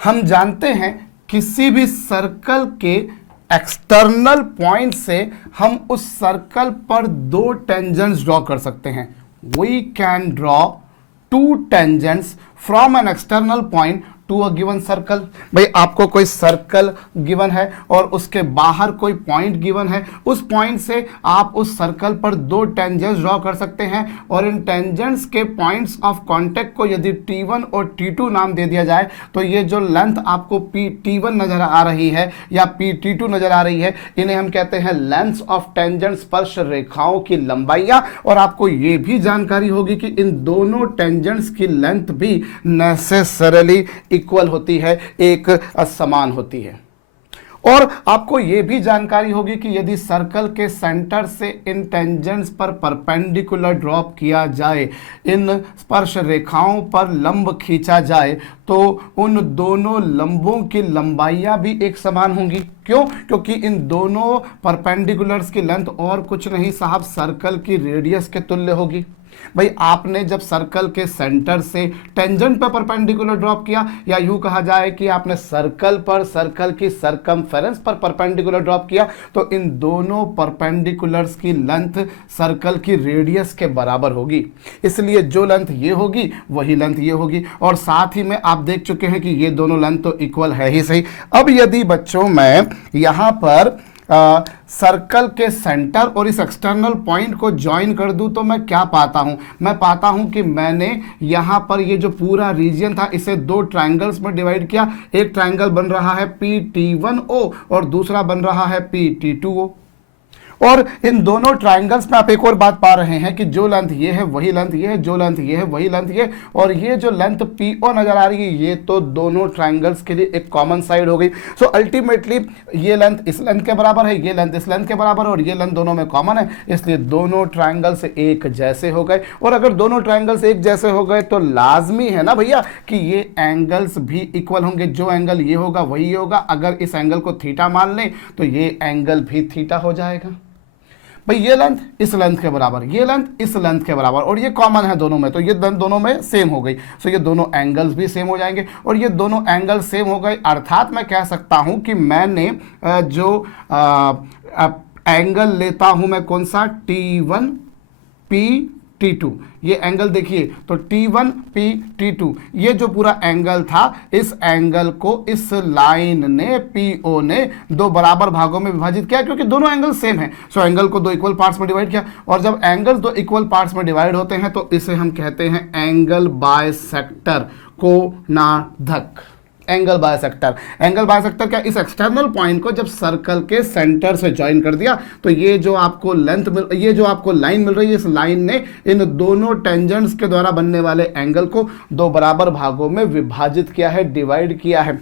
हम जानते हैं किसी भी सर्कल के एक्सटर्नल पॉइंट से हम उस सर्कल पर दो टेंजेंट्स ड्रॉ कर सकते हैं। We can draw two tangents from an external point to a given circle. भाई आपको कोई सर्कल गिवन है और उसके बाहर कोई पॉइंट गिवन है, उस पॉइंट से आप उस सर्कल पर दो टेंजेंट्स ड्रॉ कर सकते हैं और इन टेंजेंट्स के पॉइंट्स ऑफ कांटेक्ट को यदि T1 और T2 नाम दे दिया जाए तो ये जो लेंथ आपको T1 नजर आ रही है या T2 नजर आ रही है, इन्हें हम कहते हैं लेंथ्स ऑफ टेंजेंट स्पर्श रेखाओं की लंबाइयां। और आपको ये भी जानकारी होगी कि इन दोनों टेंजेंट्स की लेंथ भी नेसेसरली इक्वल होती है, एक समान होती है। और आपको यह भी जानकारी होगी कि यदि सर्कल के सेंटर से इन टेंजेंट्स पर परपेंडिकुलर ड्रॉप किया जाए, इन स्पर्श रेखाओं पर लंब खींचा जाए, तो उन दोनों लंबों की लंबाइयां भी एक समान होंगी। क्यों? क्योंकि इन दोनों परपेंडिकुलर्स की लेंथ और कुछ नहीं साहब, सर्कल की रेडियस के तुल्य होगी। भाई आपने जब सर्कल के सेंटर से टेंजेंट पर परपेंडिकुलर ड्रॉप किया, या यूं कहा जाए कि आपने सर्कल पर सर्कल की सरकमफेरेंस पर परपेंडिकुलर ड्रॉप किया, तो इन दोनों परपेंडिकुलर्स की लेंथ सर्कल की रेडियस के बराबर होगी। इसलिए जो लेंथ ये होगी वही लेंथ ये होगी। और साथ ही में आप देख चुके हैं कि ये दोनों लेंथ तो इक्वल है ही सही। अब यदि बच्चों मैं यहां पर सर्कल के सेंटर और इस एक्सटर्नल पॉइंट को ज्वाइन कर दूं तो मैं क्या पाता हूं? मैं पाता हूं कि मैंने यहां पर ये जो पूरा रीजन था इसे दो ट्रायंगल्स में डिवाइड किया। एक ट्रायंगल बन रहा है PT1O और दूसरा बन रहा है PT2O। और इन दोनों ट्रायंगल्स में आप एक और बात पा रहे हैं कि जो लेंथ ये है वही लेंथ ये है, जो लेंथ ये है वही लेंथ ये, और ये जो लेंथ PO नजर आ रही है ये तो दोनों ट्रायंगल्स के लिए एक कॉमन साइड हो गई। सो अल्टीमेटली ये लेंथ इस लेंथ के बराबर है, ये लेंथ इस लेंथ के बराबर है और ये लेंथ दोनों में कॉमन है, इसलिए दोनों ट्रायंगल्स एक जैसे हो गए। और अगर दोनों ट्रायंगल्स एक जैसे हो गए तो लाजमी है ना भैया कि ये एंगल्स भी इक्वल होंगे। जो एंगल ये होगा वही होगा। अगर इस एंगल को थीटा मान लें तो ये एंगल भी थीटा हो जाएगा। भाई ये लेंथ इस लेंथ के बराबर, ये लेंथ इस लेंथ के बराबर, और ये कॉमन है दोनों में, तो ये दोनों में सेम हो गई। सो ये दोनों एंगल्स भी सेम हो जाएंगे और ये दोनों एंगल सेम हो गए। अर्थात मैं कह सकता हूं कि मैंने जो एंगल लेता हूं मैं कौन सा, T1 P T2, ये एंगल देखिए तो T1 P T2, ये जो पूरा एंगल था इस एंगल को इस लाइन ने PO ने दो बराबर भागों में विभाजित किया क्योंकि दोनों एंगल सेम हैं। सो एंगल को दो इक्वल पार्ट्स में डिवाइड किया, और जब एंगल दो इक्वल पार्ट्स में डिवाइड होते हैं तो इसे हम कहते हैं एंगल बायसेक्टर, कोणार्धक। एंगल बायसेक्टर, एंगल बायसेक्टर क्या, इस एक्सटर्नल पॉइंट को जब सर्कल के सेंटर से ज्वाइन कर दिया तो ये जो आपको लेंथ ये जो आपको लाइन मिल रही है, इस लाइन ने इन दोनों टेंजेंट्स के द्वारा बनने वाले एंगल को दो बराबर भागों में विभाजित किया है, डिवाइड किया है।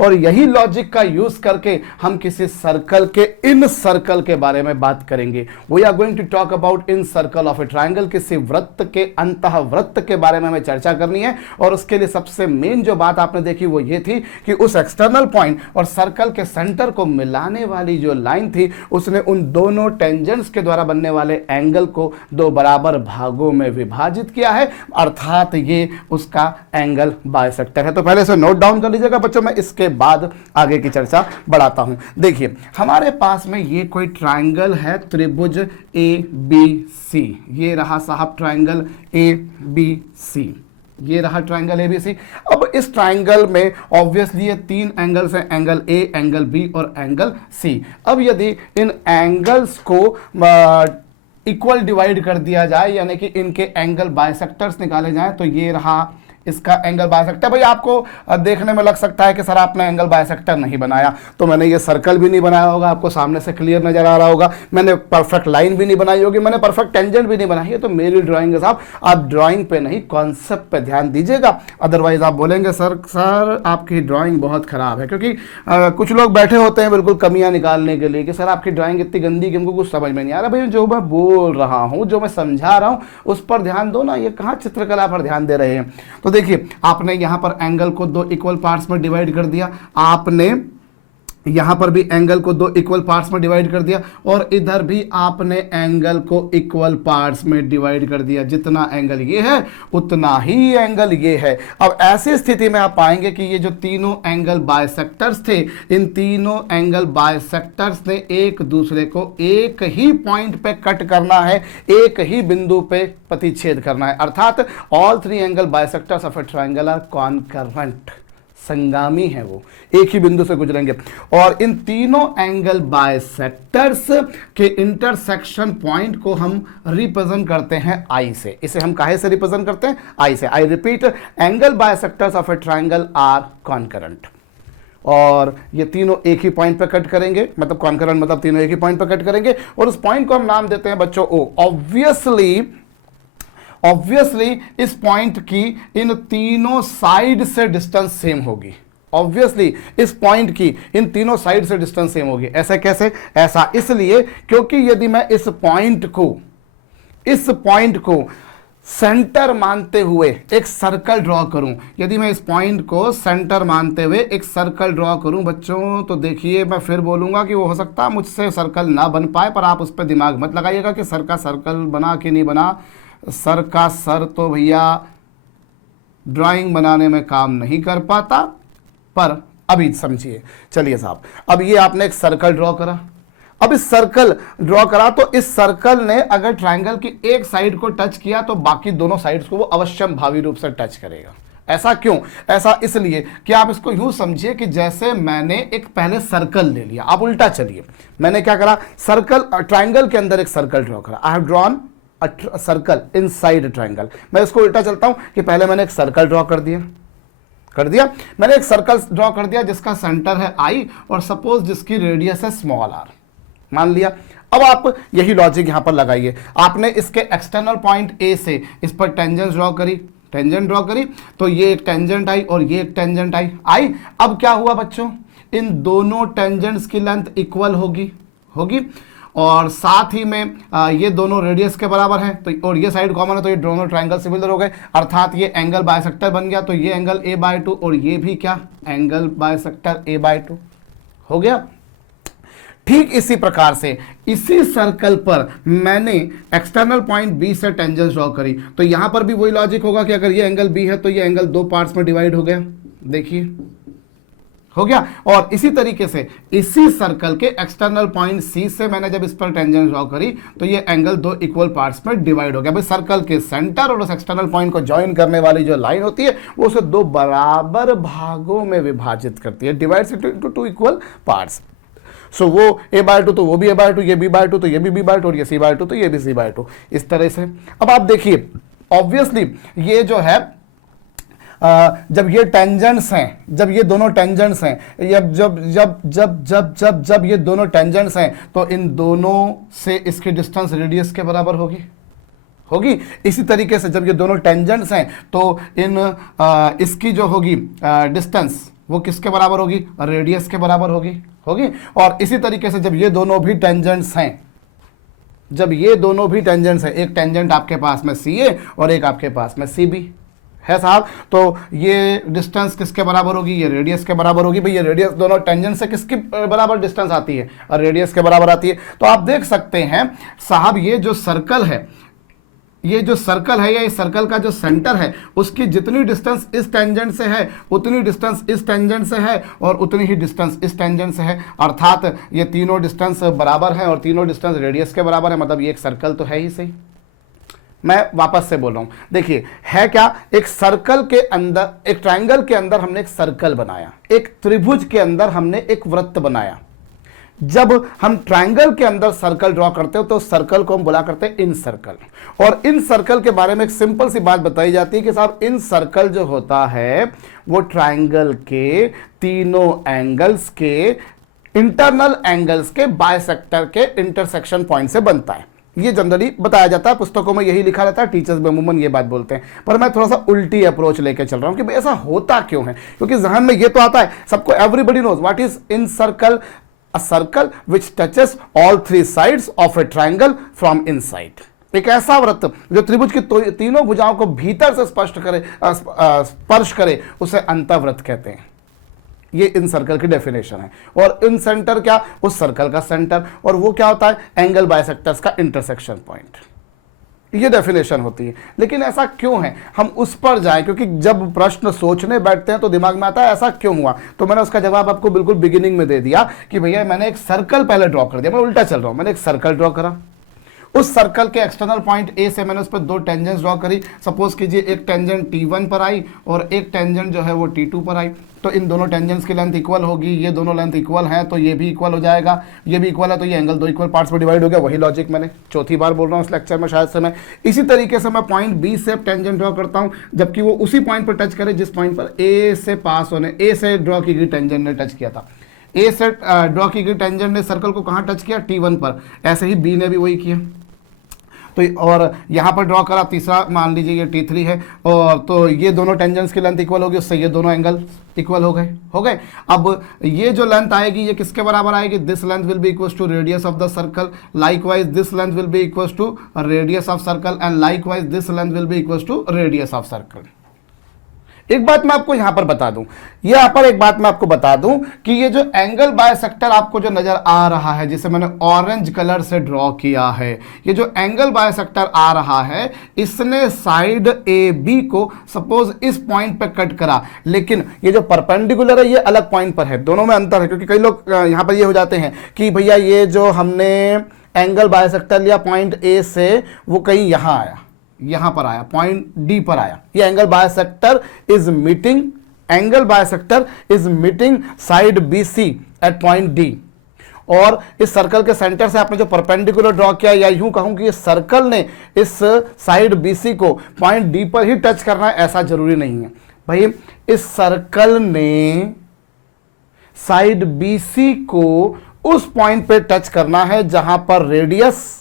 और यही लॉजिक का यूज करके हम किसी सर्कल के इन सर्कल के बारे में बात करेंगे। We are going to talk about incircle of a triangle. किसी वृत्त के अंतः वृत्त के बारे में हमें चर्चा करनी है, और उसके लिए सबसे मेन जो बात आपने देखी वो ये थी कि उस एक्सटर्नल पॉइंट और सर्कल के सेंटर को मिलाने वाली जो लाइन थी उसने उन दोनों टेंजेंट्स के द्वारा बनने वाले एंगल को दो बराबर भागों में विभाजित किया है, अर्थात ये उसका एंगल बायसेक्टर है। तो पहले से नोट डाउन कर लीजिएगा बच्चों, मैं इसके बाद आगे की चर्चा बढ़ाता हूं। देखिए हमारे पास में ये कोई ट्रायंगल है, त्रिभुज ABC। ये रहा साहब ट्रायंगल ABC, ये रहा ट्रायंगल ABC। अब इस ट्रायंगल में ऑब्वियसली ये तीन एंगल्स हैं, एंगल A, एंगल B और एंगल C। अब यदि इन एंगल्स को इक्वल डिवाइड कर दिया जाए, यानी कि इनके एंगल बायसेक्टर्स निकाले जाएं, तो ये रहा इसका एंगल बायसेक्टर। भाई आपको देखने में लग सकता है कि सर आपने एंगल बायसेक्टर नहीं बनाया, तो मैंने ये सर्कल भी नहीं बनाया होगा, आपको सामने से क्लियर नजर आ रहा होगा। मैंने परफेक्ट लाइन भी नहीं बनाई होगी, मैंने परफेक्ट टेंजेंट भी नहीं बनाई है। तो मेरी ड्राइंग है साहब, आप ड्राइंग पे नहीं कॉन्सेप्ट पे ध्यान दीजिएगा, अदरवाइज आप बोलेंगे सर आपकी ड्राइंग बहुत खराब है। क्योंकि कुछ लोग बैठे होते हैं बिल्कुल कमियां निकालने के लिए कि सर आपकी ड्राइंग इतनी गंदी कि हमको कुछ समझ में नहीं आ रहा। भाई जो मैं बोल रहा हूँ, जो मैं समझा रहा हूँ उस पर ध्यान दो ना, ये कहाँ चित्रकला पर ध्यान दे रहे हैं। तो देखिए आपने यहां पर एंगल को दो इक्वल पार्ट्स में डिवाइड कर दिया, आपने यहां पर भी एंगल को दो इक्वल पार्ट्स में डिवाइड कर दिया और इधर भी आपने एंगल को इक्वल पार्ट्स में डिवाइड कर दिया। जितना एंगल ये है उतना ही एंगल ये है। अब ऐसी स्थिति में आप पाएंगे कि ये जो तीनों एंगल बाइसेक्टर्स थे, इन तीनों एंगल बाइसेक्टर्स ने एक दूसरे को एक ही पॉइंट पे कट करना है, एक ही बिंदु पे प्रतिच्छेद करना है। अर्थात all three angle bisectors of a triangle are concurrent, संगामी है, वो एक ही बिंदु से गुजरेंगे। और इन तीनों एंगल बाइसेक्टर्स के इंटरसेक्शन पॉइंट को हम रिप्रेजेंट करते हैं आई से। इसे हम काहे से रिप्रेजेंट करते हैं? I say. I repeat, angle bisectors of a triangle are concurrent. और ये तीनों एक ही पॉइंट पर कट करेंगे, मतलब कॉन्करेंट मतलब तीनों एक ही पॉइंट पर कट करेंगे और उस पॉइंट को हम नाम देते हैं बच्चों ओ। ऑब्वियसली इस पॉइंट की इन तीनों साइड से डिस्टेंस सेम होगी। ऑब्वियसली इस पॉइंट की इन तीनों साइड से डिस्टेंस सेम होगी। ऐसा कैसे? ऐसा इसलिए क्योंकि यदि मैं इस पॉइंट को सेंटर मानते हुए एक सर्कल ड्रॉ करूं, यदि मैं इस पॉइंट को सेंटर मानते हुए एक सर्कल ड्रॉ करूं बच्चों, तो देखिए मैं फिर बोलूंगा कि वो हो सकता है मुझसे सर्कल ना बन पाए, पर आप उस पर दिमाग मत लगाइएगा कि सर का सर्कल बना कि नहीं बना। सर का सर तो भैया ड्राइंग बनाने में काम नहीं कर पाता, पर अभी समझिए। चलिए साहब, अब ये आपने एक सर्कल ड्रॉ करा। अब इस सर्कल ड्रॉ करा तो इस सर्कल ने अगर ट्रायंगल की एक साइड को टच किया तो बाकी दोनों साइड्स को वो अवश्यम भावी रूप से टच करेगा। ऐसा क्यों? ऐसा इसलिए कि आप इसको यूं समझिए कि जैसे मैंने एक पहले सर्कल ले लिया, आप उल्टा चलिए। मैंने क्या करा? सर्कल, ट्रायंगल के अंदर एक सर्कल ड्रॉ करा। I have drawn circle inside triangle. मैं इसको उल्टा चलता हूं कि पहले मैंने एक सर्कल ड्रॉ कर दिया। मैंने एक सर्कल ड्रॉ कर दिया जिसका सेंटर है आई और सपोज जिसकी रेडियस है स्मॉल आर, मान लिया। अब आप यही लॉजिक यहां पर लगाइए। आपने इसके एक्सटर्नल पॉइंट ए से इस पर टेंजेंट ड्रॉ करी, तो ये एक टेंजेंट आई और ये एक टेंजेंट आई। अब क्या हुआ बच्चों? इन दोनों टेंजेंट्स की लेंथ इक्वल होगी और साथ ही में ये दोनों रेडियस के बराबर हैं, तो और ये साइड कॉमन है, तो ये दोनों ट्रायंगल सिमिलर हो गए। अर्थात ये एंगल बाइसेक्टर बन गया। तो ये एंगल a/2 और ये भी क्या? एंगल बाइसेक्टर a/2 हो गया। ठीक इसी प्रकार से इसी सर्कल पर मैंने एक्सटर्नल पॉइंट B से टेंजेंट ड्रॉ करी, तो यहां पर भी वही लॉजिक होगा कि अगर ये एंगल B है तो ये एंगल दो पार्ट्स में डिवाइड हो गया। देखिए हो गया। और इसी तरीके से इसी सर्कल के एक्सटर्नल पॉइंट C से मैंने जब इस पर टेंजेंट ड्रॉ करी तो ये एंगल दो इक्वल पार्ट्स में डिवाइड हो गया। भाई सर्कल के सेंटर और उस एक्सटर्नल पॉइंट को ज्वाइन करने वाली जो लाइन होती है वो उसे दो बराबर भागों में विभाजित करती है, divides into two equal parts. So वो a/2 तो वो भी a/2, ये b/2 तो ये भी b/2 और ये c/2 तो ये भी c/2, इस तरह से। अब आप देखिए, ऑब्वियसली ये जो है जब ये टेंजेंट्स हैं, जब ये दोनों टेंजेंट्स हैं, जब ये दोनों टेंजेंट्स हैं तो इन दोनों से इसकी डिस्टेंस रेडियस के बराबर होगी। इसी तरीके से जब ये दोनों टेंजेंट्स हैं तो इन इसकी जो होगी डिस्टेंस वो किसके बराबर होगी? रेडियस के बराबर होगी। और इसी तरीके से जब ये दोनों भी टेंजेंट्स हैं, एक टेंजेंट आपके पास में CA और एक आपके पास में CB है साहब, तो ये डिस्टेंस किसके बराबर होगी? ये रेडियस के बराबर होगी। भाई ये रेडियस दोनों टेंजेंट से किसके बराबर डिस्टेंस आती है? और रेडियस के बराबर आती है। तो आप देख सकते हैं साहब, ये जो सर्कल है या इस सर्कल का जो सेंटर है उसकी जितनी डिस्टेंस इस टेंजेंट से है उतनी डिस्टेंस इस टेंजेंट से है और उतनी ही डिस्टेंस इस टेंजेंट से है। अर्थात ये तीनों डिस्टेंस बराबर हैं और तीनों डिस्टेंस रेडियस के बराबर है, मतलब ये एक सर्कल तो है ही सही। मैं वापस से बोल रहा हूं, देखिए है क्या? एक सर्कल के अंदर, एक ट्रायंगल के अंदर हमने एक सर्कल बनाया, एक त्रिभुज के अंदर हमने एक वृत्त बनाया। जब हम ट्रायंगल के अंदर सर्कल ड्रॉ करते हो तो सर्कल को हम बुला करते हैं इन सर्कल। और इन सर्कल के बारे में एक सिंपल सी बात बताई जाती है कि साहब इन सर्कल जो होता है वो ट्रायंगल के तीनों एंगल्स के इंटरनल एंगल्स के बाइसेक्टर के इंटरसेक्शन पॉइंट से बनता है। ये जनरली बताया जाता है, पुस्तकों में यही लिखा रहता है, टीचर्स भी अमूमन ये बात बोलते हैं। पर मैं थोड़ा सा उल्टी अप्रोच लेके चल रहा हूं कि भाई ऐसा होता क्यों है, क्योंकि जहन में ये तो आता है सबको, everybody knows what is incircle, a circle which touches all three sides of a triangle from inside. एक ऐसा वृत्त जो त्रिभुज की तीनों भुजाओं को भीतर से स्पर्श करे उसे अंतःवृत्त कहते हैं। ये इन सर्कल की डेफिनेशन है। और इन सेंटर क्या, उस सर्कल का सेंटर, और वो क्या होता है, एंगल बायसेक्टर्स का इंटरसेक्शन पॉइंट, ये डेफिनेशन होती है। लेकिन ऐसा क्यों है, हम उस पर जाएं, क्योंकि जब प्रश्न सोचने बैठते हैं तो दिमाग में आता है ऐसा क्यों हुआ। तो मैंने उसका जवाब आपको बिल्कुल बिगिनिंग में दे दिया कि भैया मैंने एक सर्कल पहले ड्रॉ कर दिया, मैं उल्टा चल रहा हूं, मैंने एक सर्कल ड्रॉ करा, उस सर्कल के एक्सटर्नल पॉइंट ए से मैंने उस पर दो टेंजेंट्स ड्रॉ करी। सपोज कीजिए एक टेंजेंट T1 पर आई और एक टेंजेंट जो है वो T2 पर आई, तो इन दोनों टेंजेंट्स की लेंथ इक्वल होगी, ये दोनों लेंथ इक्वल है तो ये भी इक्वल हो जाएगा, ये भी इक्वल है तो ये एंगल दो इक्वल पार्ट्स में डिवाइड हो गया। वही लॉजिक मैंने चौथी बार बोल रहा हूँ इस लेक्चर में शायद से मैं। इसी तरीके से मैं पॉइंट बी से टेंजेंट ड्रॉ करता हूँ, जबकि वो उसी पॉइंट पर टच करे जिस पॉइंट पर ए से पास होने, ए से ड्रॉ की गई टेंजेंट ने टच किया था। ए से ड्रॉ की गई टेंजेंट ने सर्कल को कहाँ टच किया, T1 पर, ऐसे ही बी ने भी वही किया। तो और यहाँ पर ड्रॉ करा, तीसरा मान लीजिए ये T3 है, और तो ये दोनों टेंजेंट्स की लेंथ इक्वल होगी, उससे ये दोनों एंगल इक्वल हो गए। अब ये जो लेंथ आएगी ये किसके बराबर आएगी, this length will be equals to radius of the circle, likewise this length will be equals to radius of circle, and likewise this length will be equals to radius of circle. एक बात मैं आपको यहां पर बता दूं, यहां पर एक बात मैं आपको बता दूं कि ये जो एंगल बायसेक्टर आपको जो नजर आ रहा है, जिसे मैंने ऑरेंज कलर से ड्रॉ किया है, ये जो एंगल बायसेक्टर आ रहा है, इसने साइड ए बी को सपोज इस पॉइंट पे कट करा, लेकिन ये जो परपेंडिकुलर है ये अलग पॉइंट पर है। दोनों में अंतर है, क्योंकि कई लोग यहां पर ये हो जाते हैं कि भैया ये जो हमने एंगल बायसेक्टर लिया पॉइंट ए से, वो कहीं यहां आया, यहां पर आया, पॉइंट डी पर आया। ये angle bisector is meeting side BC at point D, और इस सर्कल के सेंटर से आपने जो परपेंडिकुलर ड्रॉ किया, या यूं कहूं कि इस सर्कल ने इस साइड BC को पॉइंट डी पर ही टच करना है, ऐसा जरूरी नहीं है भाई। इस सर्कल ने साइड BC को उस पॉइंट पे टच करना है जहां पर रेडियस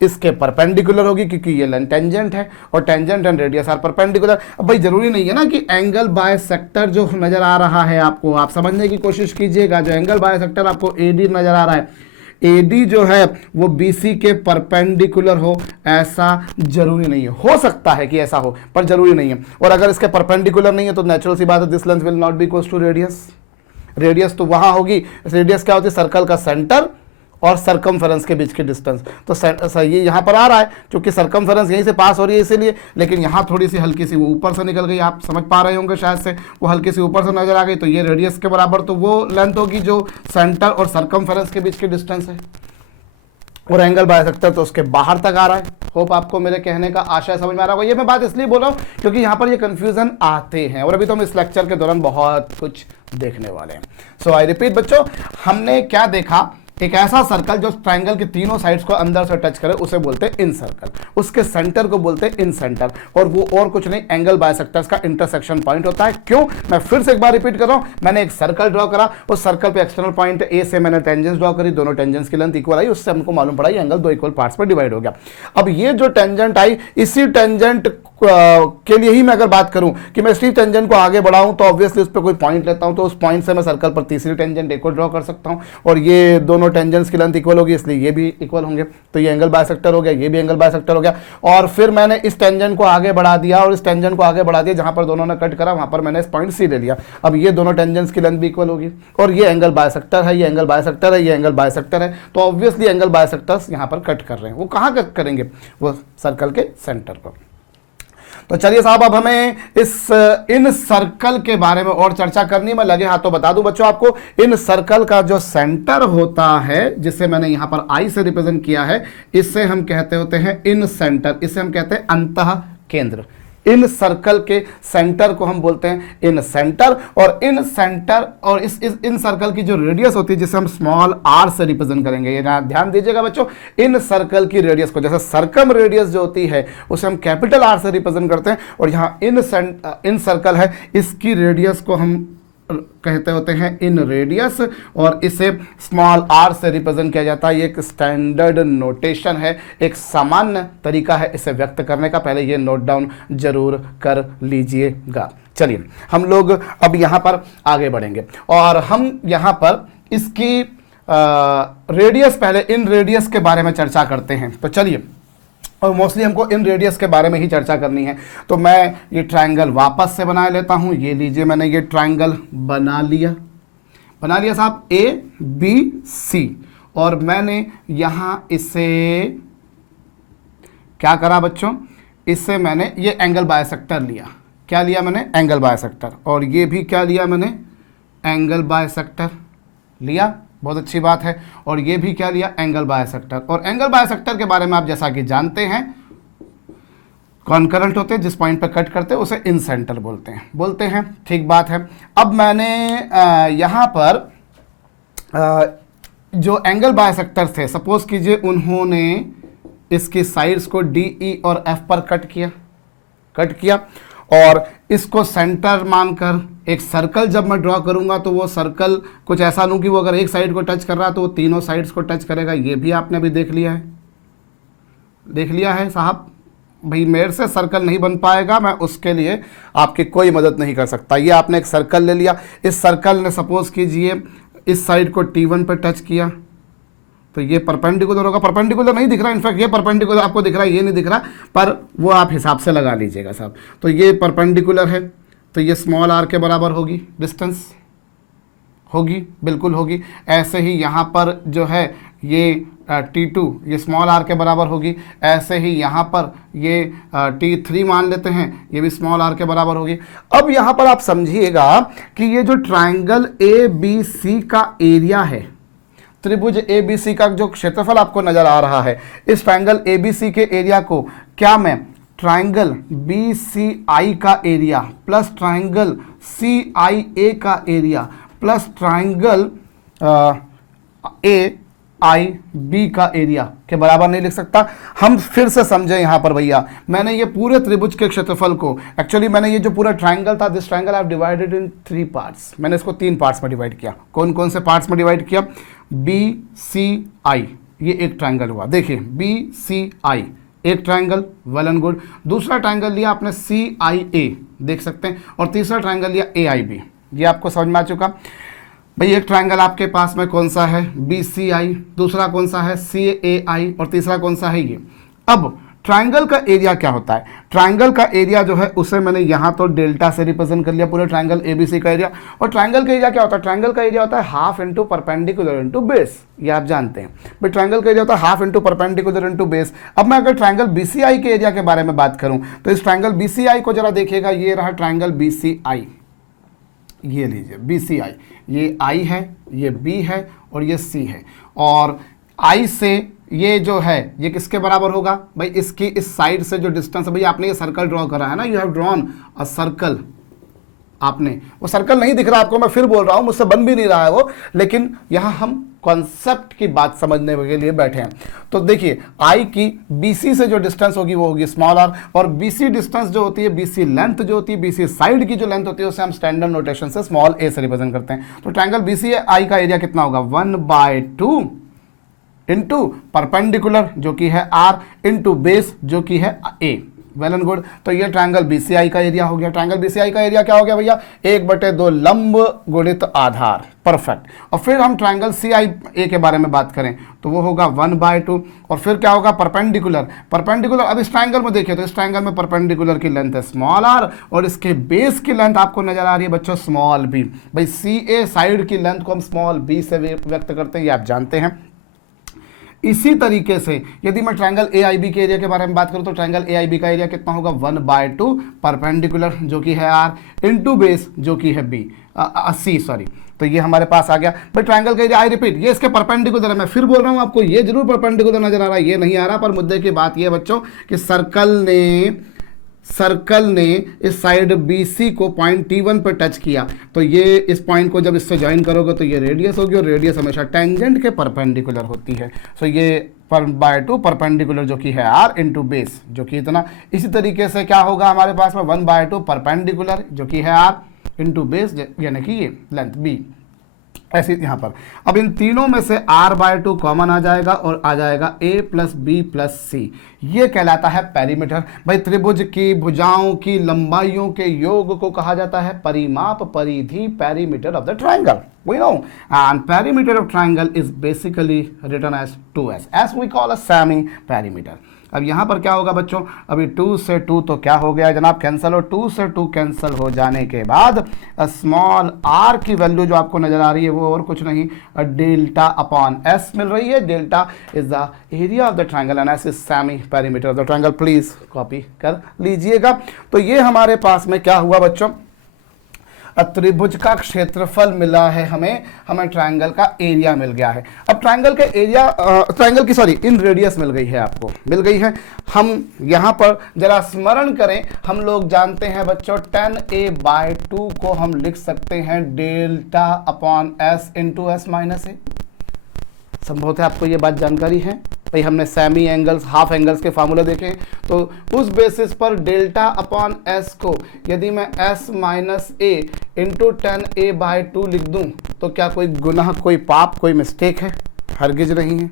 इसके परपेंडिकुलर होगी, क्योंकि ये लेंथ टेंजेंट है और tangent and radius are perpendicular. अब भाई जरूरी नहीं है ना कि एंगल बायसेक्टर जो नजर आ रहा है आपको, आप समझने की कोशिश कीजिएगा, जो एंगल बायसेक्टर आपको AD नजर आ रहा है, AD जो है वो BC के परपेंडिकुलर हो, ऐसा जरूरी नहीं है। हो सकता है कि ऐसा हो पर जरूरी नहीं है। और अगर इसके परपेंडिकुलर नहीं है तो नेचुरल सी बात है, this length will not be equals to radius. Radius तो वहां होगी, रेडियस क्या होती है, सर्कल का सेंटर और सरकमफेरेंस के बीच की डिस्टेंस। तो ये यहाँ पर आ रहा है क्योंकि सरकमफेरेंस यहीं से पास हो रही है इसीलिए, लेकिन यहाँ थोड़ी सी हल्की सी वो ऊपर से निकल गई, आप समझ पा रहे होंगे शायद से, वो हल्की सी ऊपर से नजर आ गई, तो ये रेडियस के बराबर तो वो लेंथ होगी जो सेंटर और सरकमफेरेंस के बीच की डिस्टेंस है। और एंगल बायसेक्टर तो उसके बाहर तक आ रहा है। होप आपको मेरे कहने का आशय समझ में आ रहा होगा। ये मैं बात इसलिए बोल रहा हूँ क्योंकि यहाँ पर ये कंफ्यूजन आते हैं, और अभी तो हम इस लेक्चर के दौरान बहुत कुछ देखने वाले हैं। सो आई रिपीट बच्चों, हमने क्या देखा, एक ऐसा सर्कल जो ट्रायंगल के तीनों साइड्स को अंदर से टच करे उसे बोलते हैं इन सर्कल, उसके सेंटर को बोलते हैं इन सेंटर, और वो और कुछ नहीं एंगल बायसेक्टर्स का इंटरसेक्शन पॉइंट होता है। क्यों, मैं फिर से एक बार रिपीट कर रहा हूं, मैंने एक सर्कल ड्रॉ करा, उस सर्कल पे एक्सटर्नल पॉइंट ए से मैंने टेंजेंट्स ड्रॉ करी, दोनों टेंजेंट्स की लेंथ इक्वल आई, उससे हमको मालूम पड़ा ये एंगल दो इक्वल पार्ट्स में डिवाइड हो गया। अब ये जो टेंजेंट आई, इसी टेंजेंट के लिए ही मैं अगर बात करूं कि मैं इसी टेंजेंट को आगे बढ़ाऊं तो ऑब्वियसली उस पर कोई पॉइंट लेता हूं, तो उस पॉइंट से मैं सर्कल पर तीसरी टेंजेंट एक को ड्रॉ कर सकता हूं, और ये दोनों टेंजेंट्स की लेंथ इक्वल होगी इसलिए ये भी इक्वल होंगे, तो ये एंगल बायसेक्टर हो गया, ये भी एंगल बायसेक्टर हो गया। और फिर मैंने इस टेंजेंट को आगे बढ़ा दिया और इस टेंजेंट को आगे बढ़ा दिया, जहां पर दोनों ने कट करा वहां पर मैंने इस पॉइंट सी ले लिया। अब ये दोनों टेंजेंट्स की लेंथ भी इक्वल होगी, और ये एंगल बायसेक्टर है, ये एंगल बायसेक्टर है, ये एंगल बायसेक्टर है, तो ऑब्वियसली एंगल बायसेक्टर्स यहां पर कट कर रहे हैं। वो कहां कट करेंगे, वो सर्कल के सेंटर पर। तो चलिए साहब, अब हमें इन सर्कल के बारे में और चर्चा करनी। मैं लगे हाथों बता दूं बच्चों आपको, इन सर्कल का जो सेंटर होता है, जिसे मैंने यहां पर आई से रिप्रेजेंट किया है, इससे हम कहते होते हैं इन सेंटर, इसे हम कहते हैं अंतः केंद्र। इन सर्कल के सेंटर को हम बोलते हैं इन सेंटर, और इन सेंटर और इस इन सर्कल की जो रेडियस होती है, जिसे हम स्मॉल r से रिप्रेजेंट करेंगे। ये ध्यान दीजिएगा बच्चों, इन सर्कल की रेडियस को, जैसे सर्कम रेडियस जो होती है उसे हम कैपिटल R से रिप्रेजेंट करते हैं, और यहाँ इन सर्कल है, इसकी रेडियस को हम कहते होते हैं इन रेडियस, और इसे स्मॉल r से रिप्रेजेंट किया जाता है। ये एक स्टैंडर्ड नोटेशन है, एक सामान्य तरीका है इसे व्यक्त करने का, पहले ये नोट डाउन जरूर कर लीजिएगा। चलिए हम लोग अब यहाँ पर आगे बढ़ेंगे, और हम यहाँ पर इसकी रेडियस, पहले इन रेडियस के बारे में चर्चा करते हैं। तो चलिए और मोस्टली हमको इन रेडियस के बारे में ही चर्चा करनी है। तो मैं ये ट्रायंगल वापस से बना लेता हूँ। ये लीजिए, मैंने ये ट्रायंगल बना लिया साहब, ए बी सी, और मैंने यहाँ इसे क्या करा बच्चों, इससे मैंने ये एंगल बायसेक्टर लिया। क्या लिया मैंने? Angle bisector. और ये भी क्या लिया मैंने? एंगल बायसेक्टर लिया। बहुत अच्छी बात है। और ये भी क्या लिया? Angle bisector. और एंगल बायसेक्टर के बारे में आप जैसा कि जानते हैं, कॉन्करेंट होते हैं, जिस पॉइंट पे कट करते हैं उसे इन सेंटर बोलते हैं। ठीक बात है। अब मैंने यहाँ पर जो एंगल बायसेक्टर थे, सपोज कीजिए उन्होंने इसकी साइड्स को डी, ई और एफ पर कट किया और इसको सेंटर मानकर एक सर्कल जब मैं ड्रॉ करूंगा तो वो सर्कल कुछ ऐसा लूँ कि वो अगर एक साइड को टच कर रहा है तो वो तीनों साइड्स को टच करेगा। ये भी आपने अभी देख लिया है साहब। भाई मेरे से सर्कल नहीं बन पाएगा, मैं उसके लिए आपकी कोई मदद नहीं कर सकता। ये आपने एक सर्कल ले लिया, इस सर्कल ने सपोज कीजिए इस साइड को T1 पर टच किया तो ये परपेंडिकुलर होगा। परपेंडिकुलर नहीं दिख रहा, इनफैक्ट ये परपेंडिकुलर आपको दिख रहा है, ये नहीं दिख रहा, पर वो आप हिसाब से लगा लीजिएगा साहब। तो ये परपेंडिकुलर है, तो ये स्मॉल r के बराबर होगी, डिस्टेंस होगी, बिल्कुल होगी। ऐसे ही यहाँ पर जो है ये T2 ये स्मॉल r के बराबर होगी। ऐसे ही यहाँ पर ये T3 मान लेते हैं, ये भी स्मॉल r के बराबर होगी। अब यहाँ पर आप समझिएगा कि ये जो ट्राइंगल ABC का एरिया है, त्रिभुज ABC का जो क्षेत्रफल आपको नजर आ रहा है, इस ट्राइंगल ABC के एरिया को क्या मैं ट्राइंगल BCI का एरिया प्लस ट्राइंगल CIA का एरिया प्लस ट्राइंगल AIB का एरिया के बराबर नहीं लिख सकता? हम फिर से समझे यहाँ पर भैया, मैंने ये पूरे त्रिभुज के क्षेत्रफल को, एक्चुअली मैंने ये जो पूरा ट्राइंगल था, this triangle I have divided in 3 parts. मैंने इसको 3 पार्ट्स में डिवाइड किया। कौन कौन से पार्ट्स में डिवाइड किया? BCI, ये एक ट्राइंगल हुआ, देखिए BCI एक ट्राइंगल, वेल एंड गुड। दूसरा ट्राइंगल लिया आपने CIA, देख सकते हैं, और तीसरा ट्राइंगल लिया AIB। ये आपको समझ में आ चुका भाई। एक ट्राइंगल आपके पास में कौन सा है? BCI, दूसरा कौन सा है? CAI, और तीसरा कौन सा है? ये। अब ट्राइंगल का एरिया क्या होता है? ट्राइंगल का एरिया जो है उसे मैंने यहाँ तो डेल्टा से रिप्रेजेंट कर लिया, पूरे ट्राइंगल ABC का एरिया। और ट्राइंगल का एरिया क्या होता है? ट्राइंगल का एरिया होता है half into perpendicular into base. ये आप जानते हैं भाई, ट्राइंगल का एरिया होता है half into perpendicular into base. अब मैं अगर ट्राइंगल BCI के एरिया के बारे में बात करूँ तो इस ट्राइंगल BCI को जरा देखिएगा। ये रहा ट्राइंगल BCI, ये लीजिए BCI, ये I है, ये B है और ये C है। और I से ये जो है ये किसके बराबर होगा भाई? इसकी इस साइड से जो डिस्टेंस है, भाई आपने ये सर्कल ड्रॉ करा है ना, you have drawn a circle. आपने वो सर्कल नहीं दिख रहा आपको, मैं फिर बोल रहा हूं, मुझसे बन भी नहीं रहा है वो, लेकिन यहां हम कॉन्सेप्ट की बात समझने के लिए बैठे हैं। तो देखिए I की BC से जो डिस्टेंस होगी वो होगी स्मॉल r, और BC डिस्टेंस जो होती है, BC लेंथ जो होती है, BC साइड की जो लेंथ होती है, उसे हम स्टैंडर्ड नोटेशन से स्मॉल a से रिप्रेजेंट करते हैं। तो ट्रायंगल BCI का एरिया कितना होगा? 1/2 इंटू परपेंडिकुलर जो कि है R इंटू बेस जो कि है A। Well and good. तो ये ट्रायंगल BCI का एरिया हो गया। ट्रायंगल BCI का एरिया क्या हो गया भैया? 1/2 लंब गुणित आधार। परफेक्ट। और फिर हम ट्रायंगल CIA के बारे में बात करें तो वो होगा 1/2। और फिर क्या होगा? परपेंडिकुलर। अब इस ट्रायंगल में देखिए तो इस ट्रायंगल में परपेंडिकुलर की लेंथ है स्मॉल r और इसके बेस की लेंथ आपको नजर आ रही है बच्चों स्मॉल b। भाई CA साइड की लेंथ को हम स्मॉल b से व्यक्त करते हैं, ये आप जानते हैं। इसी तरीके से यदि मैं ट्रायंगल AIB के एरिया के बारे में बात करूं तो ट्रायंगल AIB का एरिया कितना होगा? 1/2 परपेंडिकुलर जो कि है R इंटू बेस जो कि है C, सॉरी। तो ये हमारे पास आ गया भाई ट्रायंगल का एरिया। आई रिपीट, ये इसके परपेंडिकुलर है। मैं फिर बोल रहा हूं आपको, ये जरूर परपेंडिकुलर नजर आ रहा है, ये नहीं आ रहा, पर मुद्दे की बात ये बच्चों कि सर्कल ने इस साइड BC को पॉइंट T1 पर टच किया, तो ये इस पॉइंट को जब इससे ज्वाइन करोगे तो ये रेडियस होगी, और रेडियस हमेशा टेंजेंट के परपेंडिकुलर होती है। सो ये 1/2 परपेंडिकुलर जो कि है R इंटू बेस जो कि इतना। इसी तरीके से क्या होगा हमारे पास में? 1/2 परपेंडिकुलर जो कि है R इंटू बेस यानी कि ये लेंथ B। ऐसे यहाँ पर अब इन तीनों में से R/2 कॉमन आ जाएगा और आ जाएगा A plus B plus C। ये कहलाता है पेरीमीटर। भाई त्रिभुज की भुजाओं की लंबाइयों के योग को कहा जाता है परिमाप, परिधि, perimeter of the triangle. We know and perimeter of triangle is basically written as 2s as we call a semi perimeter। अब यहाँ पर क्या होगा बच्चों, अभी 2 से 2 तो क्या हो गया जनाब, कैंसिल, और 2 से 2 कैंसिल हो जाने के बाद स्मॉल आर की वैल्यू जो आपको नजर आ रही है वो और कुछ नहीं डेल्टा अपॉन एस मिल रही है। Delta is the area of the triangle and S is semi perimeter of the triangle. Please copy कर लीजिएगा। तो ये हमारे पास में क्या हुआ बच्चों, त्रिभुज का क्षेत्रफल मिला है, हमें ट्रायंगल का एरिया मिल गया है। अब ट्रायंगल के एरिया, ट्रायंगल की सॉरी इन रेडियस मिल गई है, आपको मिल गई है। हम यहाँ पर जरा स्मरण करें, हम लोग जानते हैं बच्चों 10a/2 को हम लिख सकते हैं delta upon S into S minus A. संभवतः आपको ये बात जानकारी है भाई, हमने सेमी एंगल्स, हाफ एंगल्स के फार्मूला देखे, तो उस बेसिस पर डेल्टा अपॉन एस को यदि मैं S minus A into 10a/2 लिख दूं तो क्या कोई गुनाह, कोई पाप, कोई मिस्टेक है? हरगिज नहीं है।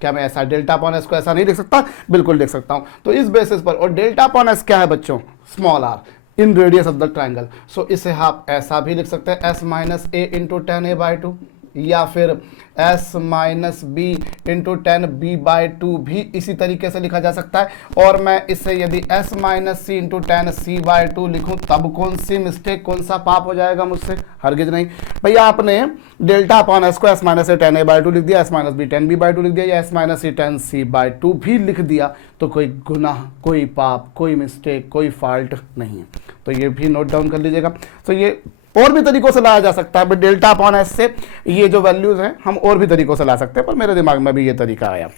क्या मैं ऐसा डेल्टा अपॉन एस को ऐसा नहीं लिख सकता? बिल्कुल लिख सकता हूं। तो इस बेसिस पर, और डेल्टा अपॉन एस क्या है बच्चों, small R in radius of the triangle. So इसे आप ऐसा भी लिख सकते हैं S minus A into 10a/2, या फिर s minus B into 10b/2 भी इसी तरीके से लिखा जा सकता है। और मैं इसे यदि s minus C into 10c/2 लिखूं तब कौन सी मिस्टेक, कौन सा पाप हो जाएगा मुझसे? हरगिज नहीं भैया। आपने डेल्टा अपॉन s को s माइनस से 10a/2 लिख दिया, s माइनस बी 10b/2 लिख दिया, या s माइनस सी 10c/2 भी लिख दिया तो कोई गुनाह, कोई पाप, कोई मिस्टेक, कोई फॉल्ट नहीं है। तो ये भी नोट डाउन कर लीजिएगा। तो ये और भी तरीकों से लाया जा सकता है, बट डेल्टा अपॉन एस से ये जो वैल्यूज हैं हम और भी तरीकों से ला सकते हैं, पर मेरे दिमाग में भी ये तरीका आया।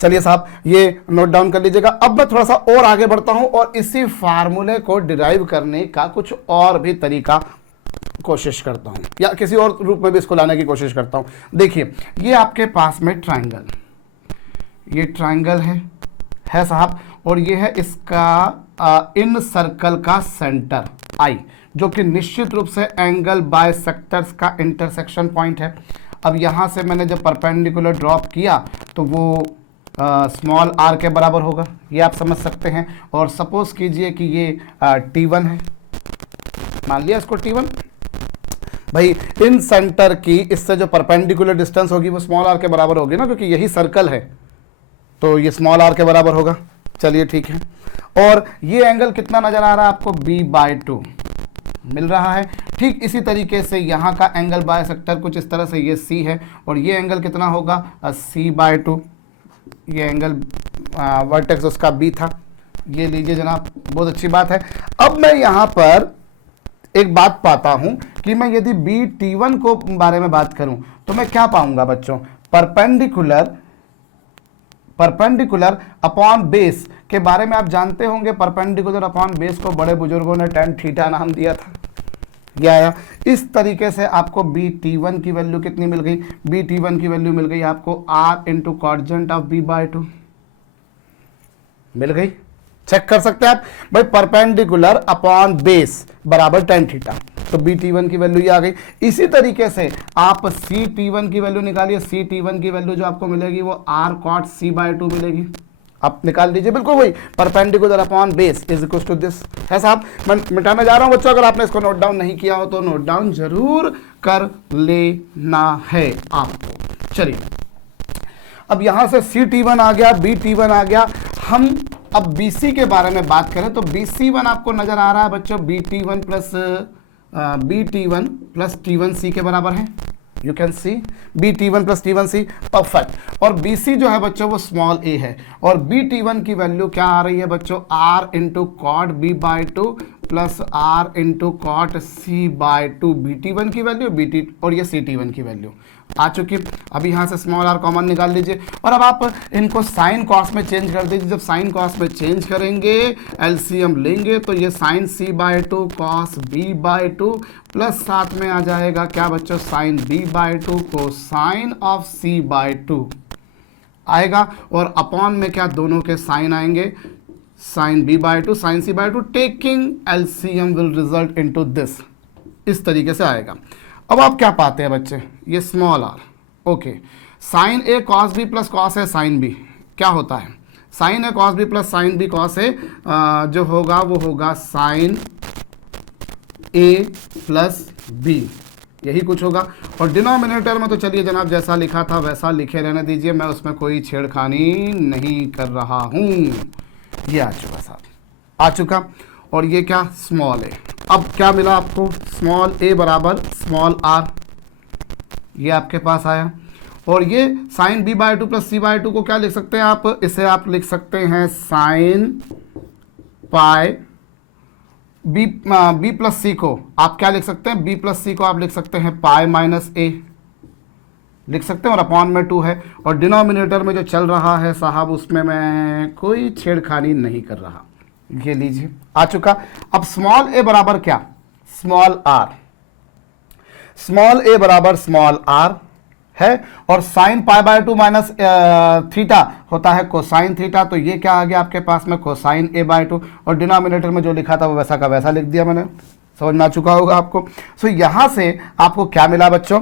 चलिए साहब, ये नोट डाउन कर लीजिएगा। अब मैं थोड़ा सा और आगे बढ़ता हूं और इसी फार्मूले को डिराइव करने का कुछ और भी तरीका कोशिश करता हूं, या किसी और रूप में भी इसको लाने की कोशिश करता हूं। देखिए, ये आपके पास में ट्राइंगल, ये ट्राइंगल है साहब, और ये है इसका इन सर्कल का सेंटर आई, जो कि निश्चित रूप से एंगल बायसेक्टर्स का इंटरसेक्शन पॉइंट है। अब यहाँ से मैंने जब परपेंडिकुलर ड्रॉप किया तो वो स्मॉल आर के बराबर होगा, ये आप समझ सकते हैं। और सपोज कीजिए कि ये T1 है, मान लिया इसको T1। भाई इन सेंटर की इससे जो परपेंडिकुलर डिस्टेंस होगी वो स्मॉल आर के बराबर होगी ना, क्योंकि यही सर्कल है, तो ये स्मॉल आर के बराबर होगा। चलिए ठीक है। और ये एंगल कितना नजर आ रहा है आपको? b/2 मिल रहा है। ठीक इसी तरीके से यहाँ का एंगल बायसेक्टर कुछ इस तरह से, ये C है, और ये एंगल कितना होगा? C/2। ये एंगल वर्टेक्स उसका B था, ये लीजिए जनाब, बहुत अच्छी बात है। अब मैं यहाँ पर एक बात पाता हूँ कि मैं यदि BT1 को बारे में बात करूँ तो मैं क्या पाऊंगा बच्चों? परपेंडिकुलर अपॉन बेस के बारे में आप जानते होंगे। परपेंडिकुलर अपॉन बेस को बड़े बुजुर्गों ने tan थीटा नाम दिया था, ये आया। इस तरीके से आपको BT1 की वैल्यू कितनी मिल गई? BT1 की वैल्यू मिल गई आपको R इंटू कॉर्जेंट ऑफ b/2 मिल गई। चेक कर सकते हैं आप भाई, परपेंडिकुलर अपॉन बेस बराबर tan थीटा, तो BT1 की वैल्यू ये आ गई। इसी तरीके से आप CT1 की वैल्यू निकालिए। CT1 की वैल्यू जो आपको मिलेगी वो R cot C/2 मिलेगी, आप निकाल लीजिए। बिल्कुल वही, perpendicular upon base is equal to this है साहब। मैं मिटाने जा रहा हूं बच्चों, अगर आपने इसको नोट डाउन नहीं किया हो तो नोट डाउन जरूर कर लेना है आपको। चलिए, अब यहां से CT1 आ गया, BT1 आ गया। हम अब BC के बारे में बात करें तो BC1 आपको नजर आ रहा है बच्चों, BT1 प्लस T1C के बराबर है। You can see BT1 plus T1C, perfect. और BC जो है बच्चों वो स्मॉल a है, और BT1 की वैल्यू क्या आ रही है बच्चों? R into cot B/2 plus R into cot C/2। BT1 की वैल्यू और ये CT1 की वैल्यू आ चुकी। अब यहाँ से स्मॉल r कॉमन निकाल लीजिए, और अब आप इनको साइन कॉस में चेंज कर दीजिए। जब साइन कॉस में चेंज करेंगे, एलसीएम लेंगे, तो ये sign C/2 cos B/2 plus साथ में आ जाएगा क्या बच्चों? साइन B/2 को साइन ऑफ C/2 आएगा, और अपॉन में क्या? दोनों के साइन आएंगे, sine B/2 sine C/2, taking LCM will result into this. इस तरीके से आएगा। अब आप क्या पाते हैं बच्चे? ये small R, okay. Sine A cos B plus cos A sine B क्या होता है? Sine A cos B plus sine B cos A जो होगा वो होगा साइन ए प्लस बी यही कुछ होगा। और डिनोमिनेटर में तो चलिए जनाब जैसा लिखा था वैसा लिखे रहने दीजिए, मैं उसमें कोई छेड़खानी नहीं कर रहा हूँ। ये आ चुका साहब, आ चुका। और ये क्या, स्मॉल ए। अब क्या मिला आपको, स्मॉल ए बराबर स्मॉल आर, ये आपके पास आया। और ये sine B by two plus C by two को क्या लिख सकते हैं आप, इसे आप लिख सकते हैं साइन पाई बी प्लस सी को आप क्या लिख सकते हैं, बी प्लस सी को आप लिख सकते हैं पाई माइनस ए लिख सकते हैं, और अपॉन में 2 है। और डिनोमिनेटर में जो चल रहा है साहब उसमें मैं कोई छेड़खानी नहीं कर रहा। ये लीजिए आ चुका। अब स्मॉल ए बराबर क्या, स्मॉल आर। स्मॉल ए बराबर स्मॉल आर है, और sine pi by 2 minus theta होता है कोसाइन थीटा, तो ये क्या आ गया आपके पास में, कोसाइन ए बाय 2। और डिनोमिनेटर में जो लिखा था वो वैसा का वैसा लिख दिया मैंने, समझ में आ चुका होगा आपको। सो यहाँ से आपको क्या मिला बच्चों,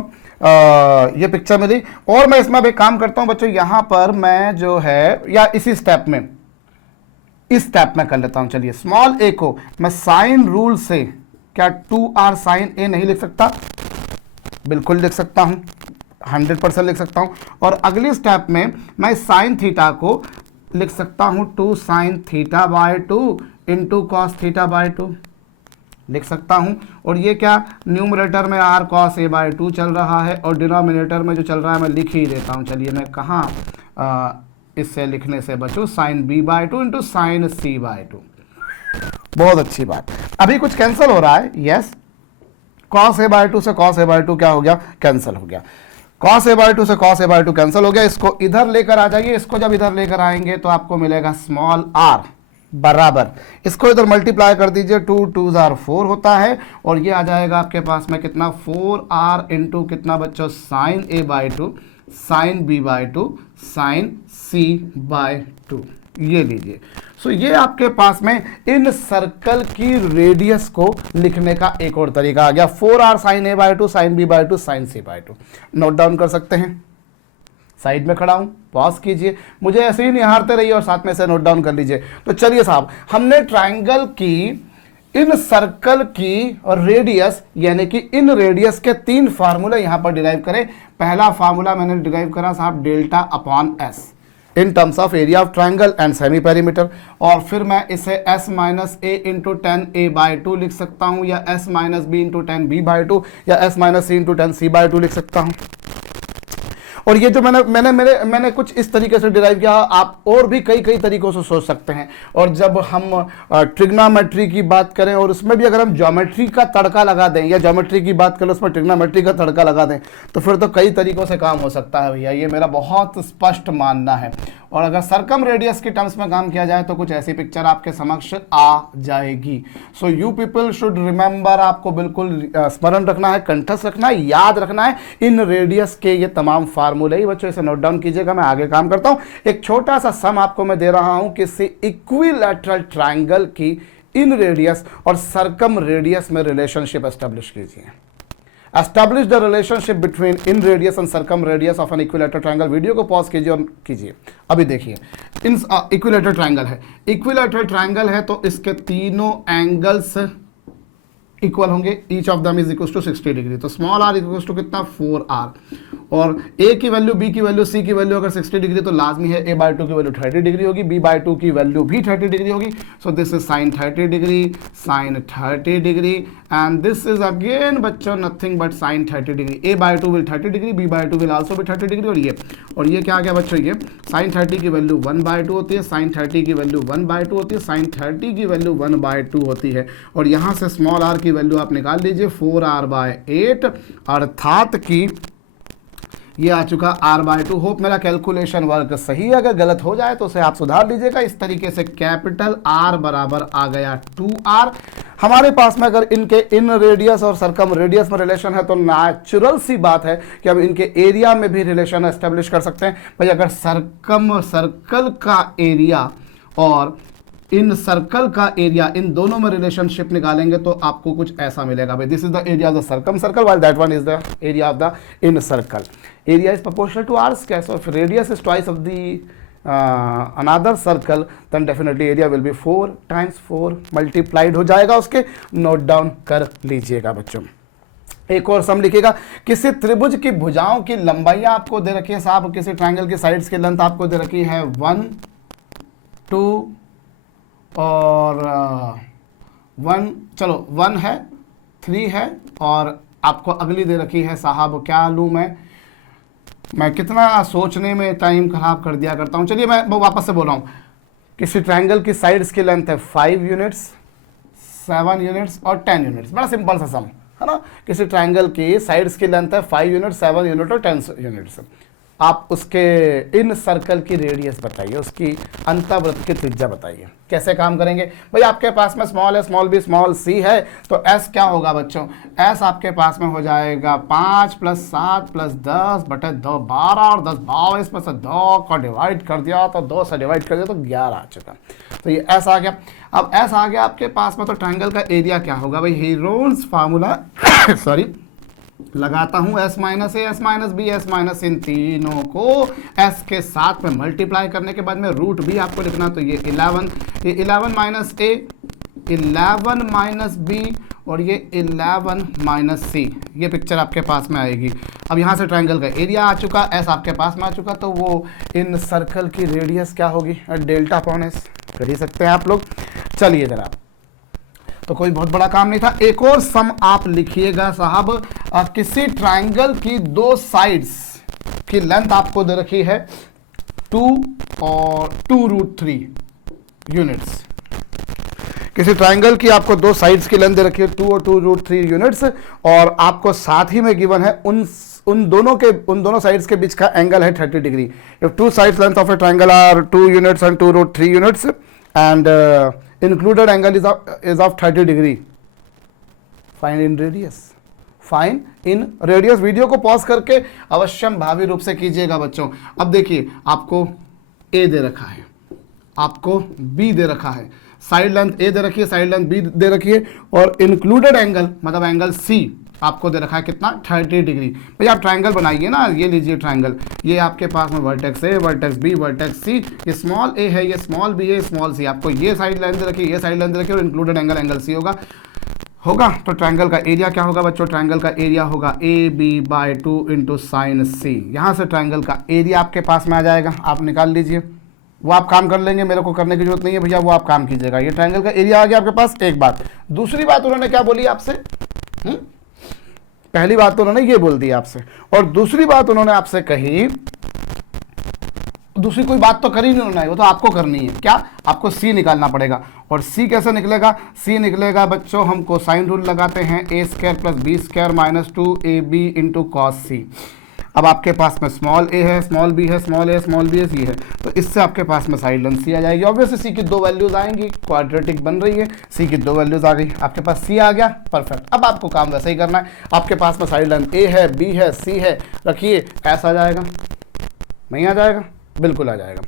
ये पिक्चर मिली। और मैं इसमें भी काम करता हूँ बच्चों, यहाँ पर मैं जो है या इसी स्टेप में, इस स्टेप में कर लेता हूँ। चलिए स्मॉल ए को मैं साइन रूल से क्या 2r साइन ए नहीं लिख सकता, बिल्कुल लिख सकता हूँ, 100% लिख सकता हूँ। और अगली स्टेप में मैं साइन थीटा को लिख सकता हूँ 2 sine theta by 2 into cos theta by 2 लिख सकता हूँ। और ये क्या, न्यूमरेटर में r cos a बाय 2 चल रहा है, और डिनोमिनेटर में जो चल रहा है मैं लिख ही देता हूँ। चलिए मैं कहाँ इससे लिखने से बचूँ, sine b by 2 into sine c by 2। बहुत अच्छी बात, अभी कुछ कैंसिल हो रहा है, यस। cos a बाय 2 से cos a बाय 2 क्या हो गया, कैंसिल हो गया। cos a बाय 2 से cos a बाय 2 कैंसिल हो गया। इसको इधर लेकर आ जाइए, इसको जब इधर लेकर आएंगे तो आपको मिलेगा स्मॉल r बराबर, इसको इधर मल्टीप्लाई कर दीजिए, 2 2 4 होता है, और ये आ जाएगा आपके पास में कितना, 4r इंटू कितना बच्चों, sine a by 2 sine b by 2 sine c by 2। ये लीजिए। सो ये आपके पास में इन सर्कल की रेडियस को लिखने का एक और तरीका आ गया, 4r sine a by 2 sine b by 2 sine c by 2। Note down कर सकते हैं, साइड में खड़ा हूं, पॉज कीजिए, मुझे ऐसे ही निहारते रहिए और साथ में से नोट डाउन कर लीजिए। तो चलिए साहब, हमने ट्राइंगल की इन सर्कल की और रेडियस यानी कि इन रेडियस के 3 फार्मूले यहां पर डिराइव करें। पहला फार्मूला मैंने डिराइव करा साहब delta upon S in terms of area of triangle and semi perimeter, और फिर मैं इसे s minus A into 10a by 2 लिख सकता हूं, या s minus B into 10b by 2, या s minus C into 10c by 2 लिख सकता हूं। और ये जो मैंने कुछ इस तरीके से डिराइव किया, आप और भी कई तरीकों से सोच सकते हैं। और जब हम ट्रिग्नोमेट्री की बात करें और उसमें भी अगर हम ज्योमेट्री का तड़का लगा दें, या ज्योमेट्री की बात करें उसमें ट्रिग्नोमेट्री का तड़का लगा दें, तो फिर तो कई तरीकों से काम हो सकता है भैया, ये मेरा बहुत स्पष्ट मानना है। और अगर सर्कम रेडियस के टर्म्स में काम किया जाए तो कुछ ऐसी पिक्चर आपके समक्ष आ जाएगी। सो यू पीपल शुड रिमेंबर, आपको बिल्कुल स्मरण रखना है, कंठस्थ रखना है, याद रखना है इन रेडियस के ये तमाम फार्मूले ही बच्चों, इसे नोट डाउन कीजिएगा। मैं आगे काम करता हूं, एक छोटा सा सम आपको मैं दे रहा हूं कि इक्विलैटरल ट्राइंगल की इन रेडियस और सर्कम रेडियस में रिलेशनशिप एस्टेब्लिश कीजिए। Establish the relationship between in radius and circum radius of an equilateral triangle। Video को पॉज कीजिए और कीजिए। अभी देखिए, इन इक्विलेटरल ट्राइंगल है, इक्विलेटरल ट्राइंगल है तो इसके तीनों एंगल्स इक्वल होंगे, each of them is equal to 60 degree. तो स्मॉल आर इक्वल टू कितना, 4r, और a की वैल्यू, b की वैल्यू, c की वैल्यू अगर 60 डिग्री तो लाजमी है a बाय 2 की वैल्यू 30 डिग्री होगी, b बाय 2 की वैल्यू भी 30 डिग्री होगी। So this is sine 30 degree, sine 30 degree, and this is again बच्चों nothing but sine 30 degree. a by 2 will 30 degree, b by 2 will also भी 30 degree, और ये क्या आ गया बच्चों, ये साइन 30 की वैल्यू 1 बाय 2 होती है, साइन 30 की वैल्यू 1 बाय 2 होती है, साइन 30 की वैल्यू 1 बाय 2 होती है। और यहाँ से स्मॉल r की वैल्यू आप निकाल लीजिए 4r बाय 8, अर्थात कि ये आ चुका r बाय 2। होप मेरा कैलकुलेशन वर्क सही है, अगर गलत हो जाए तो उसे आप सुधार लीजिएगा। इस तरीके से कैपिटल R बराबर आ गया 2r। हमारे पास में अगर इनके इन रेडियस और सर्कम रेडियस में रिलेशन है तो नेचुरल सी बात है कि अब इनके एरिया में भी रिलेशन एस्टेब्लिश कर सकते हैं। भाई अगर सर्कल का एरिया और इन सर्कल का एरिया, इन दोनों में रिलेशनशिप निकालेंगे तो आपको कुछ ऐसा मिलेगा। भाई this is the area of the circumcircle while that one is the area of the incircle. Area is proportional to r square, so if radius is twice of the another circle then definitely area will be 4 times 4 multiplied हो जाएगा उसके। Note down कर लीजिएगा बच्चों। एक और सम लिखिएगा, किसी त्रिभुज की भुजाओं की लंबाइयां आपको दे रखी है साहब, किसी ट्रायंगल की साइड्स की लेंथ आपको दे रखी है 1 2 और 1, चलो 1 है, 3 है, और आपको अगली दे रखी है साहब, क्या लूँ मैं कितना सोचने में टाइम खराब कर दिया करता हूँ। चलिए मैं वापस से बोल रहा हूँ, किसी ट्रायंगल की साइड्स की लेंथ है 5 यूनिट्स, 7 यूनिट्स और 10 यूनिट्स। बड़ा सिंपल सा सम है ना। किसी ट्रायंगल की साइड्स की लेंथ है 5 यूनिट, 7 यूनिट और 10 यूनिट्स। आप उसके इन सर्कल की रेडियस बताइए, उसकी अंतःवृत्त की त्रिज्या बताइए। कैसे काम करेंगे भाई, आपके पास में स्मॉल है, स्मॉल बी, स्मॉल सी है, तो एस क्या होगा बच्चों, एस आपके पास में हो जाएगा 5 + 7 + 10 बटे 2 12, और 10 22 में से 2 को डिवाइड कर दिया तो 2 से डिवाइड कर दिया तो 11 आ चुका। तो ये एस आ गया। अब एस आ गया आपके पास में, तो ट्रायंगल का एरिया क्या होगा भाई, हीरोन्स फार्मूला सॉरी लगाता हूं, s minus A, s minus B, s minus, इन तीनों को s के साथ में मल्टीप्लाई करने के बाद में रूट भी आपको लिखना, तो ये 11, ये 11 माइनस ए, 11 माइनस बी, और ये 11 माइनस सी, ये पिक्चर आपके पास में आएगी। अब यहाँ से ट्रायंगल का एरिया आ चुका, s आपके पास में आ चुका, तो वो इन सर्कल की रेडियस क्या होगी, डेल्टा अपॉन s कर ही सकते हैं आप लोग। चलिए जनाब, तो कोई बहुत बड़ा काम नहीं था। एक और सम आप लिखिएगा साहब, किसी ट्रायंगल की 2 साइड्स की लेंथ आपको दे रखी है 2 और 2√3 यूनिट्स। किसी ट्रायंगल की आपको 2 साइड्स की लेंथ दे रखी है 2 और 2√3 यूनिट्स, और आपको साथ ही में गिवन है उन दोनों साइड्स के बीच का एंगल है 30 degree. If 2 sides length of a triangle are 2 units and 2√3 units and included angle is of 30 degree, find in radius, find in radius। Video को पॉज करके अवश्यम भावी रूप से कीजिएगा बच्चों। अब देखिए, आपको A दे रखा है, आपको B दे रखा है, साइड लेंथ A दे रखी है, साइड लेंथ B दे रखी है, और इंक्लूडेड एंगल मतलब एंगल C आपको दे रखा है कितना, 30 डिग्री। भाई आप ट्रायंगल बनाइए ना, ये लीजिए ट्रायंगल, ये आपके पास में vertex A, vertex B, vertex C, ये स्मॉल ए है, ये स्मॉल बी है, स्मॉल सी, आपको ये साइड लाइन दे रखी है, ये साइड लाइन दे रखी है, और इंक्लूडेड एंगल एंगल सी होगा। तो ट्रायंगल का एरिया क्या होगा बच्चों, ट्रायंगल का एरिया होगा AB/2 इंटू साइन सी। यहाँ से ट्रायंगल का एरिया आपके पास में आ जाएगा, आप निकाल लीजिए, वो आप काम कर लेंगे, मेरे को करने की जरूरत नहीं है भैया, वो आप काम कीजिएगा। ये ट्रायंगल का एरिया आ गया आपके पास। एक बात, दूसरी बात उन्होंने क्या बोली आपसे, पहली बात तो उन्होंने ये बोल दी आपसे, और दूसरी बात उन्होंने आपसे कही, दूसरी कोई बात तो करी नहीं उन्होंने, वो तो आपको करनी है। क्या, आपको सी निकालना पड़ेगा। और सी कैसे निकलेगा, सी निकलेगा बच्चों, हम कोसाइन रूल लगाते हैं, a² + b² - 2ab into cos सी। अब आपके पास में स्मॉल ए है, स्मॉल बी है, स्मॉल ए, स्मॉल बी है, सी है, तो इससे आपके पास में साइड लेंथ सी आ जाएगी। ऑब्वियसली सी की 2 वैल्यूज आएंगी, क्वाड्रेटिक बन रही है, सी की 2 वैल्यूज आ गई, आपके पास सी आ गया, परफेक्ट। अब आपको काम वैसे ही करना है, आपके पास में साइड लेंथ ए है, बी है, सी है, रखिए, एस आ जाएगा, नहीं आ जाएगा, बिल्कुल आ जाएगा।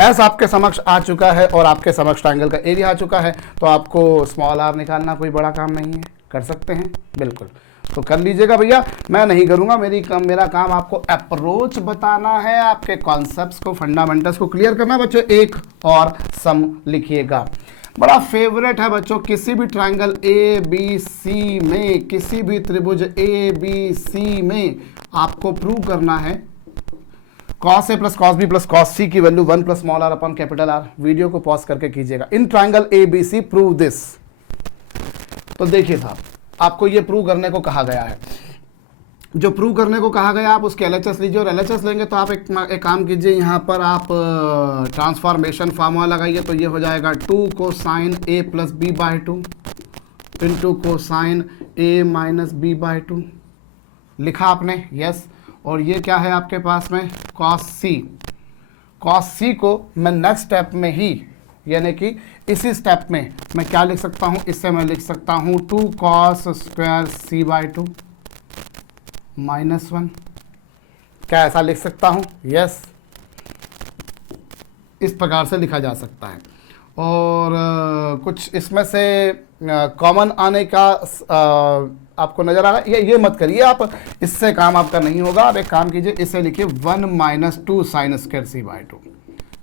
एस आपके समक्ष आ चुका है, और आपके समक्ष ट्रायंगल का एरिया आ चुका है, तो आपको स्मॉल आर निकालना कोई बड़ा काम नहीं है, कर सकते हैं बिल्कुल, तो कर लीजिएगा भैया, मैं नहीं करूंगा, मेरा काम आपको अप्रोच बताना है, आपके कॉन्सेप्ट्स को, फंडामेंटल्स को क्लियर करना। बच्चों एक और सम लिखिएगा, बड़ा फेवरेट है बच्चों, किसी भी ट्रायंगल ABC में, किसी भी त्रिभुज ABC में आपको प्रूव करना है cos A + cos B + cos C की value 1 + small r upon capital R। Video को पॉज करके कीजिएगा। In triangle ABC prove this. तो देखिए साहब, आपको ये प्रूव करने को कहा गया है, जो प्रूव करने को कहा गया आप उसके LHS लीजिए, और LHS लेंगे तो आप एक काम कीजिए, यहाँ पर आप ट्रांसफॉर्मेशन फार्मूला लगाइए, तो ये हो जाएगा 2 cosine A + b/2 into cosine A - b/2। लिखा आपने, यस। और ये क्या है आपके पास में, cos C। cos C को मैं नेक्स्ट स्टेप में ही, यानी कि इसी स्टेप में मैं क्या लिख सकता हूँ, इससे मैं लिख सकता हूँ 2 cos² C/2 -1। क्या ऐसा लिख सकता हूँ, यस, इस प्रकार से लिखा जा सकता है। और कुछ इसमें से कॉमन आने का आपको नजर आ रहा है, ये मत करिए आप, इससे काम आपका नहीं होगा। आप एक काम कीजिए, इसे लिखिए 1 - 2 sin² C/2।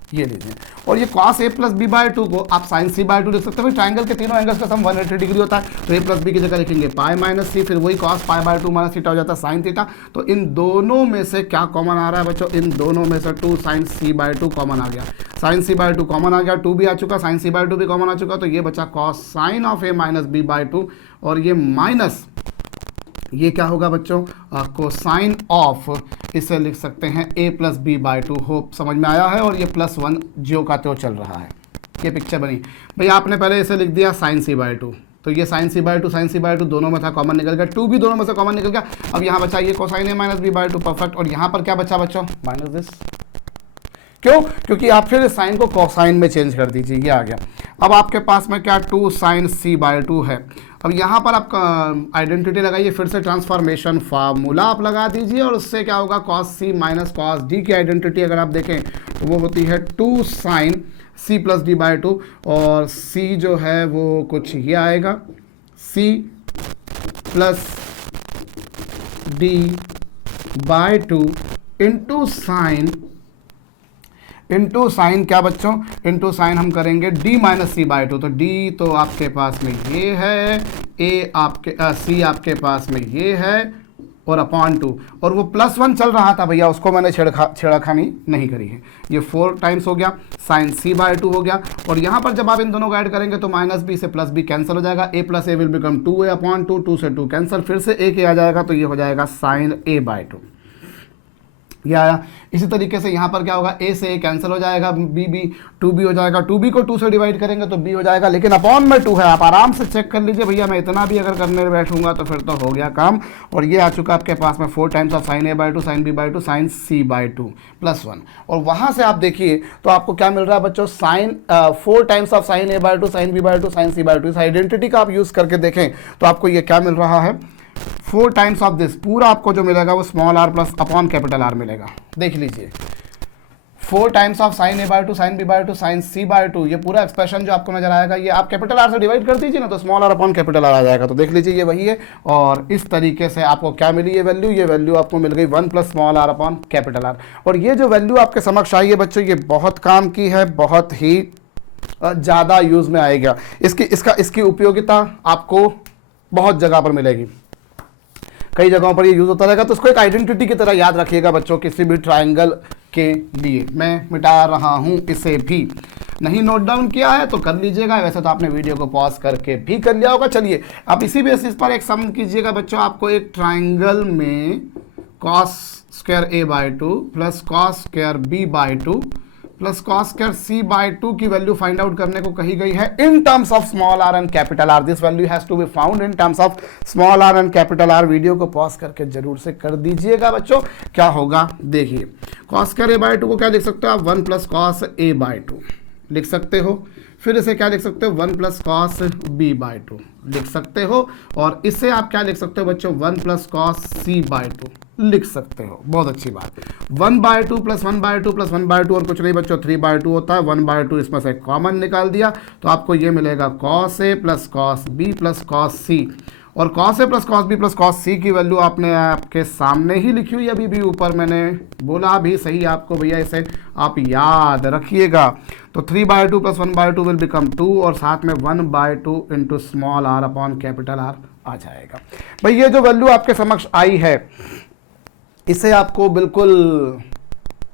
ये लीजिए, और ये cos a plus B by two को आप sin c बाई टू लिख सकते हैं। ट्राइंगल के तीनों एंगल्स का सम 180 डिग्री होता है, तो a प्लस बी की जगह लिखेंगे पाई माइनस सी, फिर वही cos pi by two minus theta हो जाता है sin थीटा। तो इन दोनों में से क्या कॉमन आ रहा है बच्चों, इन दोनों में से 2 sin c by two common आ गया, sin c by two common आ गया, 2 भी आ चुका, sin c बाई टू भी कॉमन आ चुका, तो ये बचा cos sin of a minus B by two, और ये माइनस ये क्या होगा बच्चों, कोसाइन ऑफ, इसे लिख सकते हैं a plus B by two. Hope समझ में आया है, और ये +1 ज्यो का त्यों चल रहा है। ये पिक्चर बनी भाई, आपने पहले इसे लिख दिया sin c बाई टू, तो ये sin c बाई टू दोनों में था, कॉमन निकल गया, 2 भी दोनों में से कॉमन निकल गया। अब यहाँ बचा ये cosine a minus B by two, perfect. और यहाँ पर क्या बचा बच्चों, माइनस दिस, क्यों, क्योंकि आप फिर साइन को कोसाइन में चेंज कर दीजिए, ये आ गया। अब आपके पास में क्या 2 sin c बाई टू है। अब यहाँ पर आपका आइडेंटिटी लगाइए, फिर से ट्रांसफॉर्मेशन फार्मूला आप लगा दीजिए, और उससे क्या होगा, cos c minus cos d की आइडेंटिटी अगर आप देखें तो वो होती है 2 sin c plus D by two, और c जो है वो कुछ ये आएगा, c plus D by two into sine क्या बच्चों, इंटू साइन हम करेंगे d minus C by two, तो d तो आपके पास में ये है, a आपके c आपके पास में ये है, और अपॉन 2, और वो +1 चल रहा था भैया, उसको मैंने छेड़खानी नहीं करी है। ये 4 टाइम्स हो गया, sin c बाई टू हो गया, और यहाँ पर जब आप इन दोनों को ऐड करेंगे तो माइनस बी से प्लस बी कैंसिल हो जाएगा, a plus A will become 2a upon 2, 2 से 2 कैंसिल, फिर से a के आ जाएगा, तो ये हो जाएगा sin a बाई टू, ये आया। इसी तरीके से यहाँ पर क्या होगा, a से a कैंसिल हो जाएगा, b 2b हो जाएगा, 2b को 2 से डिवाइड करेंगे तो b हो जाएगा, लेकिन अपॉन में 2 है, आप आराम से चेक कर लीजिए भैया, मैं इतना भी अगर करने बैठूंगा तो फिर तो हो गया काम। और ये आ चुका आपके पास में 4 times of sin a by to, sin b by to, sin c by to +1, और वहाँ से आप देखिए तो आपको क्या मिल रहा है बच्चों, 4 times of sin a by to, sin b by to, sin c by to. इस आइडेंटिटी का आप यूज़ करके देखें तो आपको ये क्या मिल रहा है, 4 टाइम्स ऑफ दिस, पूरा आपको जो मिलेगा वो small r plus upon capital R मिलेगा। देख लीजिए, 4 times of sin a by to, sin b by to, sin c by to, ये पूरा एक्सप्रेशन जो आपको नजर आएगा, ये आप कैपिटल R से डिवाइड कर दीजिए ना, तो small r upon capital R आ जाएगा। तो देख लीजिए ये वही है, और इस तरीके से आपको क्या मिली ये वैल्यू आपको मिल गई 1 plus small r upon capital R। और ये जो वैल्यू आपके समक्ष आई है बच्चों, ये बहुत काम की है, बहुत ही ज़्यादा यूज़ में आएगा। इसकी उपयोगिता आपको बहुत जगह पर मिलेगी, कई जगहों पर ये यूज़ होता रहेगा। तो उसको एक आइडेंटिटी की तरह याद रखिएगा बच्चों, किसी भी ट्राइंगल के लिए। मैं मिटा रहा हूँ इसे भी, नहीं नोट डाउन किया है तो कर लीजिएगा, वैसे तो आपने वीडियो को पॉज करके भी कर लिया होगा। चलिए आप इसी बेसिस पर एक सम कीजिएगा बच्चों, आपको एक ट्राइंगल में cos square a by two plus cos square b by two plus cos square c by two की वैल्यू फाइंड आउट करने को कही गई है in terms of small r and capital R। This value has to be found in terms of small r and capital R। Video को pause करके जरूर से कर दीजिएगा बच्चों, क्या होगा देखिए। cos square a by two को क्या लिख सकते हो आप, 1 plus cos a by to लिख सकते हो, फिर इसे क्या लिख सकते हो, 1 plus cos b by to लिख सकते हो, और इसे आप क्या लिख सकते हो बच्चों, 1 plus cos c by to लिख सकते हो। बहुत अच्छी बात, 1 by two plus 1 by two plus 1 by two, और कुछ नहीं बच्चों 3 बाई टू होता है, 1 बाई टू इसमें से कॉमन निकाल दिया तो आपको ये मिलेगा cos a plus cos b plus cos c, और cos a plus cos b plus cos c की वैल्यू आपने आपके सामने ही लिखी हुई, अभी भी ऊपर मैंने बोला भी सही आपको भैया, इसे आप याद रखिएगा। तो 3 by two plus 1 by two will become 2, और साथ में 1 by two into small r upon capital R आ जाएगा। भाई ये जो वैल्यू आपके समक्ष आई है, इसे आपको बिल्कुल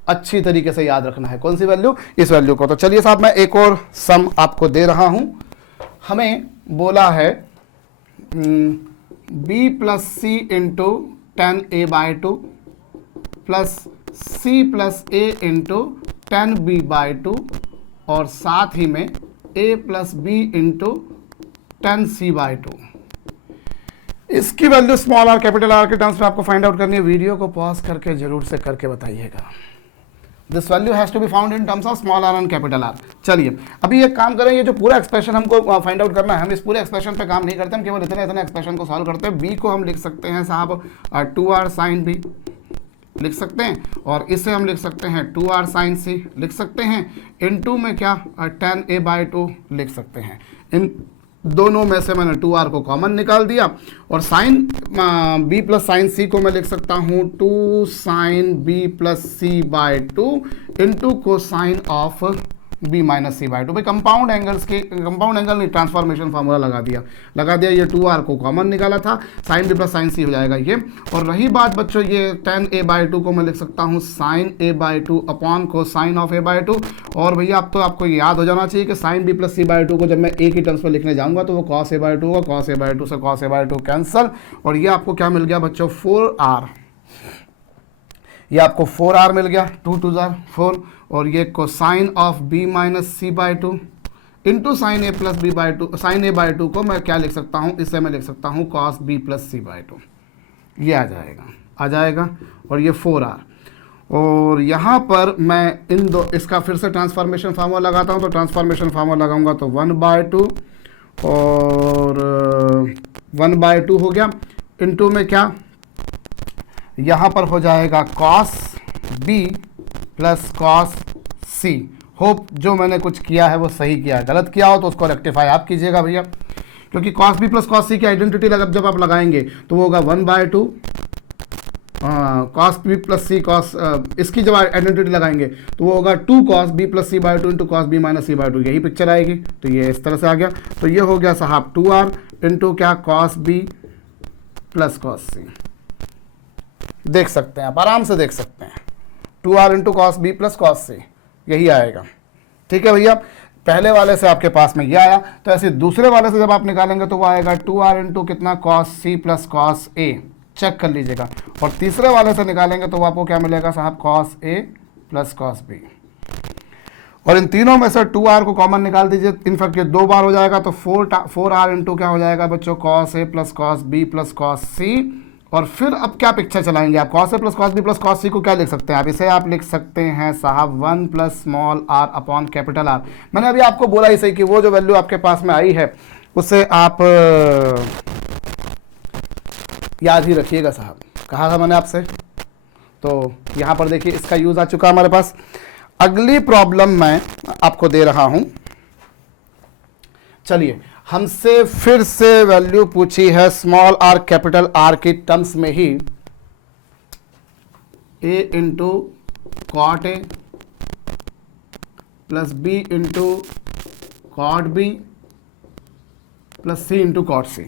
अच्छी तरीके से याद रखना है। कौन सी वैल्यू, इस वैल्यू को। तो चलिए साहब मैं एक और सम आपको दे रहा हूं। हमें बोला है b plus C into 10a by two plus c plus a into 10b by two, और साथ ही में a plus b into 10c by two. इसकी value small r capital R के टर्म्स में आपको फाइंड आउट करनी है। वीडियो को पॉज करके जरूर से करके बताइएगा। This value has to be found in terms of small r and capital R। चलिए अभी एक काम करें, ये जो पूरा एक्सप्रेशन हमको फाइंड आउट करना है, हम इस पूरे एक्सप्रेशन पे काम नहीं करते, हम केवल इतने एक्सप्रेशन को सॉल्व करते हैं। b को हम लिख सकते हैं साहब 2r साइन b लिख सकते हैं, और इसे हम लिख सकते हैं 2r साइन c लिख सकते हैं, इनटू में क्या 10a बाई टू लिख सकते हैं। दोनों में से मैंने 2r को कॉमन निकाल दिया, और sine b plus sine c को मैं लिख सकता हूँ 2 sine b plus C by 2 into cos sine of b minus C by 2। भाई कंपाउंड एंगल ने ट्रांसफॉर्मेशन फार्मूला लगा दिया, ये 2r को कॉमन निकाला था, sine b plus sine c हो जाएगा ये। और रही बात बच्चों ये tan a बाई 2 को मैं लिख सकता हूँ साइन a बाई 2 अपॉन को साइन ऑफ a बाई 2। और भैया अब तो आपको याद हो जाना चाहिए कि sine b plus C by 2 को जब मैं a की टर्म्स में लिखने जाऊँगा तो वो cos a बाई 2 होगा, cos a बाई 2 से cos a बाई 2 कैंसल, और ये आपको क्या मिल गया बच्चों 4r, ये आपको 4r मिल गया, 2 2 4, और ये cosine of b minus C by 2 into sine A plus B by 2, sine A by 2 को मैं क्या लिख सकता हूँ, इससे मैं लिख सकता हूँ cos b plus C by 2, ये आ जाएगा और ये 4r। और यहाँ पर मैं इसका फिर से ट्रांसफॉर्मेशन फार्मूला लगाता हूँ, तो ट्रांसफॉर्मेशन फार्मूला लगाऊंगा तो 1/2 और 1/2 हो गया, इंटू में क्या यहाँ पर हो जाएगा cos b plus cos c। Hope जो मैंने कुछ किया है वो सही किया है, गलत किया हो तो उसको रेक्टिफाई आप कीजिएगा भैया, क्योंकि cos b plus cos c की आइडेंटिटी जब आप लगाएंगे तो वो होगा 1/2 cos b plus c cos, इसकी जब आइडेंटिटी लगाएंगे तो वो होगा 2 cos b plus C by 2 into cos b minus C by 2, यही पिक्चर आएगी। तो ये इस तरह से आ गया, तो ये हो गया साहब 2r इंटू क्या cos b plus cos c। देख सकते हैं आप, आराम से देख सकते हैं, 2r into cos b plus cos c, यही आएगा। ठीक है भैया, पहले वाले से आपके पास में ये आया, तो ऐसे दूसरे वाले से जब आप निकालेंगे तो वो आएगा 2r इंटू कितना cos c प्लस cos a, चेक कर लीजिएगा। और तीसरे वाले से निकालेंगे तो वो आपको क्या मिलेगा साहब cos a plus cos b, और इन तीनों में से 2r को कॉमन निकाल दीजिए, इनफैक्ट ये 2 बार हो जाएगा तो 4r इंटू क्या हो जाएगा बच्चों cos a plus cos b plus cos c। और फिर अब क्या पिक्चर चलाएंगे आप, cos a plus cos b plus cos c को क्या लिख सकते हैं आप, इसे आप लिख सकते हैं साहब 1 plus small r upon capital R। मैंने अभी आपको बोला ही सही कि वो जो वैल्यू आपके पास में आई है उसे आप याद ही रखिएगा साहब, कहा था मैंने आपसे। तो यहाँ पर देखिए इसका यूज आ चुका हमारे पास। अगली प्रॉब्लम मैं आपको दे रहा हूं, चलिए हमसे फिर से वैल्यू पूछी है स्मॉल r कैपिटल R की टर्म्स में ही, a into cot A plus b into cot B plus c into cot C.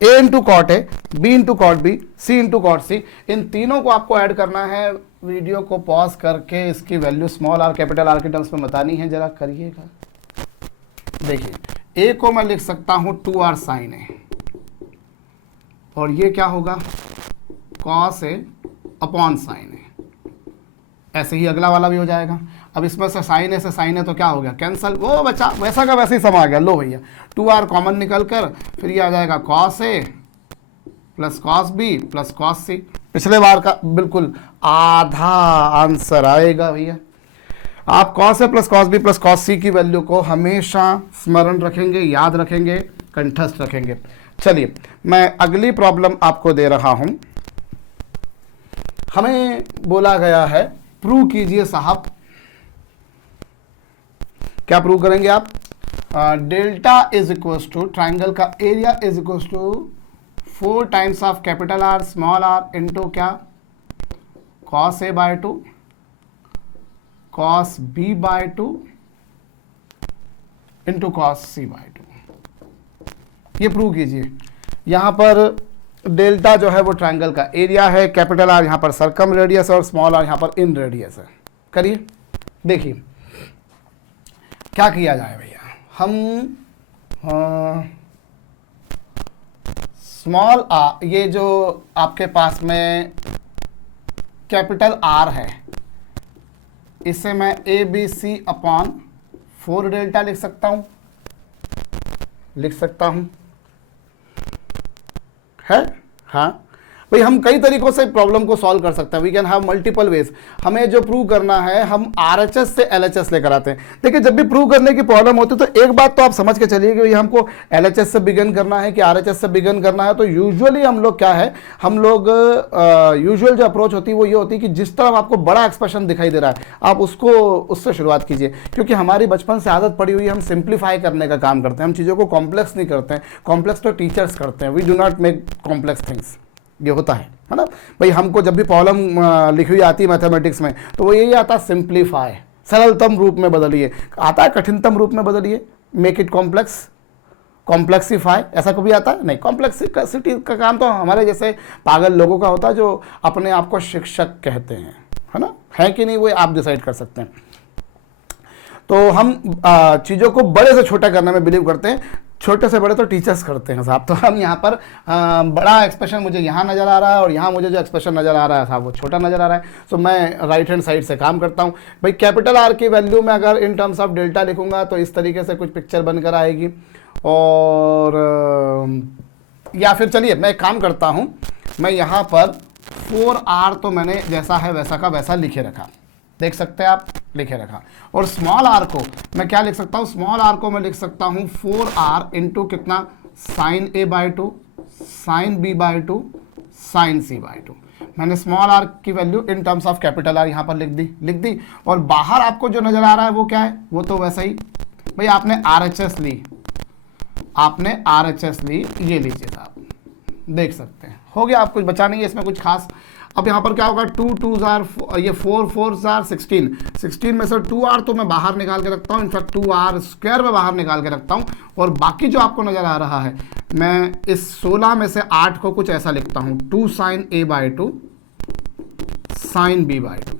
a into cot A, b into cot B, c into cot C, इन तीनों को आपको add करना है। Video को पॉज करके इसकी value small r capital R की टर्म्स में बतानी है, जरा करिएगा। देखिए a को मैं लिख सकता हूं 2r साइन ए, और ये क्या होगा cos a अपॉन साइन ए, ऐसे ही अगला वाला भी हो जाएगा। अब इसमें से साइन ए से साइन ए तो क्या हो गया कैंसल, वो बचा वैसा का वैसे ही समा गया। लो भैया 2r कॉमन निकल कर फिर ये आ जाएगा cos a plus cos b plus cos c। पिछले बार का बिल्कुल आधा आंसर आएगा भैया। आप cos a plus cos b plus cos c की वैल्यू को हमेशा स्मरण रखेंगे, याद रखेंगे, कंठस्थ रखेंगे। चलिए मैं अगली प्रॉब्लम आपको दे रहा हूं। हमें बोला गया है प्रूव कीजिए साहब, क्या प्रूव करेंगे आप, delta is equals to, triangle का area is equals to 4 times of capital R small r into क्या cos a by 2 cos b by 2 into cos c by 2। ये प्रूव कीजिए। यहां पर डेल्टा जो है वो ट्राइंगल का एरिया है, कैपिटल R यहां पर सर्कम रेडियस है और स्मॉल r यहां पर इन रेडियस है। करिए, देखिए क्या किया जाए भैया। हम स्मॉल r, ये जो आपके पास में कैपिटल R है, इसे मैं A B C upon 4 delta लिख सकता हूं, है हाँ। भाई हम कई तरीकों से प्रॉब्लम को सॉल्व कर सकते हैं, we can have multiple ways. हमें जो प्रूव करना है हम RHS से LHS लेकर आते हैं। देखिए जब भी प्रूव करने की प्रॉब्लम होती है तो एक बात तो आप समझ के चलिए कि हमको LHS से बिगिन करना है कि RHS से बिगिन करना है। तो यूजुअली हम लोग क्या है, हम लोग यूजुअल जो अप्रोच होती है वो ये होती है कि जिस तरफ आपको बड़ा एक्सप्रेशन दिखाई दे रहा है आप उसको उससे शुरुआत कीजिए, क्योंकि हमारी बचपन से आदत पड़ी हुई है हम सिंप्लीफाई करने का काम करते हैं, हम चीज़ों को कॉम्प्लेक्स नहीं करते हैं। कॉम्प्लेक्स तो टीचर्स करते हैं, we do not make complex things, ये होता है ना भाई। हमको जब भी प्रॉब्लम लिखी हुई आती है मैथमेटिक्स में तो वो यही आता है सिंप्लीफाई, सरलतम रूप में बदलिए। आता है कठिनतम रूप में बदलिए, मेक इट कॉम्प्लेक्स, कॉम्प्लेक्सीफाई, ऐसा कभी आता है नहीं। कॉम्प्लेक्सिटी का काम तो हमारे जैसे पागल लोगों का होता है जो अपने आप को शिक्षक कहते हैं, है ना, है कि नहीं वो आप डिसाइड कर सकते हैं। तो हम चीज़ों को बड़े से छोटा करने में बिलीव करते हैं, छोटे से बड़े तो टीचर्स करते हैं साहब। तो हम यहाँ पर बड़ा एक्सप्रेशन मुझे यहाँ नज़र आ रहा है और यहाँ मुझे जो एक्सप्रेशन नज़र आ रहा है साहब वो छोटा नज़र आ रहा है। सो मैं राइट हैंड साइड से काम करता हूँ भाई। कैपिटल R की वैल्यू में अगर इन टर्म्स ऑफ डेल्टा लिखूंगा तो इस तरीके से कुछ पिक्चर बनकर आएगी। और या फिर चलिए मैं एक काम करता हूँ, मैं यहाँ पर 4R तो मैंने जैसा है वैसा का वैसा लिखे रखा, देख सकते हैं आप, लिखे रखा। और स्मॉल r को मैं क्या लिख सकता हूँ, स्मॉल r को मैं लिख सकता हूँ 4R इंटू कितना, sine A/2 sine B/2 sine C/2। मैंने स्मॉल r की value in terms of capital R यहाँ पर लिख दी। और बाहर आपको जो नजर आ रहा है वो क्या है, वो तो वैसा ही भाई आपने RHS ली, ये लीजिए साहब, देख सकते हैं हो गया। आप कुछ बचा नहीं है इसमें कुछ खास। अब यहाँ पर क्या होगा, 2 2s are ये 4 4s are 16 में से 2R तो मैं बाहर निकाल के रखता हूँ, इनफैक्ट 2R² में बाहर निकाल के रखता हूँ। और बाकी जो आपको नज़र आ रहा है मैं इस 16 में से 8 को कुछ ऐसा लिखता हूँ, 2 साइन A/2 साइन B/2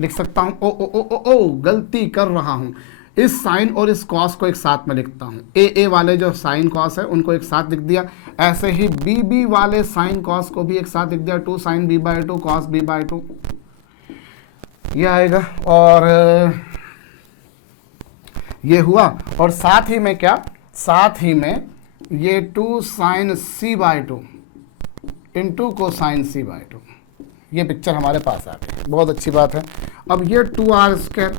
लिख सकता हूँ। ओ गलती कर रहा हूँ, इस साइन और इस कॉस को एक साथ में लिखता हूँ। ए वाले जो साइन कॉस है उनको एक साथ लिख दिया, ऐसे ही बी वाले साइन कॉस को भी एक साथ लिख दिया, 2 साइन B/2 कॉस B/2 ये आएगा। और ये हुआ, और साथ ही में क्या, साथ ही में ये 2 sign C/2 into cos sign C/2, ये पिक्चर हमारे पास आ गई, बहुत अच्छी बात है। अब ये 2R²,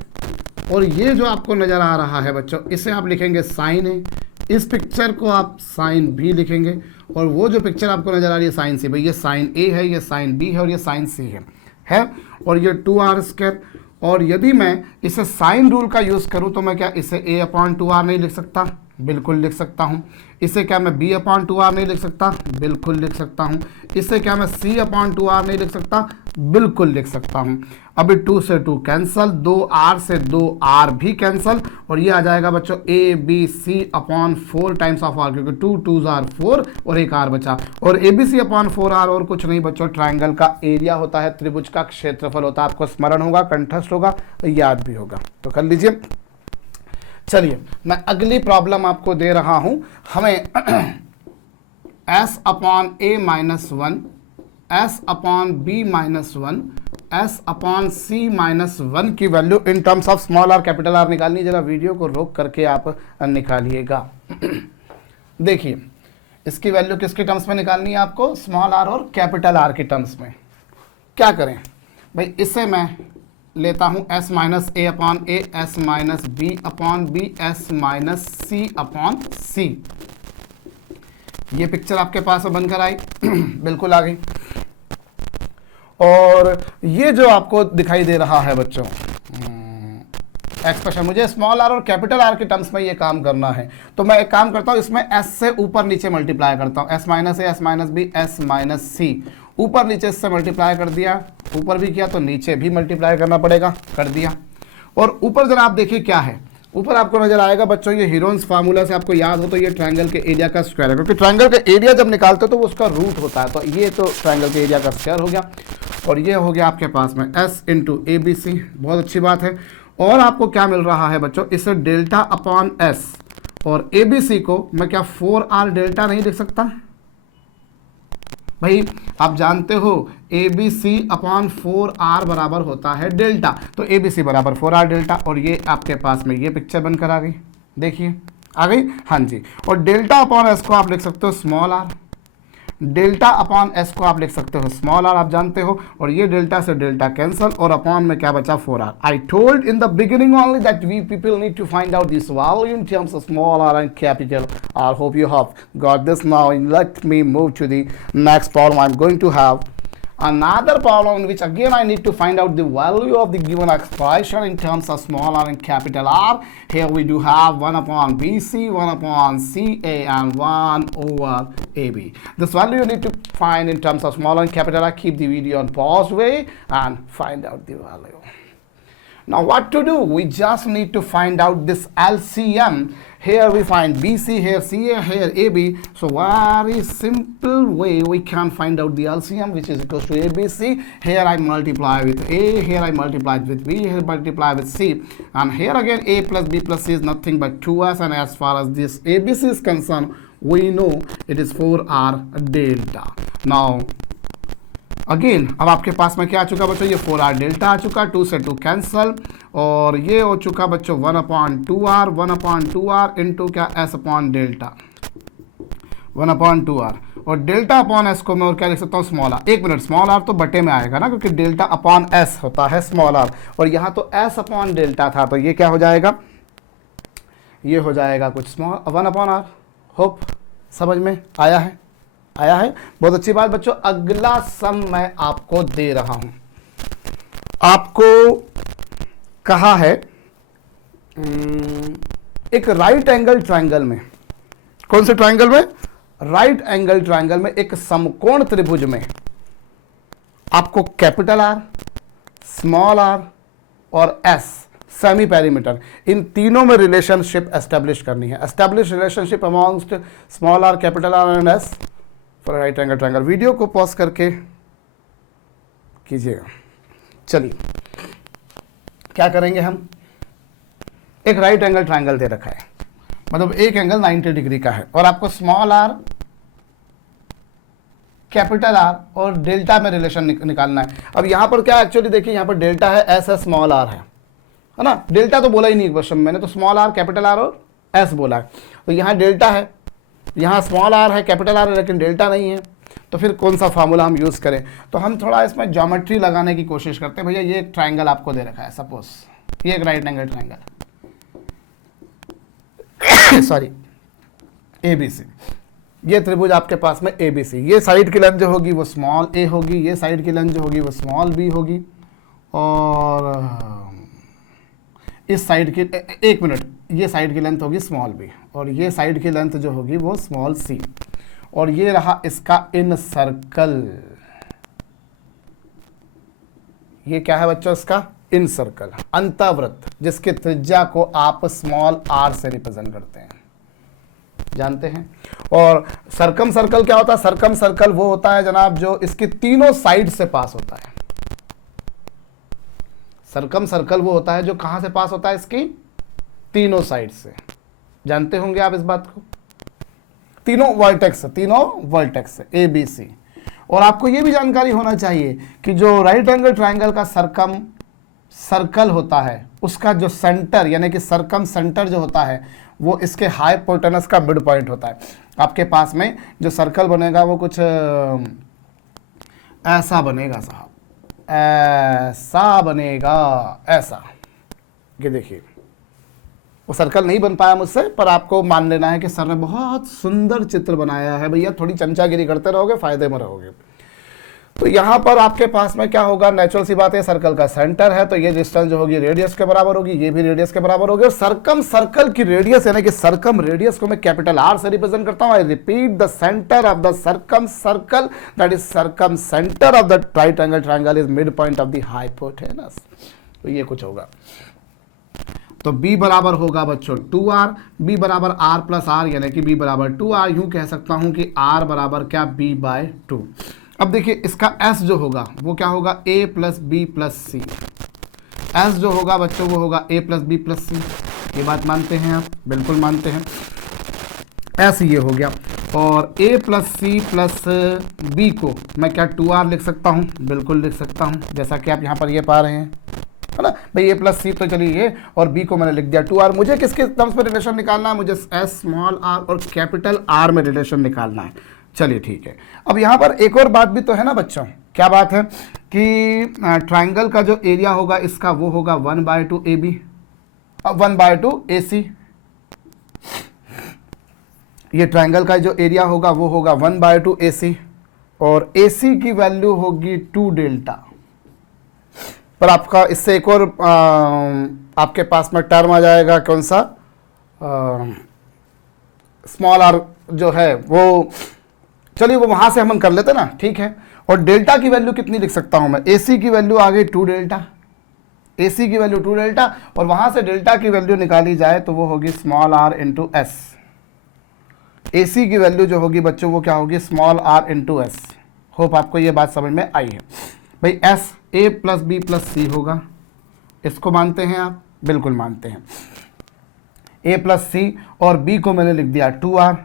और ये जो आपको नज़र आ रहा है बच्चों इसे आप लिखेंगे साइन A, इस पिक्चर को आप साइन B लिखेंगे, और वो जो पिक्चर आपको नज़र आ रही है साइन C, भाई ये साइन A है, ये साइन B है और ये साइन C है। और ये 2R²। और यदि मैं इसे साइन रूल का यूज़ करूँ तो मैं क्या इसे A/2R नहीं लिख सकता, बिल्कुल लिख सकता हूँ। इसे क्या मैं B/2R नहीं लिख सकता, बिल्कुल लिख सकता हूँ। इसे क्या मैं C/2R नहीं लिख सकता, बिल्कुल लिख सकता हूँ। अभी 2 से 2 कैंसल, 2R से 2R भी कैंसल, और ये आ जाएगा बच्चों ABC/4 टाइम्स ऑफ R, क्योंकि 2 2s are 4 और एक R बचा। और ABC/4R और कुछ नहीं बच्चों, ट्राइंगल का एरिया होता है, त्रिभुज का क्षेत्रफल होता है। आपको स्मरण होगा, कंठस्थ होगा, याद भी होगा, तो कर लीजिए। चलिए मैं अगली प्रॉब्लम आपको दे रहा हूं। हमें S/A-1 S/B-1 S/C-1 की value in terms of small r capital R निकालनी। जरा वीडियो को रोक करके आप निकालिएगा। देखिए इसकी वैल्यू किसके टर्म्स में निकालनी है आपको, स्मॉल r और कैपिटल R के टर्म्स में। क्या करें भाई, इसे मैं लेता हूं S-A/A S-B/B S-C/C। ये पिक्चर आपके पास बनकर आई, बिल्कुल आ गई। और ये जो आपको दिखाई दे रहा है बच्चों एक्सप्रेशन, मुझे स्मॉल r और कैपिटल R के टर्म्स में ये काम करना है, तो मैं एक काम करता हूँ, इसमें S से ऊपर नीचे मल्टीप्लाई करता हूँ। S-A S-B S-C, ऊपर नीचे इससे मल्टीप्लाई कर दिया, ऊपर भी किया तो नीचे भी मल्टीप्लाई करना पड़ेगा, कर दिया। और ऊपर जरा आप देखिए क्या है, ऊपर आपको नजर आएगा बच्चों, ये हीरोन्स फार्मूला से आपको याद हो तो ये ट्रायंगल के एरिया का स्क्वायर है, क्योंकि ट्रायंगल का एरिया जब निकालते हो तो वो उसका रूट होता है। तो ये तो ट्रायंगल के एरिया का स्क्वायर हो गया, और ये हो गया आपके पास में S इंटू ABC, बहुत अच्छी बात है। और आपको क्या मिल रहा है बच्चों, इसे डेल्टा अपॉन S, और ABC को मैं क्या 4R डेल्टा नहीं लिख सकता भाई, आप जानते हो ABC/4R बराबर होता है डेल्टा, तो ABC बराबर 4R डेल्टा। और ये आपके पास में ये पिक्चर बनकर आ गई, देखिए आ गई, हाँ जी। और डेल्टा अपॉन S को आप लिख सकते हो small r, delta upon S को आप लिख सकते हो स्मॉल आर, आप जानते हो, और ये डेल्टा से डेल्टा कैंसल, और अपॉन में क्या बचा 4r. I told in the beginning only that we people need to find out this value in terms of small r and capital R. Hope you have got this now. Let me move to the next problem. I am going to have another problem in which again I need to find out the value of the given expression in terms of small r and capital R. Here we do have 1 upon BC, 1 upon CA and 1 over AB. This value you need to find in terms of small r and capital R. Keep the video on pause way and find out the value. Now what to do? We just need to find out this LCM. Here we find BC, here CA, here AB. So very simple way we can find out the LCM, which is equals to ABC. Here I multiply with A, here I multiply with B, here I multiply with C, and here again A plus B plus C is nothing but 2s, and as far as this ABC is concerned, we know it is 4r delta. Now again अब आपके पास में क्या आ चुका बच्चों, ये 4r delta आ चुका, 2 से 2 कैंसल, और ये हो चुका बच्चों 1 अपॉन 2r इंटू क्या s upon delta 1 upon 2r, और डेल्टा अपॉन s को मैं और क्या लिख सकता हूँ स्मॉल आर. एक मिनट, स्मॉल आर तो बटे में आएगा ना, क्योंकि डेल्टा अपॉन s होता है स्मॉल आर, और यहाँ तो s अपॉन डेल्टा था, तो ये क्या हो जाएगा, ये हो जाएगा कुछ स्मॉल 1 अपॉन r. होप समझ में आया है, आया है. बहुत अच्छी बात बच्चों. अगला सम मैं आपको दे रहा हूं. आपको कहा है एक राइट एंगल ट्रायंगल में, कौन से ट्रायंगल में, राइट एंगल ट्रायंगल में एक समकोण त्रिभुज में आपको कैपिटल आर, स्मॉल आर और एस सेमी पेरीमीटर, इन तीनों में रिलेशनशिप एस्टेब्लिश करनी है. Establish relationship amongst small R, capital R and S for right angle triangle. Video को पॉज करके कीजिएगा. चलिए क्या करेंगे हम, एक राइट एंगल ट्रायंगल दे रखा है, मतलब एक एंगल 90 डिग्री का है, और आपको स्मॉल आर, कैपिटल आर और डेल्टा में रिलेशन निकालना है. अब यहाँ पर क्या एक्चुअली देखिए, यहाँ पर डेल्टा है, एस है, स्मॉल आर है ना. डेल्टा तो बोला ही नहीं क्वेश्चन में मैंने, तो स्मॉल आर, कैपिटल आर और एस बोला है. तो यहाँ डेल्टा है, यहाँ स्मॉल आर है, कैपिटल आर है, लेकिन डेल्टा नहीं है. तो फिर कौन सा फार्मूला हम यूज़ करें, तो हम थोड़ा इसमें ज्योमेट्री लगाने की कोशिश करते हैं. भैया ये एक ट्रायंगल आपको दे रखा है, सपोज ये एक right angle triangle sorry ABC, ये त्रिभुज आपके पास में ABC, ये साइड की लेंथ जो होगी वो स्मॉल a होगी, ये साइड की लेंथ जो होगी वो स्मॉल b होगी, और इस साइड की, एक मिनट, ये साइड की लेंथ होगी स्मॉल b, और ये साइड की लेंथ जो होगी वो स्मॉल c, और ये रहा इसका इन सर्कल. ये क्या है बच्चों, इसका इन सर्कल, अंतःवृत्त, जिसके त्रिज्या को आप स्मॉल r से रिप्रेजेंट करते हैं, जानते हैं. और सरकम सर्कल क्या होता है, सरकम सर्कल वो होता है जनाब जो इसके तीनों साइड से पास होता है. सरकम सर्कल वो होता है जो कहां से पास होता है, इसकी तीनों साइड से. जानते होंगे आप इस बात को, तीनों वर्टेक्स से ए बी सी. और आपको ये भी जानकारी होना चाहिए कि जो राइट एंगल ट्रायंगल का सरकम सर्कल होता है, उसका जो सेंटर यानी कि सरकम सेंटर जो होता है वो इसके हाइपोटेनस का मिड पॉइंट होता है. आपके पास में जो सर्कल बनेगा वो कुछ ऐसा बनेगा साहब, ऐसा बनेगा, ऐसा. ये देखिए वो सर्कल नहीं बन पाया मुझसे, पर आपको मान लेना है कि सर ने बहुत सुंदर चित्र बनाया है. भैया थोड़ी चमचागिरी करते रहोगे, फायदे में रहोगे. तो यहाँ पर आपके पास में क्या होगा, नेचुरल सी बात है, सर्कल का सेंटर है, तो ये डिस्टेंस जो होगी रेडियस के बराबर होगी, ये भी रेडियस के बराबर होगी. और सरकम सर्कल की रेडियस यानी कि सरकम रेडियस को मैं कैपिटल आर से रिप्रेजेंट करता हूँ. I repeat, the centre of the circum circle, that is circum centre of the right angle triangle is mid point of the hypotenuse. तो ये कुछ होगा. तो b बराबर होगा बच्चों 2r, b बराबर r प्लस r यानी कि b बराबर 2r. यूं कह सकता हूं कि r बराबर क्या, b बाय 2. अब देखिए इसका s जो होगा वो क्या होगा, a plus B plus C. s जो होगा बच्चों वो होगा a plus B plus C. ये बात मानते हैं आप, बिल्कुल मानते हैं. s ये हो गया, और a plus C plus B को मैं क्या 2r लिख सकता हूँ, बिल्कुल लिख सकता हूँ, जैसा कि आप यहाँ पर ये पा रहे हैं, है ना भाई. a प्लस सी तो चलिए ये, और b को मैंने लिख दिया 2r. मुझे किसके टर्म्स में रिलेशन निकालना है, मुझे s स्मॉल r और कैपिटल R में रिलेशन निकालना है. चलिए ठीक है। अब यहाँ पर एक और बात भी तो है ना बच्चों, क्या बात है कि ट्राइंगल का जो एरिया होगा इसका वो होगा 1/2 AB, अब 1/2 AC। ये ट्राइंगल का जो एरिया होगा वो होगा 1/2 AC, और AC की वैल्यू होगी 2 डेल्टा। पर आपका इससे एक और आपके पास में टर्म आ जाएगा, कौन सा, स्मॉल आर जो है वो, चलिए वो वहां से हम कर लेते ना, ठीक है। और डेल्टा की वैल्यू कितनी लिख सकता हूं मैं, AC की वैल्यू आ गई 2 डेल्टा, AC की वैल्यू 2 डेल्टा, और वहां से डेल्टा की वैल्यू निकाली जाए तो वो होगी small r into S. AC की वैल्यू जो होगी बच्चों वो क्या होगी, small r into S. Hope आपको ये बात समझ में आई है। भाई S A plus B plus C होगा, इसको मानते हैं आप, बिल्कुल मानते हैं। A प्लस C और B को मैंने लिख दिया 2R।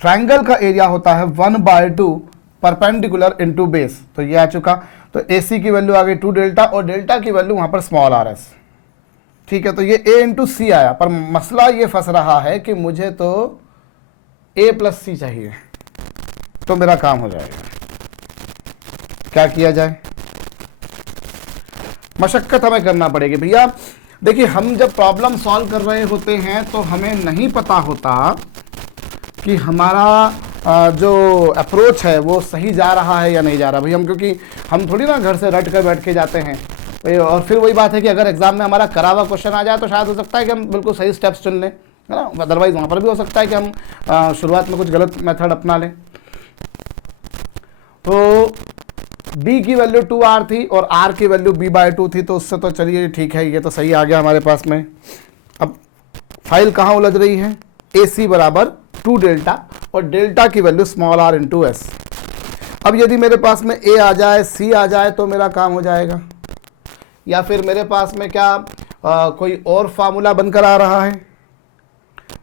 ट्राइंगल का एरिया होता है 1/2 परपेंडिकुलर इंटू बेस, तो ये आ चुका। तो AC की वैल्यू आ गई 2 डेल्टा, और डेल्टा की वैल्यू वहां पर स्मॉल r s, ठीक है। तो ये A इंटू C आया, पर मसला ये फंस रहा है कि मुझे तो A प्लस C चाहिए, तो मेरा काम हो जाएगा। क्या किया जाए, मशक्कत हमें करना पड़ेगी भैया। देखिए हम जब प्रॉब्लम सॉल्व कर रहे होते हैं तो हमें नहीं पता होता कि हमारा जो अप्रोच है वो सही जा रहा है या नहीं जा रहा भाई। हम क्योंकि हम थोड़ी ना घर से रट कर बैठ के जाते हैं, और फिर वही बात है कि अगर एग्जाम में हमारा करा हुआ क्वेश्चन आ जाए तो शायद हो सकता है कि हम बिल्कुल सही स्टेप्स चुन लें, है ना। अदरवाइज वहाँ पर भी हो सकता है कि हम शुरुआत में कुछ गलत मेथड अपना लें। तो B की वैल्यू 2R थी और R की वैल्यू B/2 थी, तो उससे तो चलिए ठीक है, ये तो सही आ गया हमारे पास में। अब फाइल कहाँ उलझ रही है, AC बराबर 2 डेल्टा और डेल्टा की value small r into S. अब यदि मेरे पास में A आ जाए, C आ जाए तो मेरा काम हो जाएगा, या फिर मेरे पास में क्या कोई और फार्मूला बनकर आ रहा है।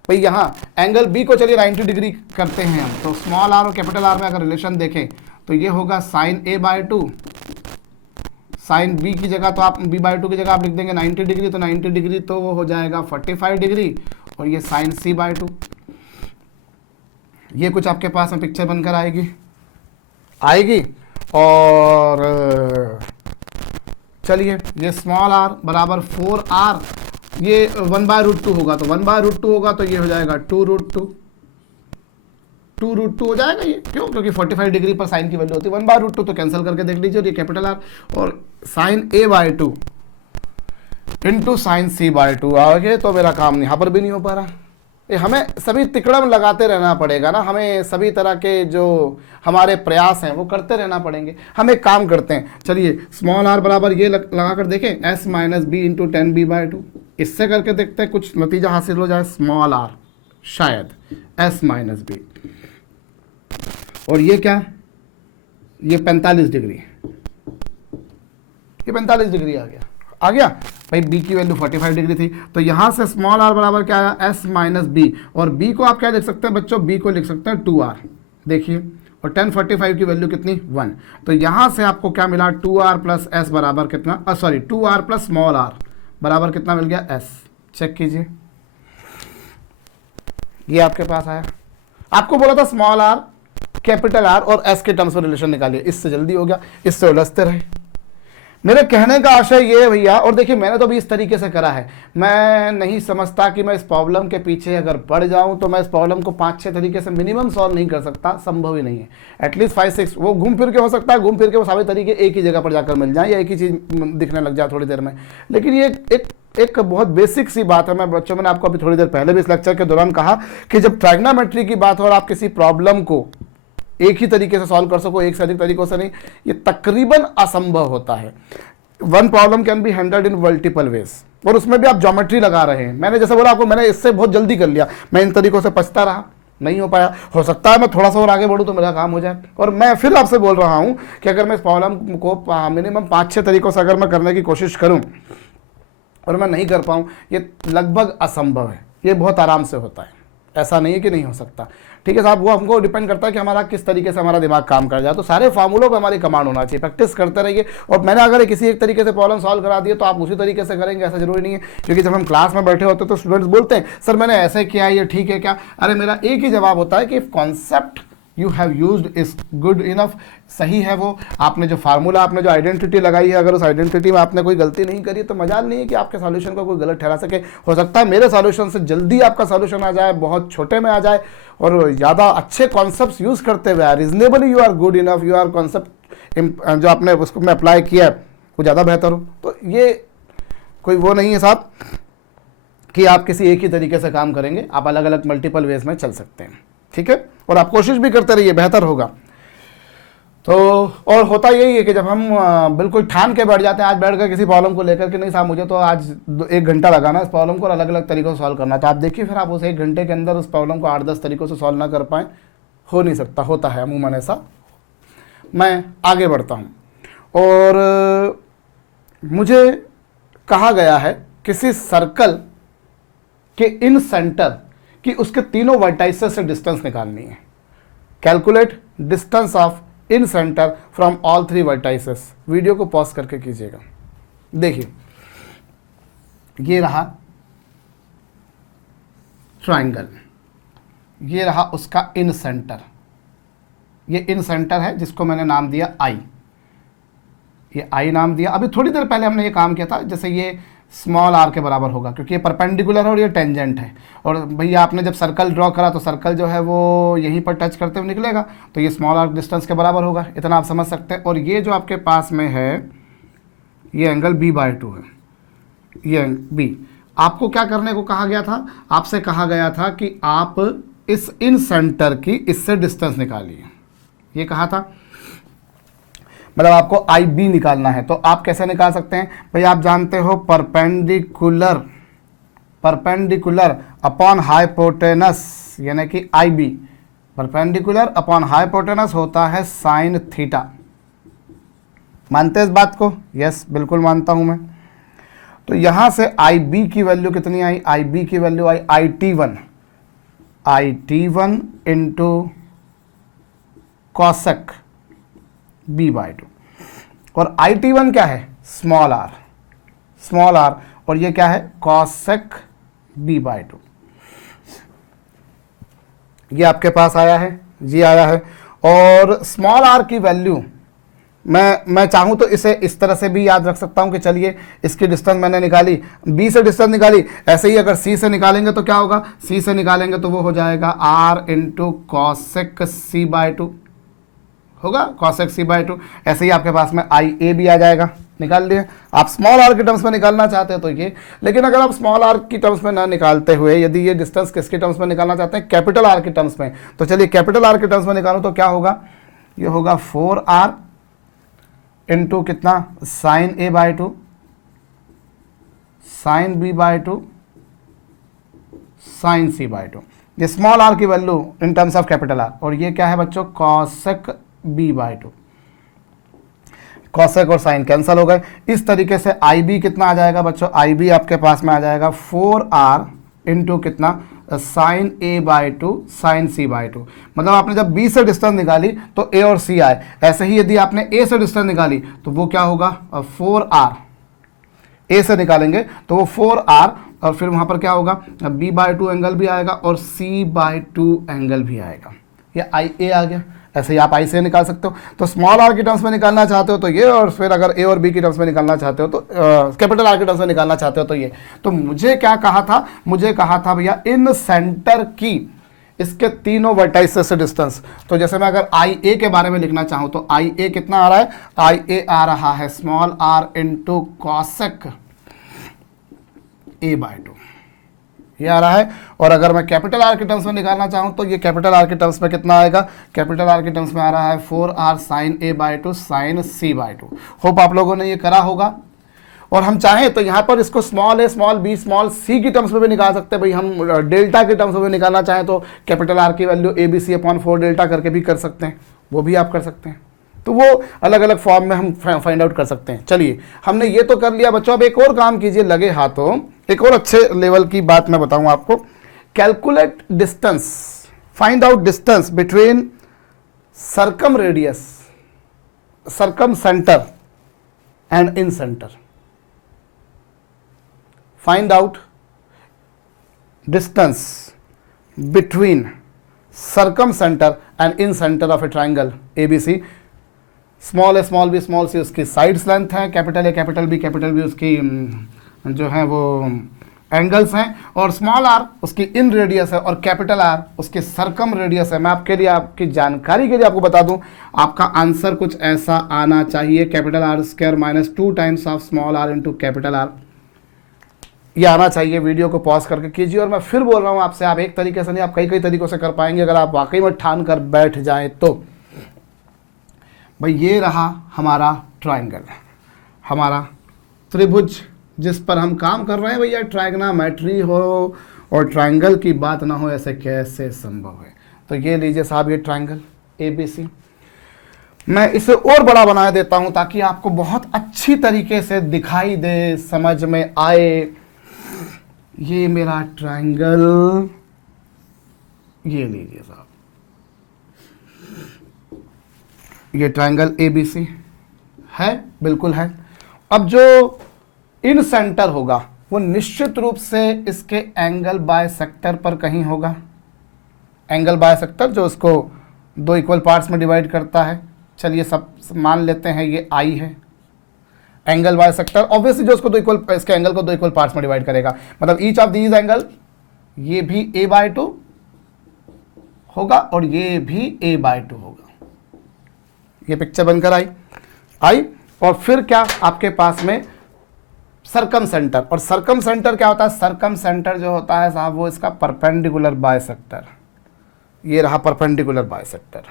भाई यहाँ एंगल B को चलिए 90 डिग्री करते हैं हम, तो स्मॉल r और कैपिटल R में अगर रिलेशन देखें तो ये होगा साइन A/2, साइन B की जगह तो आप B/2 की जगह आप लिख देंगे 90 डिग्री, तो 90 डिग्री तो वो हो जाएगा 45 डिग्री, और ये साइन C/2। ये कुछ आपके पास में पिक्चर बनकर आएगी। और चलिए ये स्मॉल r बराबर 4R, ये 1/√2 होगा, तो 1/√2 होगा तो ये हो जाएगा 2√2 हो जाएगा। ये क्यों, क्योंकि 45 डिग्री पर साइन की वैल्यू होती है 1/√2, तो कैंसिल करके देख लीजिए, और ये कैपिटल R और sine A/2 into sine C/2 आ गए, तो मेरा काम यहाँ पर भी नहीं हो पा रहा। हमें सभी तिकड़म लगाते रहना पड़ेगा ना, हमें सभी तरह के जो हमारे प्रयास हैं वो करते रहना पड़ेंगे। हम एक काम करते हैं, चलिए स्मॉल r बराबर ये लगा कर देखें s minus B into 10b/2, इससे करके देखते हैं कुछ नतीजा हासिल हो जाए। स्मॉल r शायद s माइनस बी, और ये क्या, ये 45 डिग्री, ये 45 डिग्री आ गया भाई। B की वैल्यू 45 डिग्री थी, तो यहां से स्मॉल r बराबर क्या आया, s माइनस बी, और B को आप क्या लिख सकते हैं बच्चों, B को लिख सकते हैं 2R, देखिए, और 1045 की वैल्यू कितनी 1, तो यहां से आपको क्या मिला 2R प्लस s बराबर कितना, 2R प्लस स्मॉल r बराबर कितना मिल गया, s। चेक कीजिए, ये आपके पास आया। आपको बोला था स्मॉल r कैपिटल R और S के टर्म्स में रिलेशन निकालिए, इससे जल्दी हो गया, इससे उलझते रहे। मेरे कहने का आशय ये है भैया, और देखिए मैंने तो भी इस तरीके से करा है, मैं नहीं समझता कि मैं इस प्रॉब्लम के पीछे अगर बढ़ जाऊं तो मैं इस प्रॉब्लम को 5-6 तरीके से मिनिमम सॉल्व नहीं कर सकता, संभव ही नहीं है। एटलीस्ट 5-6 वो घूम फिर के हो सकता है, घूम फिर के वो सारे तरीके एक ही जगह पर जाकर मिल जाए, या एक ही चीज़ दिखने लग जाए थोड़ी देर में। लेकिन ये एक बहुत बेसिक सी बात है। मैं बच्चों, मैंने आपको अभी थोड़ी देर पहले भी इस लेक्चर के दौरान कहा कि जब ट्राइग्नोमेट्री की बात हो और आप किसी प्रॉब्लम को एक ही तरीके से सॉल्व कर सको, एक से अधिक तरीकों से नहीं, ये तकरीबन असंभव होता है। One problem can be handled in multiple ways, और उसमें भी आप ज्योमेट्री लगा रहे हैं। मैंने जैसे बोला आपको, मैंने इससे बहुत जल्दी कर लिया, मैं इन तरीकों से पछता रहा, नहीं हो पाया। हो सकता है मैं थोड़ा सा और आगे बढ़ूं तो मेरा काम हो जाए। और मैं फिर आपसे बोल रहा हूं कि अगर मैं इस प्रॉब्लम को मिनिमम 5-6 तरीकों से अगर मैं करने की कोशिश करूं और मैं नहीं कर पाऊं, ये लगभग असंभव है। ये बहुत आराम से होता है, ऐसा नहीं है कि नहीं हो सकता। ठीक है साहब, वो हमको डिपेंड करता है कि हमारा किस तरीके से हमारा दिमाग काम कर जाए। तो सारे फार्मूलों पे हमारी कमांड होना चाहिए, प्रैक्टिस करते रहिए। और मैंने अगर किसी एक तरीके से प्रॉब्लम सॉल्व करा दिए तो आप उसी तरीके से करेंगे, ऐसा जरूरी नहीं है। क्योंकि जब हम क्लास में बैठे होते हैं तो स्टूडेंट्स बोलते हैं सर मैंने ऐसे किया, ये ठीक है क्या? अरे मेरा एक ही जवाब होता है कि if concept you have used is good enough, सही है वो। आपने जो फार्मूला, आपने जो आइडेंटिटी लगाई है, अगर उस आइडेंटिटी में आपने कोई गलती नहीं करी तो मजाल नहीं है कि आपके सॉल्यूशन को कोई गलत ठहरा सके। हो सकता है मेरे सॉल्यूशन से जल्दी आपका सॉल्यूशन आ जाए, बहुत छोटे में आ जाए और ज़्यादा अच्छे कॉन्सेप्ट यूज़ करते हुए, reasonably you are good enough, you are concept जो आपने उसको में अप्लाई किया है वो ज़्यादा बेहतर हो। तो ये कोई वो नहीं है साहब कि आप किसी एक ही तरीके से काम करेंगे, आप अलग अलग मल्टीपल वेज में चल सकते हैं, ठीक है। और आप कोशिश भी करते रहिए, बेहतर होगा। तो और होता यही है कि जब हम बिल्कुल ठान के बैठ जाते हैं, आज बैठ कर किसी प्रॉब्लम को लेकर कि नहीं साहब मुझे तो आज 1 घंटा लगाना इस प्रॉब्लम को और अलग अलग तरीकों से सॉल्व करना, तो आप देखिए फिर आप उस 1 घंटे के अंदर उस प्रॉब्लम को 8-10 तरीकों से सॉल्व ना कर पाएँ, हो नहीं सकता, होता है अमूमन ऐसा। मैं आगे बढ़ता हूँ और मुझे कहा गया है किसी सर्कल कि इन सेंटर कि उसके तीनों वर्टाइसेस से डिस्टेंस निकालनी है। Calculate distance of in centre from all 3 vertices. Video को पॉज करके कीजिएगा। देखिए ये रहा ट्रायंगल, ये रहा उसका इन सेंटर, ये इन सेंटर है जिसको मैंने नाम दिया आई, ये आई नाम दिया। अभी थोड़ी देर पहले हमने ये काम किया था, जैसे ये स्मॉल आर के बराबर होगा क्योंकि ये परपेंडिकुलर है और ये टेंजेंट है। और भैया आपने जब सर्कल ड्रॉ करा तो सर्कल जो है वो यहीं पर टच करते हुए निकलेगा, तो ये स्मॉल आर डिस्टेंस के बराबर होगा, इतना आप समझ सकते हैं। और ये जो आपके पास में है ये एंगल b/2 है, ये b। आपको क्या करने को कहा गया था? आपसे कहा गया था कि आप इस इन सेंटर की इससे डिस्टेंस निकालिए, ये कहा था। मतलब आपको आई बी निकालना है, तो आप कैसे निकाल सकते हैं भाई? आप जानते हो परपेंडिकुलर अपॉन हाइपोटेनस, यानी कि आई बी परपेंडिकुलर अपॉन हाइपोटेनस होता है साइन थीटा। मानते हैं इस बात को? यस, बिल्कुल मानता हूं मैं। तो यहां से आई बी की वैल्यू कितनी आई? आई बी की value I I T one into cosec b/2। और IT1 क्या है? स्मॉल आर, और ये क्या है? Cosec b/2। ये आपके पास आया है, जी आया है। और स्मॉल आर की वैल्यू मैं चाहूं तो इसे इस तरह से भी याद रख सकता हूं कि चलिए इसकी डिस्टेंस मैंने निकाली, b से डिस्टेंस निकाली, ऐसे ही अगर c से निकालेंगे तो क्या होगा? c से निकालेंगे तो वो हो जाएगा r इंटू कॉसेक c/2 होगा, कॉसेक c/2। ऐसे ही आपके पास में आई ए भी आ जाएगा, निकाल लिया। आप स्मॉल आर के टर्म्स में निकालना चाहते हैं तो ये, लेकिन अगर आप स्मॉल आर की टर्म्स में ना निकालते हुए यदि ये डिस्टेंस किसके टर्म्स में निकालना चाहते हैं? कैपिटल आर के टर्म्स में, तो चलिए कैपिटल आर के टर्म्स में निकालो तो क्या होगा? ये होगा 4r इंटू कितना? Sine a/2 sine b/2 sine c/2। ये स्मॉल आर की value in terms of capital R, और ये क्या है बच्चों? Cosec b/2। कॉसेक और साइन कैंसल हो गए। इस तरीके से आई बी कितना आ जाएगा बच्चों? आई बी आपके पास में आ जाएगा 4r इंटू कितना? Sine a/2 sine c/2। मतलब आपने जब b से डिस्टेंस निकाली तो a और c आए, ऐसे ही यदि आपने a से डिस्टेंस निकाली तो वो क्या होगा? 4r। a से निकालेंगे तो वो 4r, और फिर वहाँ पर क्या होगा? b/2 एंगल भी आएगा और c/2 एंगल भी आएगा। ये आई ए आ गया। ऐसे ही आप आई से निकाल सकते हो। तो स्मॉल आर की टर्म्स में निकालना चाहते हो तो ये, और फिर अगर ए और बी की टर्म्स में निकालना चाहते हो तो कैपिटल आर की टर्म्स में निकालना चाहते हो तो ये। तो मुझे क्या कहा था? मुझे कहा था भैया इन सेंटर की इसके तीनों वर्टाइसेस से डिस्टेंस। तो जैसे मैं अगर आई ए के बारे में लिखना चाहूँ तो आई ए कितना आ रहा है? आई ए आ रहा है small are into cosec a/2, ये आ रहा है। और अगर मैं कैपिटल आर के टर्म्स में निकालना चाहूँ तो ये कैपिटल आर के टर्म्स में कितना आएगा? कैपिटल आर के टर्म्स में आ रहा है 4r sign a/2 sine c/2। Hope आप लोगों ने ये करा होगा। और हम चाहें तो यहाँ पर इसको स्मॉल ए स्मॉल बी स्मॉल सी की टर्म्स में भी निकाल सकते हैं। भाई हम डेल्टा के टर्म्स में भी निकालना चाहें तो कैपिटल आर की वैल्यू ABC/4 डेल्टा करके भी कर सकते हैं, वो भी आप कर सकते हैं। तो वो अलग अलग फॉर्म में हम फाइंड आउट कर सकते हैं। चलिए हमने ये तो कर लिया बच्चों, अब एक और काम कीजिए लगे हाथों, एक और अच्छे लेवल की बात मैं बताऊं आपको। Calculate distance, find out distance between circum radius, circum centre and in centre. Find out distance between circum centre and in centre of a triangle ABC। Small B small C उसकी sides length है, capital A capital B उसकी जो है वो angles हैं, और small r उसकी इन radius है, और कैपिटल R उसकी सर्कम रेडियस है। मैं आपके लिए, आपकी जानकारी के लिए आपको बता दूं, आपका आंसर कुछ ऐसा आना चाहिए, capital R square minus 2 times of small r into capital R, ये आना चाहिए। वीडियो को पॉज करके कीजिए। और मैं फिर बोल रहा हूँ आपसे, आप एक तरीके से नहीं, आप कई तरीकों से कर पाएंगे अगर आप वाकई में ठान कर बैठ जाएं तो। भाई ये रहा हमारा ट्राइंगल, हमारा त्रिभुज जिस पर हम काम कर रहे हैं। भैया ट्राइग्नोमेट्री हो और ट्राइंगल की बात ना हो, ऐसे कैसे संभव है? तो ये लीजिए साहब, ये ट्राइंगल ABC। मैं इसे और बड़ा बना देता हूं ताकि आपको बहुत अच्छी तरीके से दिखाई दे, समझ में आए। ये मेरा ट्राइंगल, ये लीजिए साहब, ये ट्राइंगल ABC है, बिल्कुल है। अब जो इन सेंटर होगा वो निश्चित रूप से इसके एंगल बायसेक्टर पर कहीं होगा। एंगल बायसेक्टर जो उसको 2 इक्वल पार्ट्स में डिवाइड करता है। चलिए सब मान लेते हैं ये I है। एंगल बायसेक्टर ऑब्वियसली जो उसको 2 इक्वल, इसके एंगल को 2 इक्वल पार्ट्स में डिवाइड करेगा, मतलब ईच ऑफ दीज एंगल, ये भी A/2 होगा और ये भी A/2 होगा। ये पिक्चर बनकर आई। और फिर क्या आपके पास में सर्कम सेंटर, और सर्कम सेंटर क्या होता है? सर्कम सेंटर जो होता है साहब वो इसका परपेंडिकुलर बायसेक्टर, ये रहा परपेंडिकुलर बायसेक्टर,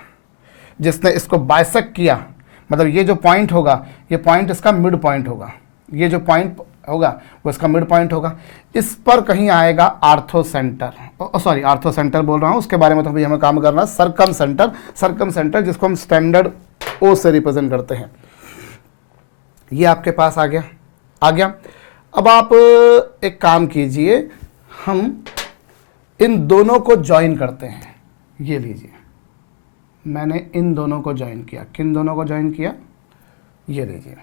जिसने इसको बायसेक्ट किया, मतलब ये जो पॉइंट होगा, ये पॉइंट इसका मिड पॉइंट होगा, ये जो पॉइंट होगा वो इसका मिड पॉइंट होगा। इस पर कहीं आएगा ortho centre, sorry ortho centre बोल रहा हूँ, उसके बारे में तो भी हमें काम करना है। सर्कम सेंटर जिसको हम स्टैंडर्ड O से रिप्रेजेंट करते हैं, ये आपके पास आ गया। अब आप एक काम कीजिए, हम इन दोनों को ज्वाइन करते हैं। ये लीजिए, मैंने इन दोनों को ज्वाइन किया। किन दोनों को ज्वाइन किया? ये लीजिए,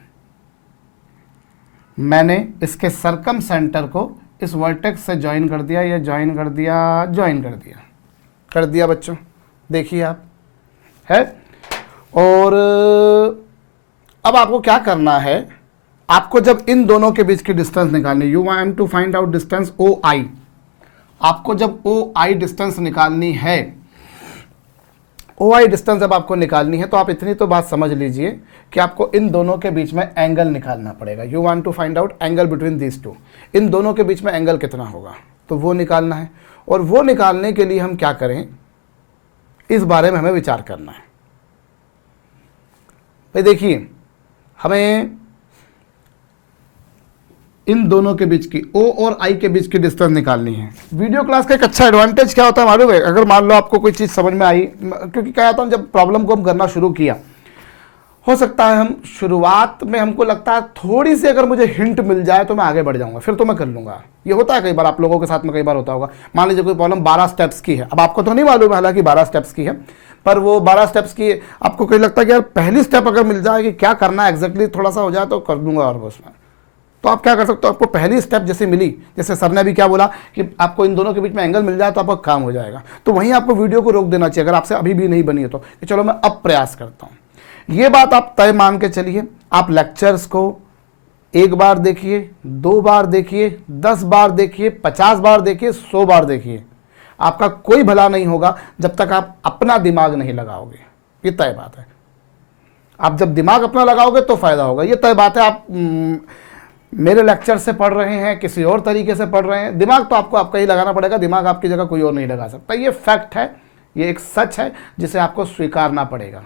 मैंने इसके सर्कम सेंटर को इस वर्टेक्स से ज्वाइन कर दिया, ये ज्वाइन कर दिया बच्चों, देखिए आप है। और अब आपको क्या करना है, आपको जब इन दोनों के बीच की डिस्टेंस निकालनी, you want to find out distance OI, आपको जब OI डिस्टेंस निकालनी है, OI डिस्टेंस जब आपको निकालनी है तो आप इतनी तो बात समझ लीजिए कि आपको इन दोनों के बीच में एंगल निकालना पड़ेगा। You want to find out angle between these two, इन दोनों के बीच में एंगल कितना होगा, तो वो निकालना है। और वो निकालने के लिए हम क्या करें, इस बारे में हमें विचार करना है। भाई देखिए, हमें इन दोनों के बीच की O और I के बीच की डिस्टेंस निकालनी है। वीडियो क्लास का एक अच्छा एडवांटेज क्या होता है मालूम है? अगर मान लो आपको कोई चीज़ समझ में आई, क्योंकि क्या होता है जब प्रॉब्लम को हम करना शुरू किया, हो सकता है हम शुरुआत में हमको लगता है थोड़ी सी अगर मुझे हिंट मिल जाए तो मैं आगे बढ़ जाऊंगा, फिर तो मैं कर लूंगा। ये होता है कई बार, आप लोगों के साथ में कई बार होता होगा। मान लीजिए कोई प्रॉब्लम 12 स्टेप्स की है, अब आपको तो नहीं मालूम है हालांकि 12 स्टेप्स की है, पर वो 12 स्टेप्स की आपको कहीं लगता है कि यार पहली स्टेप अगर मिल जाए कि क्या करना है एग्जैक्टली, थोड़ा सा हो जाए तो कर दूंगा। और बस तो आप क्या कर सकते हो, आपको पहली स्टेप जैसे मिली, जैसे सर ने भी क्या बोला कि आपको इन दोनों के बीच में एंगल मिल जाए तो आपका काम हो जाएगा, तो वहीं आपको वीडियो को रोक देना चाहिए अगर आपसे अभी भी नहीं बनी है तो, कि चलो मैं अब प्रयास करता हूँ। ये बात आप तय मान के चलिए। आप लेक्चर्स को 1 बार देखिए, 2 बार देखिए, 10 बार देखिए, 50 बार देखिए, 100 बार देखिए, आपका कोई भला नहीं होगा जब तक आप अपना दिमाग नहीं लगाओगे। ये तय बात है। आप जब दिमाग अपना लगाओगे तो फायदा होगा, ये तय बात है। आप मेरे लेक्चर से पढ़ रहे हैं, किसी और तरीके से पढ़ रहे हैं, दिमाग तो आपको आपका ही लगाना पड़ेगा, दिमाग आपकी जगह कोई और नहीं लगा सकता। ये फैक्ट है, ये एक सच है जिसे आपको स्वीकारना पड़ेगा।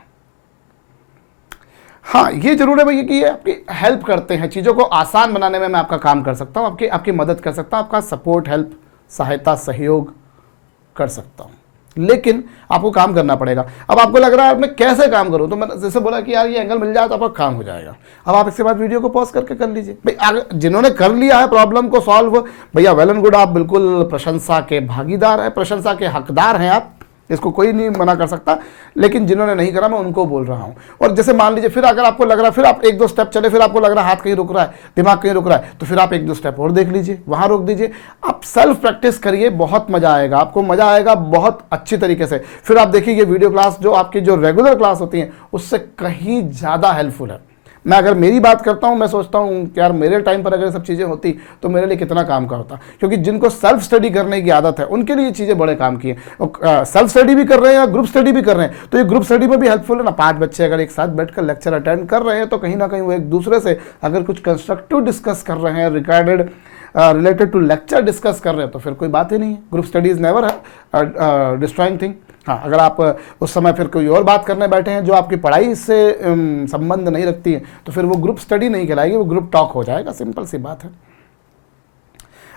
हाँ, ये जरूर है भैया कि ये आपकी हेल्प करते हैं, चीज़ों को आसान बनाने में मैं आपका काम कर सकता हूँ, आपकी मदद कर सकता हूँ, आपका सपोर्ट, हेल्प, सहायता, सहयोग कर सकता हूँ, लेकिन आपको काम करना पड़ेगा। अब आपको लग रहा है मैं कैसे काम करूँ, तो मैंने जैसे बोला कि यार ये एंगल मिल जाए तो आपका काम हो जाएगा। अब आप इसके बाद वीडियो को पॉज करके कर लीजिए। भाई जिन्होंने कर लिया है प्रॉब्लम को सॉल्व, भैया वेल एंड गुड, आप बिल्कुल प्रशंसा के भागीदार हैं, प्रशंसा के हकदार हैं आप। इसको कोई नहीं मना कर सकता, लेकिन जिन्होंने नहीं करा मैं उनको बोल रहा हूं। और जैसे मान लीजिए फिर अगर आपको लग रहा है, फिर आप 1-2 स्टेप चले, फिर आपको लग रहा है हाथ कहीं रुक रहा है, दिमाग कहीं रुक रहा है, तो फिर आप 1-2 स्टेप और देख लीजिए, वहां रोक दीजिए। आप सेल्फ प्रैक्टिस करिए, बहुत मजा आएगा, आपको मजा आएगा बहुत अच्छी तरीके से। फिर आप देखिए ये वीडियो क्लास जो आपकी जो रेगुलर क्लास होती है उससे कहीं ज्यादा हेल्पफुल है। मैं अगर मेरी बात करता हूं, मैं सोचता हूं कि यार मेरे टाइम पर अगर ये सब चीज़ें होती तो मेरे लिए कितना काम का होता, क्योंकि जिनको सेल्फ स्टडी करने की आदत है उनके लिए ये चीज़ें बड़े काम की हैं। सेल्फ स्टडी भी कर रहे हैं या ग्रुप स्टडी भी कर रहे हैं, तो ये ग्रुप स्टडी में भी हेल्पफुल है ना। 5 बच्चे अगर एक साथ बैठकर लेक्चर अटेंड कर रहे हैं तो कहीं ना कहीं वो एक दूसरे से अगर कुछ कंस्ट्रक्टिव डिस्कस कर रहे हैं, recorded related to lecture discuss कर रहे हैं, तो फिर कोई बात ही नहीं है। Group study is never destroying thing. हाँ, अगर आप उस समय फिर कोई और बात करने बैठे हैं जो आपकी पढ़ाई से संबंध नहीं रखती है, तो फिर वो ग्रुप स्टडी नहीं कहलाएगी, वो ग्रुप टॉक हो जाएगा, सिंपल सी बात है।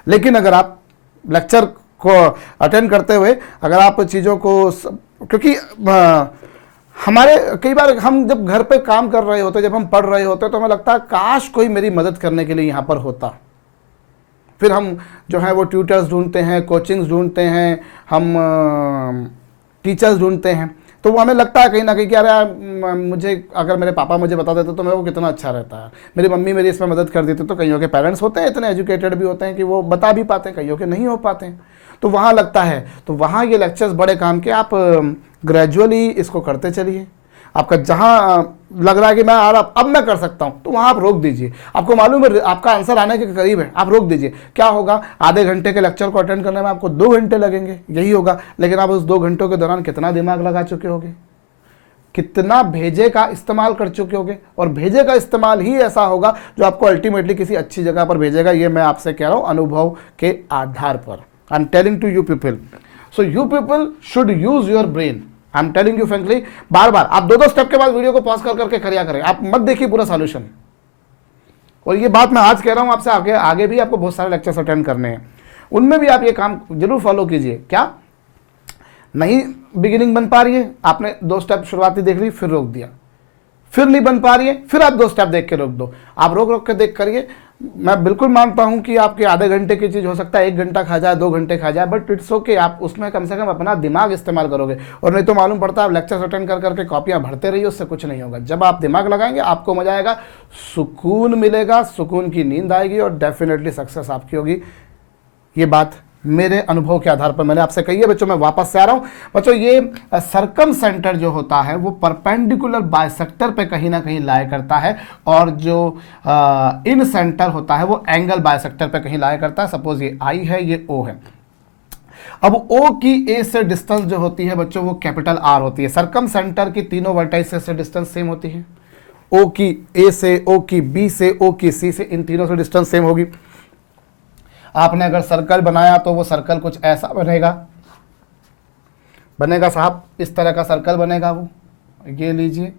लेकिन अगर आप लेक्चर को अटेंड करते हुए अगर आप चीज़ों को क्योंकि हमारे कई बार हम जब घर पे काम कर रहे होते, जब हम पढ़ रहे होते, तो हमें लगता है काश कोई मेरी मदद करने के लिए यहाँ पर होता। फिर हम जो है वो ट्यूटर्स ढूंढते हैं, कोचिंग्स ढूंढते हैं, हम टीचर्स ढूंढते हैं, तो वो हमें लगता है कहीं ना कहीं कि अरे मुझे अगर मेरे पापा मुझे बता देते तो मेरे को कितना अच्छा रहता है, मेरी मम्मी मेरी इसमें मदद कर देती। तो कईयों के पेरेंट्स होते हैं इतने एजुकेटेड भी होते हैं कि वो बता भी पाते हैं, कईयों के नहीं हो पाते हैं, तो वहाँ लगता है, तो वहाँ ये लेक्चर्स बड़े काम के। आप ग्रेजुअली इसको करते चलिए, आपका जहाँ लग रहा है कि मैं आ रहा अब मैं कर सकता हूँ, तो वहाँ आप रोक दीजिए। आपको मालूम है आपका आंसर आने के करीब है, आप रोक दीजिए। क्या होगा, आधे घंटे के लेक्चर को अटेंड करने में आपको 2 घंटे लगेंगे, यही होगा। लेकिन आप उस 2 घंटों के दौरान कितना दिमाग लगा चुके होगे, कितना भेजे का इस्तेमाल कर चुके होगे। और भेजे का इस्तेमाल ही ऐसा होगा जो आपको अल्टीमेटली किसी अच्छी जगह पर भेजेगा। ये मैं आपसे कह रहा हूँ अनुभव के आधार पर। I am telling to you people, so you people should use your brain. I am telling you frankly, बार बार आप 2-2 स्टेप के बाद वीडियो को पॉज कर करके खरिया करें, आप मत देखिए पूरा सॉल्यूशन। और ये बात मैं आज कह रहा हूं आपसे, आगे भी आपको बहुत सारे लेक्चर्स अटेंड करने हैं, उनमें भी आप ये काम जरूर फॉलो कीजिए। क्या नहीं बिगिनिंग बन पा रही है, आपने 2 स्टेप शुरुआती देख ली, फिर रोक दिया, फिर नहीं बन पा रही है, फिर आप 2 स्टेप देख के रोक दो। आप रोक रोक के देख करिए। मैं बिल्कुल मानता हूं कि आपके आधे घंटे की चीज़ हो सकता है 1 घंटा खा जाए, 2 घंटे खा जाए, बट इट्स ओके। आप उसमें कम से कम अपना दिमाग इस्तेमाल करोगे। और नहीं तो मालूम पड़ता है आप लेक्चर्स अटेंड कर करके कॉपियां भरते रहिए, उससे कुछ नहीं होगा। जब आप दिमाग लगाएंगे आपको मजा आएगा, सुकून मिलेगा, सुकून की नींद आएगी और डेफिनेटली सक्सेस आपकी होगी। ये बात मेरे अनुभव के आधार पर मैंने आपसे कही है। बच्चों मैं वापस से आ रहा हूं। बच्चों ये सरकम सेंटर जो होता है वो परपेंडिकुलर बाइसेक्टर पे कहीं ना कहीं लाया करता है, और जो इन सेंटर होता है वो एंगल बाइसेक्टर पे कहीं लाया करता है। सपोज ये आई है, ये ओ है। अब ओ की ए से डिस्टेंस जो होती है बच्चों वो कैपिटल आर होती है। सरकम सेंटर की तीनों वर्टाइसेस से डिस्टेंस सेम होती है। ओ की ए से, ओ की बी से, ओ की सी से, इन तीनों से डिस्टेंस सेम होगी। आपने अगर सर्कल बनाया तो वो सर्कल कुछ ऐसा बनेगा साहब, इस तरह का सर्कल बनेगा। वो ये लीजिए,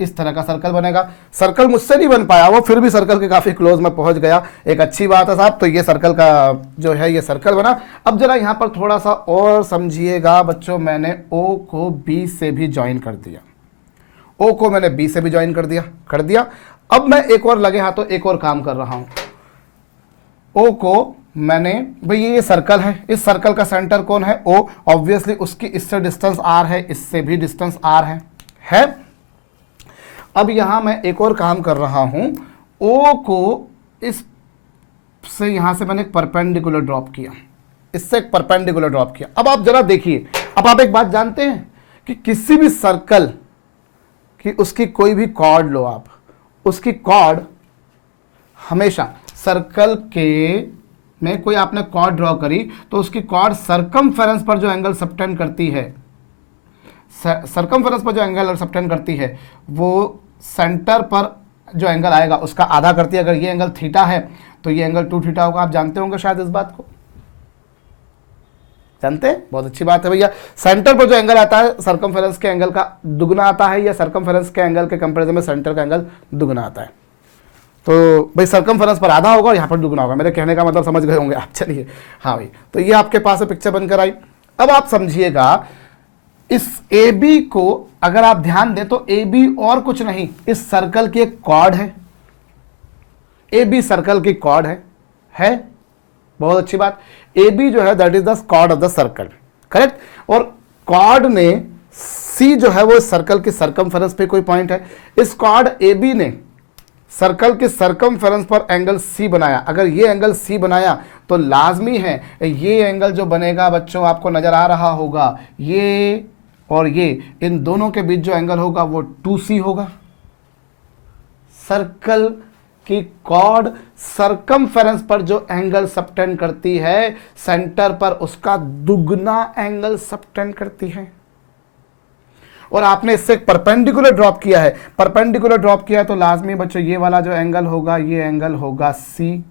इस तरह का सर्कल बनेगा। सर्कल मुझसे नहीं बन पाया, वो फिर भी सर्कल के काफ़ी क्लोज में पहुंच गया, एक अच्छी बात है साहब। तो ये सर्कल का जो है ये सर्कल बना। अब जरा यहाँ पर थोड़ा सा और समझिएगा बच्चों, मैंने ओ को बी से भी ज्वाइन कर दिया, ओ को मैंने बी से भी ज्वाइन कर दिया। अब मैं एक और लगे हाथों एक और काम कर रहा हूँ। ओ को मैंने, भाई ये सर्कल है, इस सर्कल का सेंटर कौन है, ओ। ऑब्वियसली उसकी इससे डिस्टेंस आर है, इससे भी डिस्टेंस आर है। अब यहां मैं एक और काम कर रहा हूं, ओ को इस से यहां से मैंने एक परपेंडिकुलर ड्रॉप किया, इससे एक परपेंडिकुलर ड्रॉप किया। अब आप जरा देखिए, अब आप एक बात जानते हैं कि किसी भी सर्कल की उसकी कोई भी कॉर्ड लो आप, उसकी कॉर्ड हमेशा सर्कल के में कोई आपने कॉर्ड ड्रॉ करी तो उसकी कॉर्ड सरकमफेरेंस पर जो एंगल सबटेंड करती है, सरकमफेरेंस पर जो एंगल सबटेंड करती है वो सेंटर पर जो एंगल आएगा उसका आधा करती है। अगर ये एंगल थीटा है तो ये एंगल 2 थीटा होगा। आप जानते होंगे शायद इस बात को, जानते हैं, बहुत अच्छी बात है भैया। सेंटर पर जो एंगल आता है सरकमफेरेंस के एंगल का दुगना आता है, या सरकमफेरेंस के एंगल के कंपैरिजन में सेंटर का एंगल दुगना आता है। तो भाई सरकमफेरेंस पर आधा होगा और यहाँ पर दुगना होगा। मेरे कहने का मतलब समझ गए होंगे आप। चलिए हाँ भाई, तो ये आपके पास पिक्चर बनकर आई। अब आप समझिएगा, इस ए बी को अगर आप ध्यान दें तो ए बी और कुछ नहीं, इस सर्कल की एक कॉर्ड है। ए बी सर्कल की कॉर्ड है। बहुत अच्छी बात। ए बी जो है that is the chord of the circle, correct. और कॉर्ड ने सी जो है वो सर्कल की सरकमफेरेंस पे कोई पॉइंट है, इस कॉर्ड ए बी ने सर्कल के सरकमफेरेंस पर एंगल सी बनाया। अगर ये एंगल सी बनाया तो लाजमी है ये एंगल जो बनेगा बच्चों आपको नजर आ रहा होगा, ये और ये, इन दोनों के बीच जो एंगल होगा वो 2C होगा। सर्कल की कॉर्ड सरकमफेरेंस पर जो एंगल सबटेंड करती है सेंटर पर उसका दुगना एंगल सबटेंड करती है। और आपने इससे एक परपेंडिकुलर ड्रॉप किया है, परपेंडिकुलर ड्रॉप किया है तो लाजमी बच्चों ये वाला जो एंगल होगा ये एंगल होगा सी।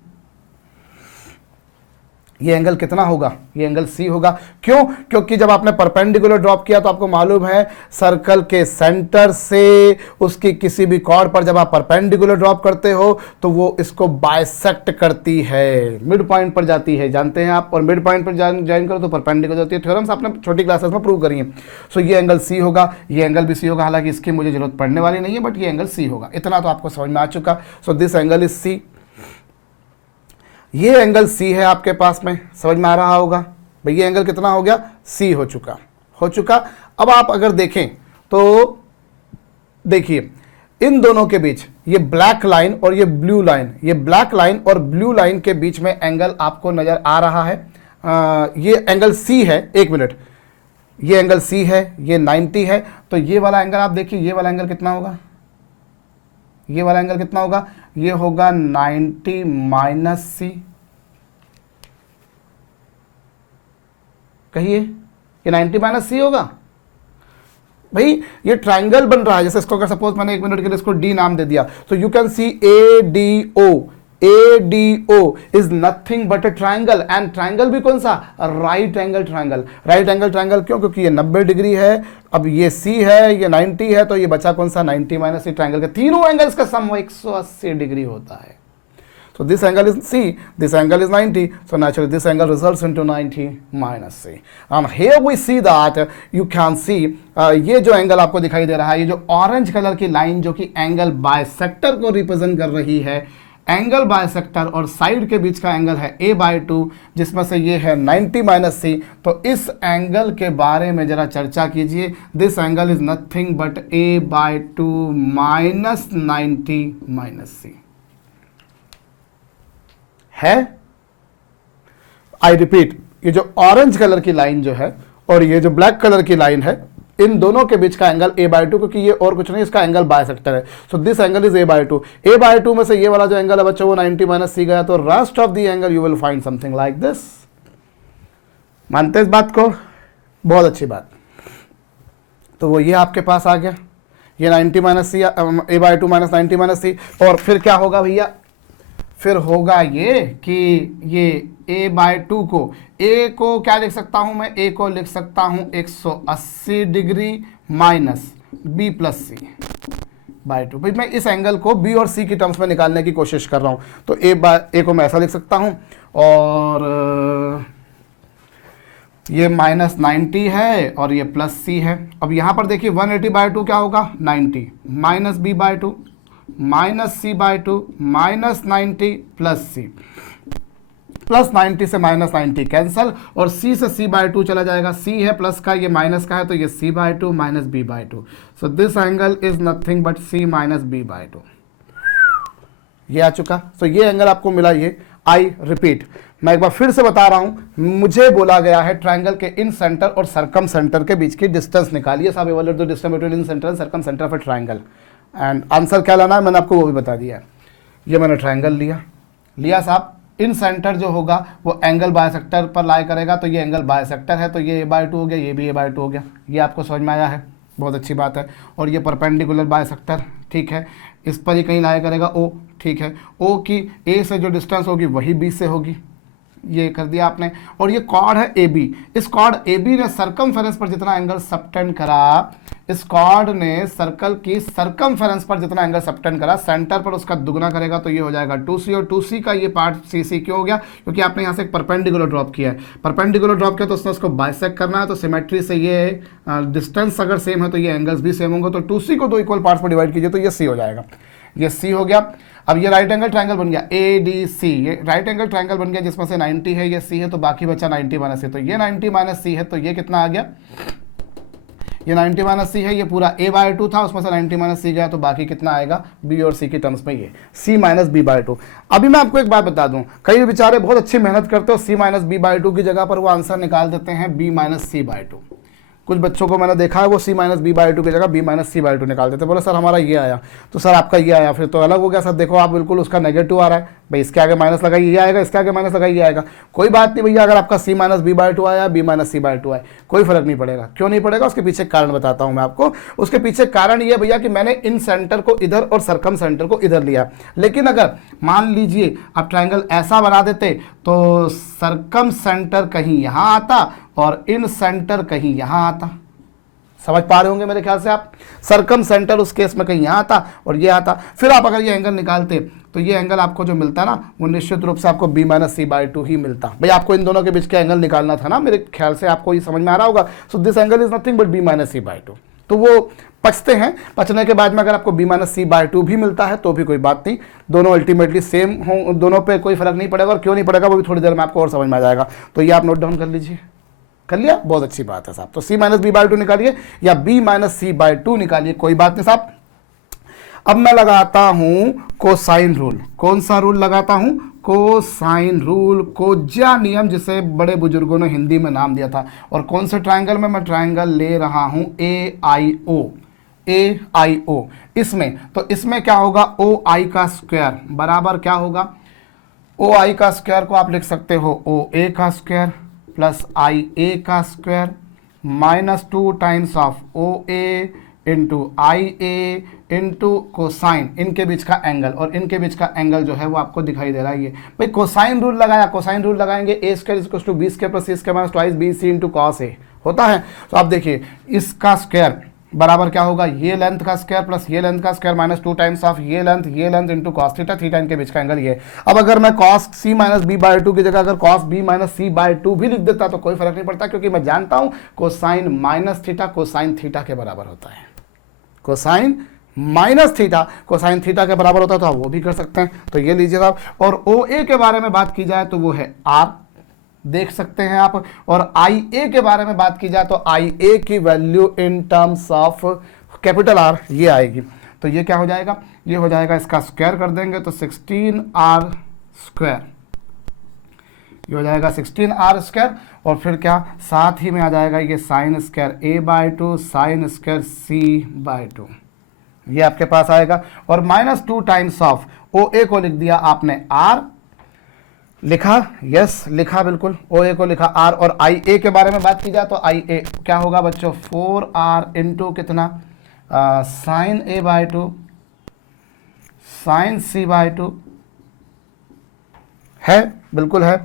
ये एंगल कितना होगा? ये एंगल सी होगा। क्यों? क्योंकि जब आपने परपेंडिकुलर ड्रॉप किया तो आपको मालूम है सर्कल के सेंटर से उसकी किसी भी कॉर्ड पर जब आप परपेंडिकुलर ड्रॉप करते हो तो वो इसको बाइसेक्ट करती है, मिड पॉइंट पर जाती है, जानते हैं आप। और मिड पॉइंट पर ज्वाइन करो तो परपेंडिकुलर जाती है। थ्योरम्स आपने छोटी क्लासेस में प्रूव करी है। सो ये एंगल सी होगा, ये एंगल भी सी होगा। हालांकि इसकी मुझे जरूरत पड़ने वाली नहीं है, बट ये एंगल सी होगा, इतना तो आपको समझ में आ चुका। So this angle is C. ये एंगल सी है आपके पास में, समझ में आ रहा होगा भाई। ये एंगल कितना हो गया? सी हो चुका। अब आप अगर देखें तो देखिए इन दोनों के बीच ये ब्लैक लाइन और ये ब्लू लाइन, ये ब्लैक लाइन और ब्लू लाइन के बीच में एंगल आपको नजर आ रहा है। ये एंगल सी है, एक मिनट, ये एंगल सी है, ये 90 है। तो ये वाला एंगल आप देखिए, ये वाला एंगल कितना होगा? ये वाला एंगल कितना होगा? ये होगा 90 माइनस सी। कहिए, ये 90 माइनस सी होगा भाई। ये ट्राइंगल बन रहा है, जैसे इसको अगर सपोज मैंने 1 मिनट के लिए इसको डी नाम दे दिया तो you can see ADO is nothing but a triangle. And triangle भी कौन सा? Right angle triangle. Right angle triangle क्यों? क्योंकि ये 90 डिग्री है, अब ये C है, ये 90 है, तो ये बचा कौन सा? 90 माइनस सी। ट्राइंगल के तीनों एंगल्स का सम 180 डिग्री होता है। So this angle is C, this angle is 90, so naturally this angle results into 90 minus C. And here we see that you can see ये जो एंगल आपको दिखाई दे रहा है, ये जो ऑरेंज कलर की लाइन जो कि एंगल बाइसेक्टर को रिप्रेजेंट कर रही है, एंगल बाइसेक्टर और साइड के बीच का एंगल है A/2, जिसमें से ये है 90 माइनस सी। तो इस एंगल के बारे में जरा चर्चा कीजिए। This angle is nothing but A/2 minus 90 minus C है। आई रिपीट, ये जो ऑरेंज कलर की लाइन जो है और ये जो ब्लैक कलर की लाइन है, इन दोनों के बीच का एंगल A/2, क्योंकि ये और कुछ नहीं, इसका एंगल बाइसेक्टर है। सो this angle is A/2। A/2 में से ये वाला जो एंगल है बच्चों वो 90 माइनस सी गया, तो rest of the angle you will find something like this. मानते इस बात को? बहुत अच्छी बात। तो वो ये आपके पास आ गया, ये 90 माइनस सी, A/2 माइनस 90 माइनस सी। और फिर क्या होगा भैया? फिर होगा ये कि ये A/2 को, A को क्या लिख सकता हूं मैं? A को लिख सकता हूं 180 degree minus B plus C by 2। भाई मैं इस एंगल को B और C की टर्म्स में निकालने की कोशिश कर रहा हूं, तो A को मैं ऐसा लिख सकता हूं, और ये माइनस 90 है और ये प्लस C है। अब यहां पर देखिए 180/2 क्या होगा? 90 minus B/2 minus C/2 minus 90 plus C। Plus 90 से माइनस 90 कैंसल, और C से C/2 चला जाएगा। C है प्लस का, ये माइनस का है, तो ये C/2 minus B/2। So this angle is nothing but C minus B/2। ये आ चुका। सो ये एंगल आपको मिला। ये आई रिपीट, मैं एक बार फिर से बता रहा हूं, मुझे बोला गया है ट्राइंगल के इन सेंटर और सरकम सेंटर के बीच की डिस्टेंस निकालिए। साहब evaluate the distance between in centre and circum centre of a triangle. And answer क्या लाना है मैंने आपको वो भी बता दिया। ये मैंने ट्राइंगल लिया साहब। इन सेंटर जो होगा वो एंगल बाइसेक्टर पर लाई करेगा, तो ये एंगल बाइसेक्टर है, तो ये A/2 हो गया, ये भी A/2 हो गया। ये आपको समझ में आया है? बहुत अच्छी बात है। और ये परपेंडिकुलर बाइसेक्टर, ठीक है, इस पर ही कहीं लाई करेगा O, ठीक है। O की A से जो डिस्टेंस होगी वही B से होगी, ये कर दिया आपने। और ये कॉर्ड है AB, इस कॉर्ड AB ने सरकमफेरेंस पर जितना एंगल सबटेंड करा, इस कॉर्ड ने सर्कल की सरकमफेरेंस पर जितना एंगल सबटेंड करा, सेंटर पर उसका दुगना करेगा, तो ये हो जाएगा 2C। और 2C का ये पार्ट CC क्यों हो गया? क्योंकि आपने यहाँ से एक परपेंडिकुलर ड्रॉप किया है। परपेंडिकुलर ड्रॉप किया तो उसने उसको बाइसेक्ट करना है, तो सिमेट्री से ये डिस्टेंस अगर सेम है तो ये एंगल्स भी सेम होंगे। तो 2C को 2 इक्वल पार्ट्स में डिवाइड कीजिए तो ये C हो जाएगा। ये C हो गया। अब ये राइट एंगल ट्रायंगल बन गया ADC, ये राइट एंगल ट्रायंगल बन गया जिसमें से 90 है, ये C है, तो बाकी बचा 90 माइनस C। तो ये 90 माइनस C है, तो ये कितना आ गया? ये 90 माइनस सी है, ये पूरा a/2 था, उसमें से 90 माइनस सी गया, तो बाकी कितना आएगा b और c की टर्म्स में, ये c माइनस b/2। अभी मैं आपको एक बात बता दूं, कई बेचारे बहुत अच्छी मेहनत करते हो, c माइनस b/2 की जगह पर वो आंसर निकाल देते हैं b माइनस c/2। कुछ बच्चों को मैंने देखा है वो c माइनस b/2 की जगह b माइनस c/2 निकाल देते, बोले सर हमारा ये आया, तो सर आपका ये आया, फिर तो अलग हो गया सर, देखो आप बिल्कुल उसका नेगेटिव आ रहा है, भाई इसके आगे माइनस लगाइए ये आएगा, इसके आगे माइनस लगाइए आएगा। कोई बात नहीं भैया, अगर आपका c माइनस b/2 आया, b माइनस c/2 आया, कोई फर्क नहीं पड़ेगा। क्यों नहीं पड़ेगा, उसके पीछे कारण बताता हूँ मैं आपको। उसके पीछे कारण ये भैया कि मैंने इन सेंटर को इधर और सरकम सेंटर को इधर लिया, लेकिन अगर मान लीजिए आप ट्राइंगल ऐसा बना देते तो सरकम सेंटर कहीं यहाँ आता और इन सेंटर कहीं यहाँ आता। समझ पा रहे होंगे मेरे ख्याल से आप, सरकम सेंटर उस केस में कहीं यहाँ आता और ये आता। फिर आप अगर ये एंगल निकालते तो ये एंगल आपको जो मिलता ना, वो निश्चित रूप से आपको b माइनस c/2 ही मिलता। भाई आपको इन दोनों के बीच का एंगल निकालना था ना, मेरे ख्याल से आपको ये समझ में आ रहा होगा। सो this angle is nothing but b minus c/2। तो वो पचते हैं, पचने के बाद में अगर आपको b माइनस c/2 भी मिलता है तो भी कोई बात नहीं, दोनों अल्टीमेटली सेम हों, दोनों पे कोई फर्क नहीं पड़ेगा। और क्यों नहीं पड़ेगा वो भी थोड़ी देर में आपको और समझ में आ जाएगा। तो ये आप नोट डाउन कर लीजिए, कर लिया, बहुत अच्छी बात है साहब। तो c माइनस b/2 निकालिए या b माइनस c/2 निकालिए, कोई बात नहीं साहब। अब मैं लगाता हूं कोसाइन रूल। कौन सा रूल लगाता हूं, कोसाइन रूल, कोज्या नियम, जिसे बड़े बुजुर्गों ने हिंदी में नाम दिया था। और कौन से ट्रायंगल में, मैं ट्रायंगल ले रहा हूं AIO। इसमें तो इसमें क्या होगा, OI का स्क्वायर बराबर क्या होगा, OI का स्क्वायर को आप लिख सकते हो OA का स्क्वायर प्लस IA का square minus 2 times of OA into IA into cosine, इनके बीच का एंगल, और इनके बीच का एंगल जो है वो आपको दिखाई दे रहा है। ये भाई कोसाइन रूल लगाया, कोसाइन रूल लगाएंगे a square is equal to b square plus c square minus twice bc into cos a होता है। तो आप देखिए इसका स्क्वायर बराबर क्या होगा, ये लेंथ का स्क्वायर प्लस ये लेंथ का स्क्वायर माइनस 2 टाइम्स ऑफ ये length into cos theta, theta इनके बीच का एंगल ये। अब अगर मैं कॉस c माइनस b/2 की जगह अगर कॉस b माइनस c/2 भी लिख देता तो कोई फर्क नहीं पड़ता, क्योंकि मैं जानता हूं cosine minus theta cosine theta के बराबर होता है। Cosine minus theta cosine theta के बराबर होता है, तो आप वो भी कर सकते हैं। तो ये लीजिए साहब। और OA के बारे में बात की जाए तो वो है R, देख सकते हैं आप। और IA के बारे में बात की जाए तो IA की value in terms of capital R ये आएगी। तो ये क्या हो जाएगा, ये हो जाएगा, इसका स्क्वायर कर देंगे तो 16R स्क्वायर, ये हो जाएगा 16R स्क्वायर। और फिर क्या साथ ही में आ जाएगा ये sine square A/2 sine square C/2, ये आपके पास आएगा। और माइनस 2 टाइम्स ऑफ OA को लिख दिया आपने R, लिखा, यस लिखा, बिल्कुल OA को लिखा R। और IA के बारे में बात की जाए तो IA क्या होगा बच्चों, 4R इंटू कितना, साइन A/2 साइन C/2 है, बिल्कुल है।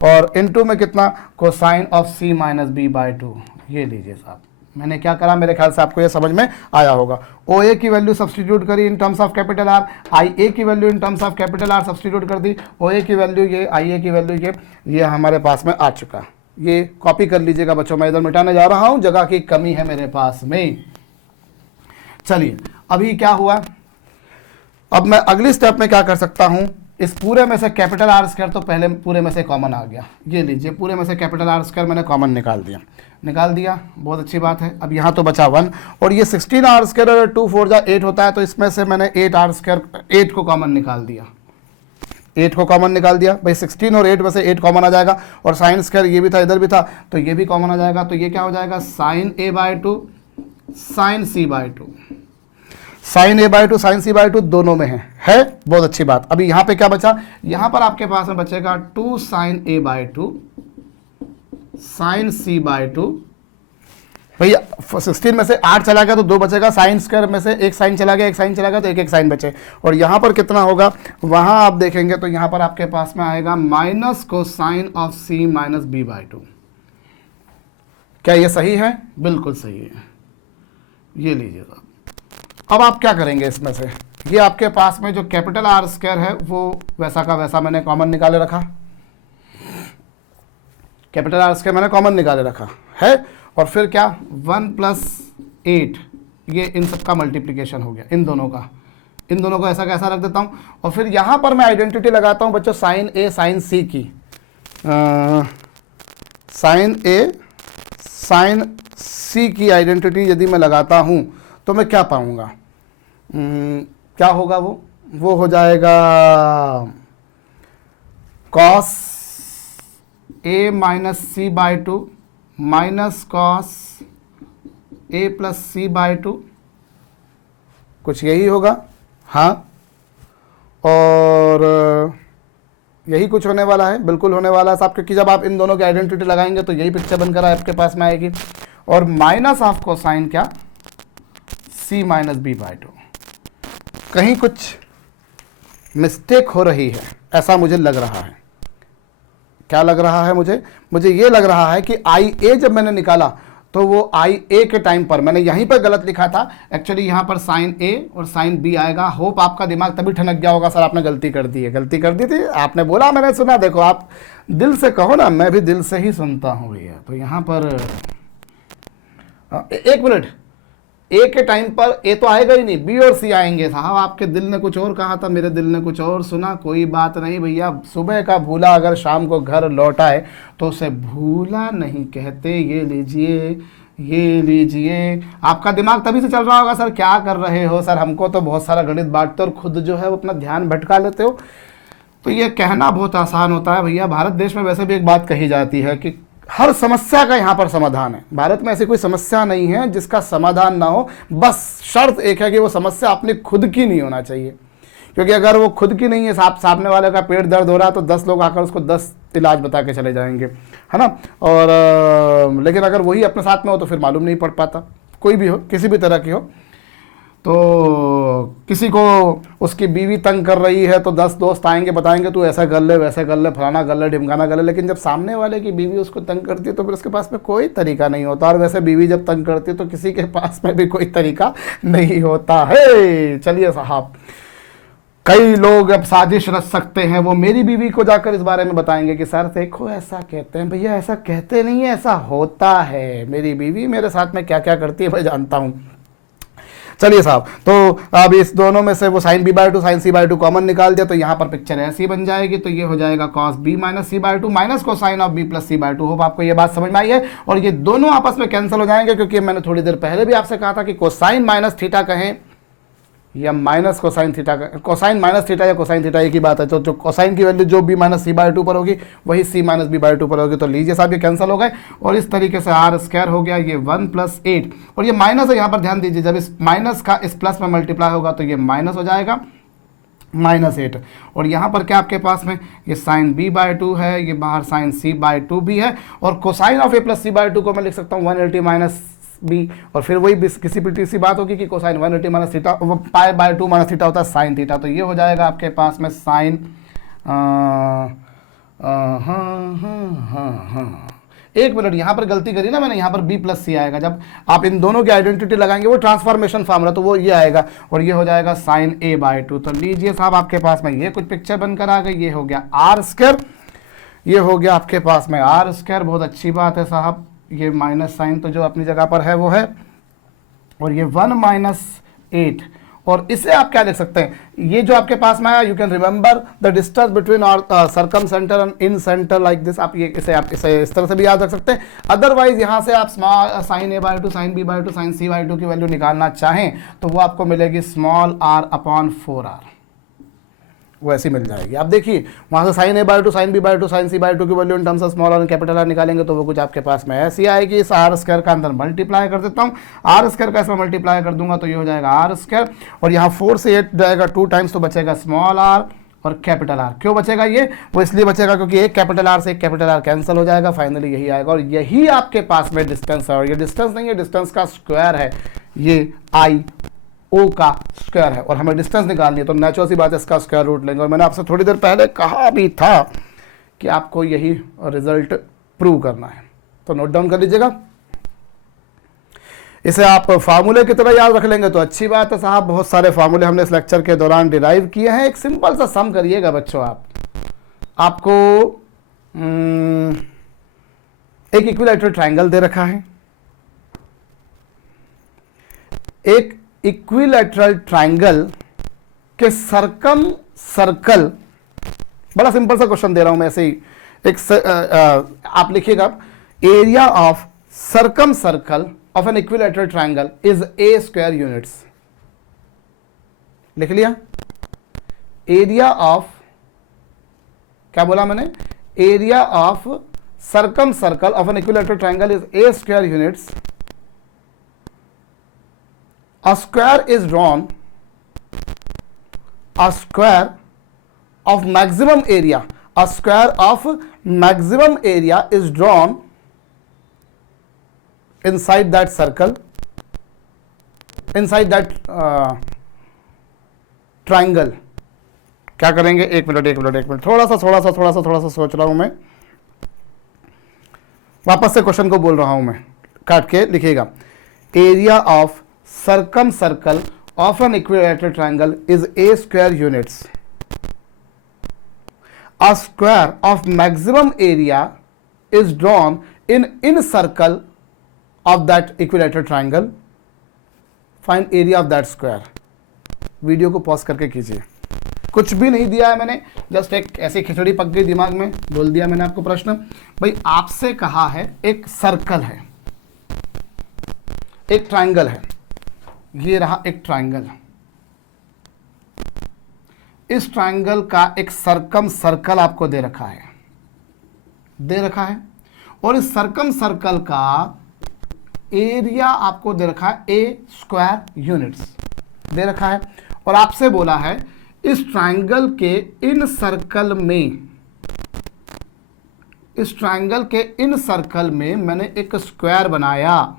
और इनटू में कितना, cosine of c minus b/2। ये लीजिए साहब, मैंने क्या करा, मेरे ख्याल से आपको ये समझ में आया होगा। OA की वैल्यू सब्स्टिट्यूट करी इन terms of capital R, IA की value in terms of capital R substitute कर दी, OA की वैल्यू ये, IA की वैल्यू ये हमारे पास में आ चुका। ये कॉपी कर लीजिएगा बच्चों, मैं इधर मिटाने जा रहा हूँ, जगह की कमी है मेरे पास में। चलिए अभी क्या हुआ, अब मैं अगली स्टेप में क्या कर सकता हूँ, इस पूरे में से कैपिटल R स्क्वायर तो पहले पूरे में से कॉमन आ गया, ये लीजिए पूरे में से कैपिटल R स्क्वायर मैंने कॉमन निकाल दिया, बहुत अच्छी बात है। अब यहाँ तो बचा 1 और ये 16R स्क्वायर अगर 2 4 जा 8 होता है, तो इसमें से मैंने 8R स्क्वायर 8 को कॉमन निकाल दिया, 8 को कॉमन निकाल दिया। भाई 16 और 8 में से 8 कॉमन आ जाएगा, और साइन स्क्वायर ये भी था इधर भी था तो ये भी कॉमन आ जाएगा। तो ये क्या हो जाएगा, sign A/2 sine C/2, sign A/2 sine C/2 दोनों में है बहुत अच्छी बात। अभी यहाँ पे क्या बचा, यहाँ पर आपके पास में बचेगा 2 साइन A/2 साइन C/2। भैया 16 में से 8 चला गया तो 2 बचेगा, साइन स्क्वायर में से एक साइन चला गया, एक साइन चला गया तो एक साइन बचे। और यहाँ पर कितना होगा, वहाँ आप देखेंगे तो यहाँ पर आपके पास में आएगा minus cosine of C minus B/2। क्या ये सही है, बिल्कुल सही है। ये लीजिएगा, अब आप क्या करेंगे इसमें से, ये आपके पास में जो कैपिटल R स्क्वायर है वो वैसा का वैसा मैंने कॉमन निकाले रखा, कैपिटल R स्क्वायर मैंने कॉमन निकाले रखा है। और फिर क्या 1 + 8 ये इन सब का मल्टीप्लिकेशन हो गया, इन दोनों को ऐसा कैसा रख देता हूँ। और फिर यहाँ पर मैं आइडेंटिटी लगाता हूँ बच्चों साइन A साइन C की, साइन A साइन सी की आइडेंटिटी यदि मैं लगाता हूं तो मैं क्या पाऊंगा? क्या होगा वो हो जाएगा cos A minus C by two minus cos A plus C by two, कुछ यही होगा। हाँ, और यही कुछ होने वाला है, बिल्कुल होने वाला है साहब, क्योंकि जब आप इन दोनों की आइडेंटिटी लगाएंगे तो यही पिक्चर बनकर आपके पास में आएगी। और माइनस ऑफ कोसाइन क्या? सी माइनस बी बाई टू। कहीं कुछ मिस्टेक हो रही है ऐसा मुझे लग रहा है। क्या लग रहा है मुझे ये लग रहा है कि आई ए जब मैंने निकाला तो वो आई ए के टाइम पर मैंने यहीं पर गलत लिखा था। एक्चुअली यहाँ पर साइन ए और साइन बी आएगा। होप आपका दिमाग तभी ठनक गया होगा, सर आपने गलती कर दी है। गलती कर दी थी, आपने बोला मैंने सुना। देखो आप दिल से कहो ना, मैं भी दिल से ही सुनता हूँ भैया। तो यहाँ पर एक मिनट, ए के टाइम पर ए तो आएगा ही नहीं, बी और सी आएंगे। साहब आपके दिल ने कुछ और कहा था, मेरे दिल ने कुछ और सुना। कोई बात नहीं भैया, सुबह का भूला अगर शाम को घर लौटा है तो उसे भूला नहीं कहते। ये लीजिए। आपका दिमाग तभी से चल रहा होगा, सर क्या कर रहे हो सर, हमको तो बहुत सारा गणित बांटते और खुद जो है वो अपना ध्यान भटका लेते हो। तो ये कहना बहुत आसान होता है भैया। भारत देश में वैसे भी एक बात कही जाती है कि हर समस्या का यहाँ पर समाधान है। भारत में ऐसी कोई समस्या नहीं है जिसका समाधान ना हो, बस शर्त एक है कि वो समस्या अपनी खुद की नहीं होना चाहिए। क्योंकि अगर वो खुद की नहीं है, सामने वाले का पेट दर्द हो रहा है तो 10 लोग आकर उसको 10 इलाज बता के चले जाएंगे, है ना। और लेकिन अगर वही अपने साथ में हो तो फिर मालूम नहीं पड़ पाता। कोई भी हो, किसी भी तरह की हो, तो किसी को उसकी बीवी तंग कर रही है तो 10 दोस्त आएंगे, बताएंगे तू ऐसा कर ले, वैसा कर ले, फलाना कर ले, ढिमकाना कर ले। लेकिन जब सामने वाले की बीवी उसको तंग करती है तो फिर उसके पास में कोई तरीका नहीं होता। और वैसे बीवी जब तंग करती है तो किसी के पास में भी कोई तरीका नहीं होता है। चलिए साहब, कई लोग अब साजिश रच सकते हैं, वो मेरी बीवी को जाकर इस बारे में बताएंगे कि सर देखो ऐसा कहते हैं। भैया ऐसा कहते नहीं है, ऐसा होता है। मेरी बीवी मेरे साथ में क्या क्या करती है मैं जानता हूँ। चलिए साहब, तो अब इस दोनों में से वो sine B by two sine C by two common निकाल दिया तो यहाँ पर पिक्चर ऐसी बन जाएगी। तो ये हो जाएगा cos B minus C by two minus cosine of B plus C by two. Hope आपको ये बात समझ में आई है। और ये दोनों आपस में कैंसिल हो जाएंगे, क्योंकि मैंने थोड़ी देर पहले भी आपसे कहा था कि कोसाइन माइनस थीटा कहें या minus cosine theta, cosine minus theta या कोसाइन थीटा एक ही बात है। तो जो कोसाइन की वैल्यू जो B minus C by two पर होगी वही C minus B by two पर होगी। तो लीजिए साहब ये कैंसिल हो गए और इस तरीके से आर स्क्वायर हो गया ये 1 + 8। और ये माइनस है, यहाँ पर ध्यान दीजिए, जब इस माइनस का इस प्लस में मल्टीप्लाई होगा तो ये माइनस हो जाएगा -8। और यहाँ पर क्या आपके पास में ये साइन b बाई टू है, ये बाहर साइन c बाई टू भी है। और cosine of a plus C by two को मैं लिख सकता हूँ 180 माइनस बी। और फिर वही किसी भी सी बात होगी कि cosine 180 minus theta, pi by two minus theta होता है साइन थीटा। तो ये हो जाएगा आपके पास में साइन एक मिनट, यहाँ पर गलती करी ना मैंने, यहाँ पर b प्लस सी आएगा। जब आप इन दोनों की आइडेंटिटी लगाएंगे वो ट्रांसफॉर्मेशन फार्मूला, तो वो ये आएगा और ये हो जाएगा साइन a बाई टू। तो लीजिए साहब आपके पास में ये कुछ पिक्चर बनकर आ गई। ये हो गया आर स्क्वायर, ये हो गया आपके पास में आर स्क्वायर। बहुत अच्छी बात है साहब, ये माइनस साइन तो जो अपनी जगह पर है वो है। और ये 1 - 8। और इसे आप क्या लिख सकते हैं, ये जो आपके पास में आया, you can remember the distance between circum centre and in centre like this. आप इसे इस तरह से भी याद रख सकते हैं। अदरवाइज यहाँ से आप small sine a by two sine b by two sine c by two की वैल्यू निकालना चाहें तो वो आपको मिलेगी स्मॉल r/4r, वो ऐसी मिल जाएगी। आप देखिए वहाँ से sine a by two sine b by two sine c by two की value in terms of small और कैपिटल आर निकालेंगे तो वो कुछ आपके पास में ऐसी आएगी। इस आर स्क्वायर का अंदर मल्टीप्लाई कर देता हूँ, आर स्क्वायर का इसमें मल्टीप्लाई कर दूंगा तो ये हो जाएगा आर स्क्वायर। और यहाँ 4 से 8 जाएगा 2 टाइम्स तो बचेगा स्मॉल आर और कैपिटल आर। क्यों बचेगा ये? वो इसलिए बचेगा क्योंकि एक कैपिटल आर से एक कैपिटल आर कैंसिल हो जाएगा। फाइनली यही आएगा और यही आपके पास में डिस्टेंस है। और ये डिस्टेंस नहीं है, डिस्टेंस का स्क्वायर है, ये आई ओ का स्क्वायर है और हमें डिस्टेंस निकालनी है तो नेचुरल सी बात है इसका स्क्वायर रूट लेंगे। और मैंने आपसे थोड़ी देर पहले कहा भी था कि आपको यही रिजल्ट प्रूव करना है, तो नोट डाउन कर लीजिएगा। इसे आप फार्मूले की तरह याद रख लेंगे तो अच्छी बात है साहब। बहुत सारे फार्मूले हमने इस लेक्चर के दौरान डिराइव किए हैं। एक सिंपल सा सम करिएगा बच्चों, आपको एक इक्विलैटरल ट्रायंगल दे रखा है। एक इक्विलैटरल ट्रायंगल के सर्कल, बड़ा सिंपल सा क्वेश्चन दे रहा हूं मैं ऐसे ही। आप लिखिएगा area of circumcircle of an equilateral triangle is A square units. लिख लिया। एरिया ऑफ, क्या बोला मैंने, area of circumcircle of an equilateral triangle is A square units. A square is drawn, a square of maximum area, a square of maximum area is drawn inside that circle, inside that triangle। क्या करेंगे, एक minute, थोड़ा सा सोच रहा हूं मैं, वापस से क्वेश्चन को बोल रहा हूं मैं, काट के लिखिएगा। Area of circum circle of an equilateral triangle is a square units. A square of maximum area is drawn in circle of that equilateral triangle. Find area of that square. Video को pause करके कीजिए। कुछ भी नहीं दिया है मैंने, just एक ऐसी खिचड़ी पक गई दिमाग में, बोल दिया मैंने आपको प्रश्न। भाई आपसे कहा है एक सर्कल है, एक ट्रायंगल है, ये रहा एक ट्रायंगल। इस ट्रायंगल का एक सर्कम सर्कल आपको दे रखा है, और इस सर्कम सर्कल का एरिया आपको दे रखा है ए स्क्वायर यूनिट्स दे रखा है। और आपसे बोला है इस ट्रायंगल के इन सर्कल में, मैंने एक स्क्वायर बनाया।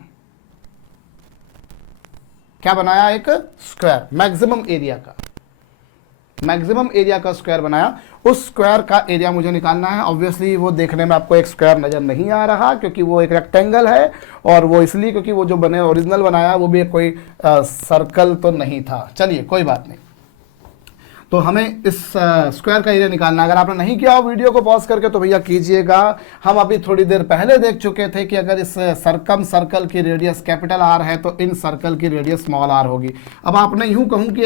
क्या बनाया, एक स्क्वायर, मैक्सिमम एरिया का स्क्वायर बनाया। उस स्क्वायर का एरिया मुझे निकालना है। ऑब्वियसली वो देखने में आपको एक स्क्वायर नजर नहीं आ रहा, क्योंकि वो एक रेक्टेंगल है, और वो इसलिए क्योंकि वो जो ओरिजिनल बनाया वो भी कोई सर्कल तो नहीं था। चलिए कोई बात नहीं, तो हमें इस स्क्वायर का एरिया निकालना है। अगर आपने नहीं किया हो वीडियो को पॉज करके तो भैया कीजिएगा। हम अभी थोड़ी देर पहले देख चुके थे कि अगर इस सर्कम सर्कल की रेडियस कैपिटल आर है तो इन सर्कल की रेडियस स्मॉल आर होगी। अब आपने यूं कहूं कि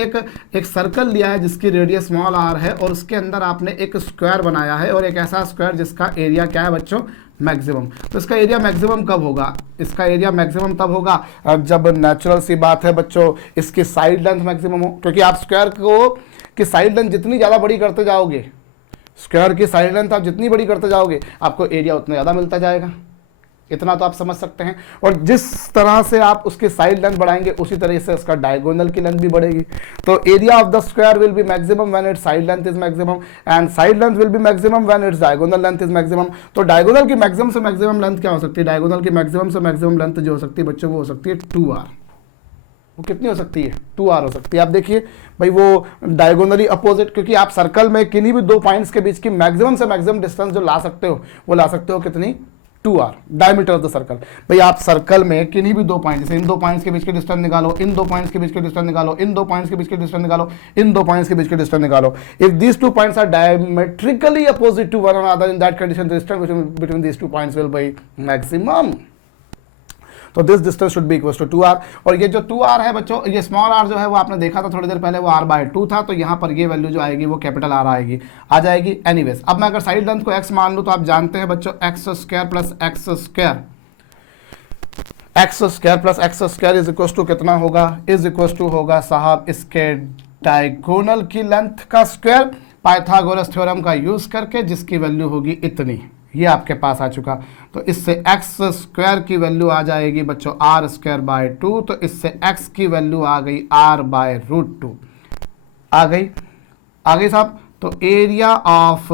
एक सर्कल लिया है जिसकी रेडियस स्मॉल आर है, और उसके अंदर आपने एक स्क्वायर बनाया है, और एक ऐसा स्क्वायर जिसका एरिया क्या है बच्चों, मैक्सिमम। तो इसका एरिया मैक्सिमम कब होगा, इसका एरिया मैक्सिमम तब होगा जब नेचुरल सी बात है बच्चों इसकी साइड लेंथ मैक्सिमम हो। क्योंकि आप स्क्वायर को कि साइड लेंथ जितनी ज़्यादा बड़ी करते जाओगे, स्क्वायर की साइड लेंथ आप जितनी बड़ी करते जाओगे, आपको एरिया उतना ज़्यादा मिलता जाएगा। इतना तो आप समझ सकते हैं। और जिस तरह से आप उसकी साइड लेंथ बढ़ाएंगे उसी तरह से उसका डायगोनल की लेंथ भी बढ़ेगी। तो area of the square will be maximum when it's side length is maximum, and side length will be maximum when its diagonal length is maximum. तो डायगोनल की मैक्सिमम से मैक्सिमम लेंथ क्या हो सकती है, डायगोनल की मैक्सिमम से maximum length जो हो सकती है बच्चों, वो हो सकती है 2r। वो कितनी हो सकती है, 2r हो सकती है। आप देखिए भाई वो डायगोनली अपोजिट, क्योंकि आप सर्कल में किन्हीं भी दो पॉइंट्स के बीच की मैक्सिमम से मैक्सिमम डिस्टेंस जो ला सकते हो वो ला सकते हो कितनी, 2r, diameter of the circle. भाई आप सर्कल में किन्हीं भी दो पॉइंट, जैसे इन दो पॉइंट्स के बीच के डिस्टेंस निकालो, इन दो पॉइंट्स के बीच के डिस्टेंस निकालो, इन दो पॉइंट्स के बीच के डिस्टेंस निकालो, इन दो पॉइंट्स के बीच के डिस्टेंस निकालो। If these two points are diametrically opposite to one another, in that condition the distance between these two points will be maximum. तो this distance should be equal to 2r। और ये जो 2r है बच्चों, ये small r जो है वो आपने देखा था थोड़ी देर पहले, वो r/2 था। तो यहाँ पर ये वैल्यू जो आएगी वो कैपिटल R आएगी, आ जाएगी। एनीवेज, अब मैं अगर साइड लेंथ को x मान लूँ तो आप जानते हैं बच्चों x square plus x square is equal to कितना होगा, इज इक्वल टू होगा साहब इसके डायगोनल की लेंथ का स्क्वायर, पाइथागोरस थ्योरम का यूज करके, जिसकी वैल्यू होगी इतनी। ये आपके पास आ चुका। तो इससे x स्क्वायर की वैल्यू आ जाएगी बच्चों r²/2। तो इससे x की वैल्यू आ गई r/√2 आ गई साहब। तो एरिया ऑफ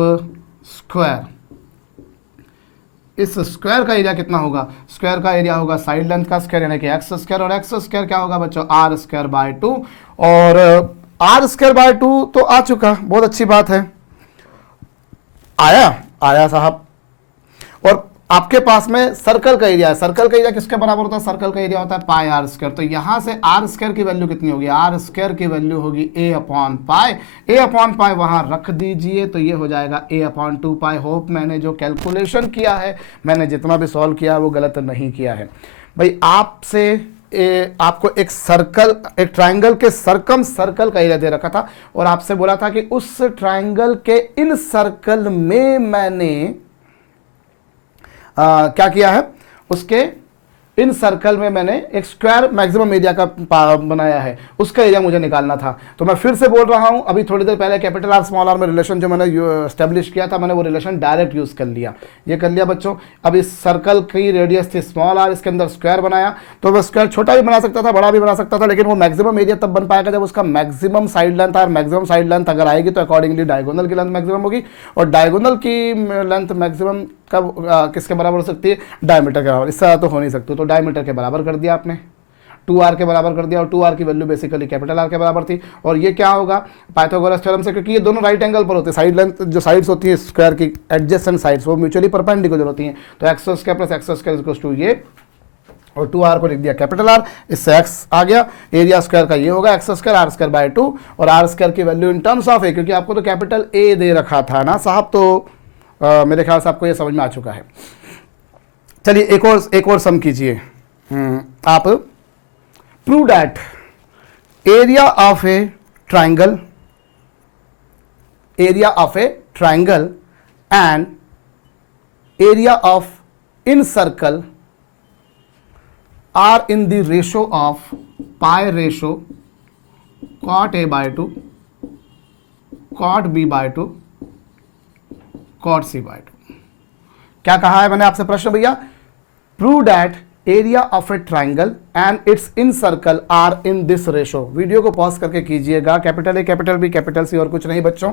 स्क्वायर, इस स्क्वायर का एरिया कितना होगा, स्क्वायर का एरिया होगा साइड लेंथ का स्क्वायर यानी कि x स्क्वायर, और x स्क्वायर क्या होगा बच्चों, r²/2। और r²/2 तो आ चुका, बहुत अच्छी बात है, आया साहब। और आपके पास में सर्कल का एरिया है, सर्कल का एरिया किसके बराबर होता है, सर्कल का एरिया होता है πr²। तो यहां से r² की वैल्यू कितनी होगी, r² की वैल्यू होगी a/π वहां रख दीजिए। तो ये हो जाएगा a/2π। होप मैंने जो कैलकुलेशन किया है, मैंने जितना भी सॉल्व किया है वो गलत नहीं किया है। भाई आपको एक सर्कल, एक ट्रायंगल के सर्कम सर्कल का एरिया दे रखा था, और आपसे बोला था कि उस ट्रायंगल के इन सर्कल में मैंने क्या किया है, उसके इन सर्कल में मैंने एक स्क्वायर मैक्सिमम एरिया का बनाया है, उसका एरिया मुझे निकालना था। तो मैं फिर से बोल रहा हूं, अभी थोड़ी देर पहले कैपिटल आर स्मॉल आर में रिलेशन जो मैंने एस्टेब्लिश किया था, मैंने वो रिलेशन डायरेक्ट यूज कर लिया, ये कर लिया बच्चों। अब इस सर्कल की रेडियस थी स्मॉल आर, इसके अंदर स्क्वायर बनाया, तो मैं स्क्वायर छोटा भी बना सकता था, बड़ा भी बना सकता था, लेकिन वो मैक्सिमम एरिया तब बन पाएगा जब उसका मैक्सिमम साइड लेंथ, और मैक्सिमम साइड लेंथ अगर आएगी तो अकॉर्डिंगली डायगोनल की लेंथ मैक्सिमम होगी, और डायगोनल की लेंथ मैक्सिमम कब किसके बराबर हो सकती है, डायमीटर के बराबर। इससे ज़्यादा तो हो नहीं सकती, तो डायमीटर के बराबर कर दिया आपने, 2r के बराबर कर दिया, और 2r की वैल्यू बेसिकली कैपिटल आर के बराबर थी। और ये क्या होगा, पाइथागोरस थ्योरम से, क्योंकि ये दोनों राइट एंगल पर होते हैं, साइड लेंथ जो साइड्स होती है स्क्वायर की एडजेसेंट साइड्स वो म्यूचुअली परपेंडिकुलर होती हैं, तो X square plus X square equals to ये, और 2r को लिख दिया कैपिटल आर, इससे x आ गया, एरिया स्क्वायर का ये होगा X square R square by 2, और आर स्क्वायर की value in terms of A, क्योंकि आपको तो कैपिटल ए दे रखा था ना साहब, तो मेरे ख्याल से आपको ये समझ में आ चुका है। चलिए एक और सम कीजिए आप। Prove that area of a triangle and area of in circle are in the ratio of pi ratio cot a by 2 cot b by 2 cot c by 2। क्या कहा है मैंने आपसे प्रश्न भैया? Prove that area of a triangle and its incircle are in this ratio. Video को pause करके कीजिएगा, capital A capital B capital C, और कुछ नहीं बच्चों,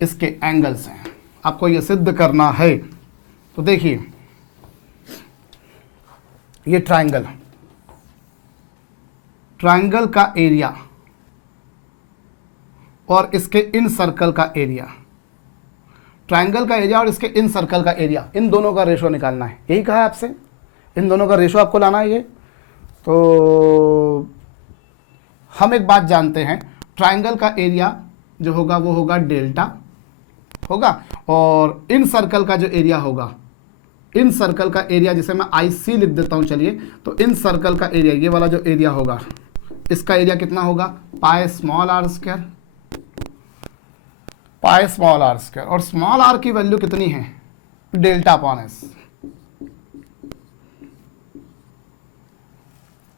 इसके एंगल्स हैं, आपको ये सिद्ध करना है। तो देखिए ये ट्राइंगल का एरिया और इसके इन सर्कल का एरिया, ट्राइंगल का एरिया और इसके इन सर्कल का एरिया, इन दोनों का रेशो निकालना है, यही कहा है आपसे, इन दोनों का रेशो आपको लाना है ये। तो हम एक बात जानते हैं, ट्राइंगल का एरिया जो होगा वो होगा डेल्टा होगा, और इन सर्कल का जो एरिया होगा, इन सर्कल का एरिया जिसे मैं IC लिख देता हूं, चलिए, तो इन सर्कल का एरिया, ये वाला जो एरिया होगा, इसका एरिया कितना होगा, पाई स्मॉल आर स्क्वायर, और स्मॉल आर की वैल्यू कितनी है, डेल्टा अपॉन एस,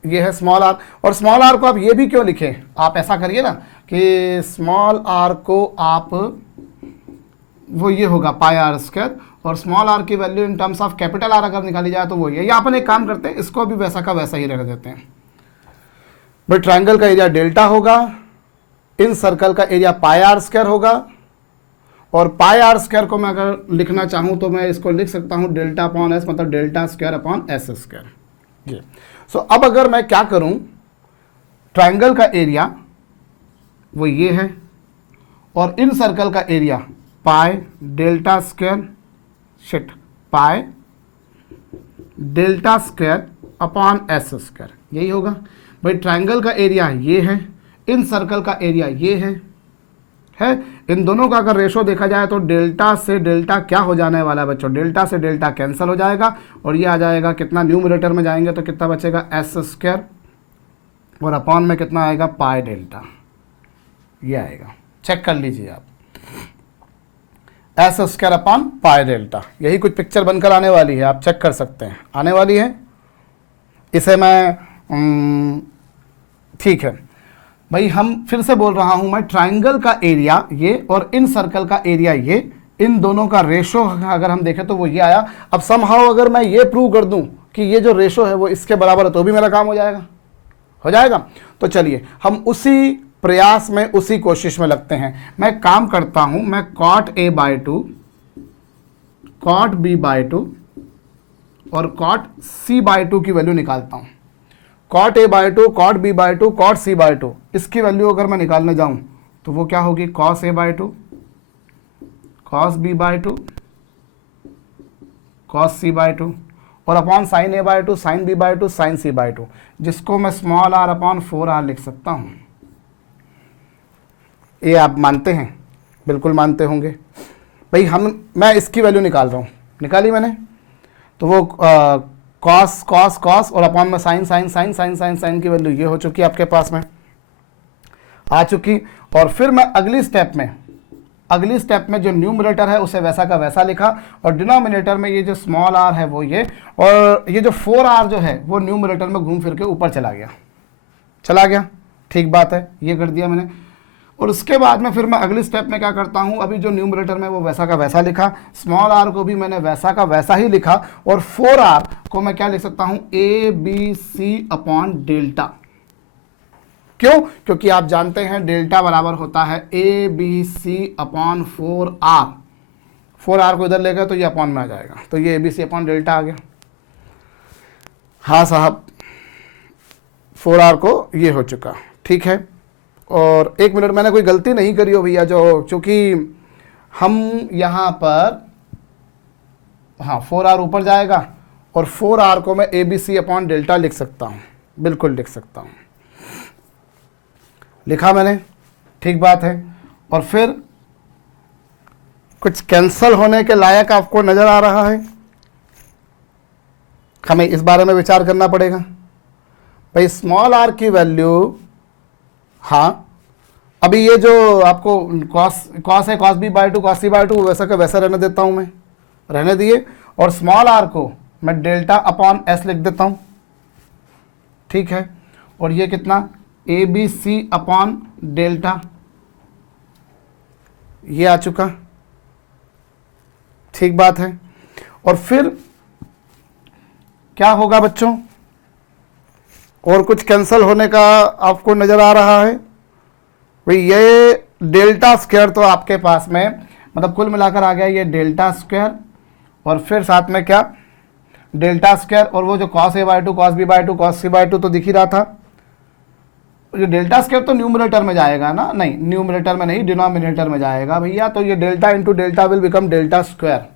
ये है स्मॉल आर। और स्मॉल आर को आप ये भी क्यों लिखें, आप ऐसा करिए ना कि स्मॉल आर को आप, वो ये होगा पाई आर स्क्वायर, और स्मॉल आर की value in terms of capital are अगर निकाली जाए तो वो ये, या अपन एक काम करते हैं, इसको भी वैसा का वैसा ही रहने देते हैं। भाई ट्राइंगल का एरिया डेल्टा होगा, इन सर्कल का एरिया पाई आर स्क्वायर होगा, और पाई आर स्क्वायर को मैं अगर लिखना चाहूं तो मैं इसको लिख सकता हूं डेल्टा अपॉन एस, मतलब delta square upon S square. ये सो अब अगर मैं क्या करूं, ट्राइंगल का एरिया वो ये है, और इन सर्कल का area pi delta square, shit, pi delta square upon S square, यही होगा। भाई ट्राइंगल का एरिया ये है, इन सर्कल का एरिया ये है, इन दोनों का अगर रेशो देखा जाए तो डेल्टा से डेल्टा क्या हो जाने वाला है बच्चों, डेल्टा से डेल्टा कैंसिल हो जाएगा, और ये आ जाएगा कितना, न्यूमरेटर में जाएंगे तो कितना बचेगा, एस स्क्वायर, और अपॉन में कितना आएगा, पाई डेल्टा, ये आएगा, चेक कर लीजिए आप, S square upon pi delta, यही कुछ पिक्चर बनकर आने वाली है, आप चेक कर सकते हैं, आने वाली है। इसे मैं ठीक है भाई, हम फिर से बोल रहा हूं मैं, ट्राइंगल का एरिया ये और इन सर्कल का एरिया ये, इन दोनों का रेशो अगर हम देखें तो वो ये आया। अब समहाउ अगर मैं ये प्रूव कर दूं कि ये जो रेशो है वो इसके बराबर है, तो भी मेरा काम हो जाएगा। तो चलिए हम उसी प्रयास में, उसी कोशिश में लगते हैं। मैं काम करता हूं, मैं cot A by 2, cot B by 2 और cot C by 2 की वैल्यू निकालता हूं। cot A by 2, cot B by 2, cot C by 2, इसकी वैल्यू अगर मैं निकालने जाऊं तो वो क्या होगी, cos A by 2, cos B by 2, cos C by 2, और upon sin A by 2, sin B by 2, sin C by 2, जिसको मैं स्मॉल r अपॉन 4r लिख सकता हूं। ये आप मानते हैं, बिल्कुल मानते होंगे भाई। मैं इसकी वैल्यू निकाल रहा हूँ, निकाली मैंने, तो वो कॉस कॉस कॉस और अपॉन में sine sine sine sine sine sine की वैल्यू ये हो चुकी है, आपके पास में आ चुकी। और फिर मैं अगली स्टेप में अगली स्टेप में जो न्यूमरेटर है उसे वैसा का वैसा लिखा, और डिनोमिनेटर में ये जो स्मॉल आर है वो ये, और ये जो 4r जो है वो न्यूमरेटर में घूम फिर के ऊपर चला गया। ठीक बात है, ये कर दिया मैंने। और उसके बाद में फिर मैं अगली स्टेप में क्या करता हूँ, अभी जो न्यूमरेटर में वो वैसा का वैसा लिखा, स्मॉल आर को भी मैंने वैसा का वैसा ही लिखा, और 4r को मैं क्या लिख सकता हूँ, A B C upon delta. क्यों? क्योंकि आप जानते हैं डेल्टा बराबर होता है A B C upon 4r। 4r को इधर लेगा तो ये अपॉन में आ जाएगा, तो ये A B C upon delta आ गया। हाँ साहब, 4r को ये हो चुका, ठीक है। और एक मिनट, मैंने कोई गलती नहीं करी हो भैया, जो चूंकि हम यहाँ पर, हाँ 4r ऊपर जाएगा और 4r को मैं A B C upon delta लिख सकता हूँ, बिल्कुल लिख सकता हूँ, लिखा मैंने, ठीक बात है। और फिर कुछ कैंसल होने के लायक आपको नजर आ रहा है, हमें इस बारे में विचार करना पड़ेगा भाई। स्मॉल आर की वैल्यू, हाँ अभी ये जो आपको कॉस है cos B by two cos C by two वैसा का वैसा रहने देता हूं मैं, रहने दिए, और स्मॉल आर को मैं डेल्टा अपॉन एस लिख देता हूं, ठीक है। और ये कितना, A B C upon delta, ये आ चुका, ठीक बात है। और फिर क्या होगा बच्चों, और कुछ कैंसल होने का आपको नजर आ रहा है भाई। ये डेल्टा स्क्वायर तो आपके पास में मतलब कुल मिलाकर आ गया ये डेल्टा स्क्वायर, और फिर साथ में क्या, डेल्टा स्क्वायर, और वो जो cos A by two cos B by two cos C by two तो दिख ही रहा था। जो डेल्टा स्क्वायर तो न्यूमरेटर में जाएगा ना, नहीं न्यूमरेटर में नहीं, डिनोमिनेटर में जाएगा भैया। तो ये delta into delta will become delta square,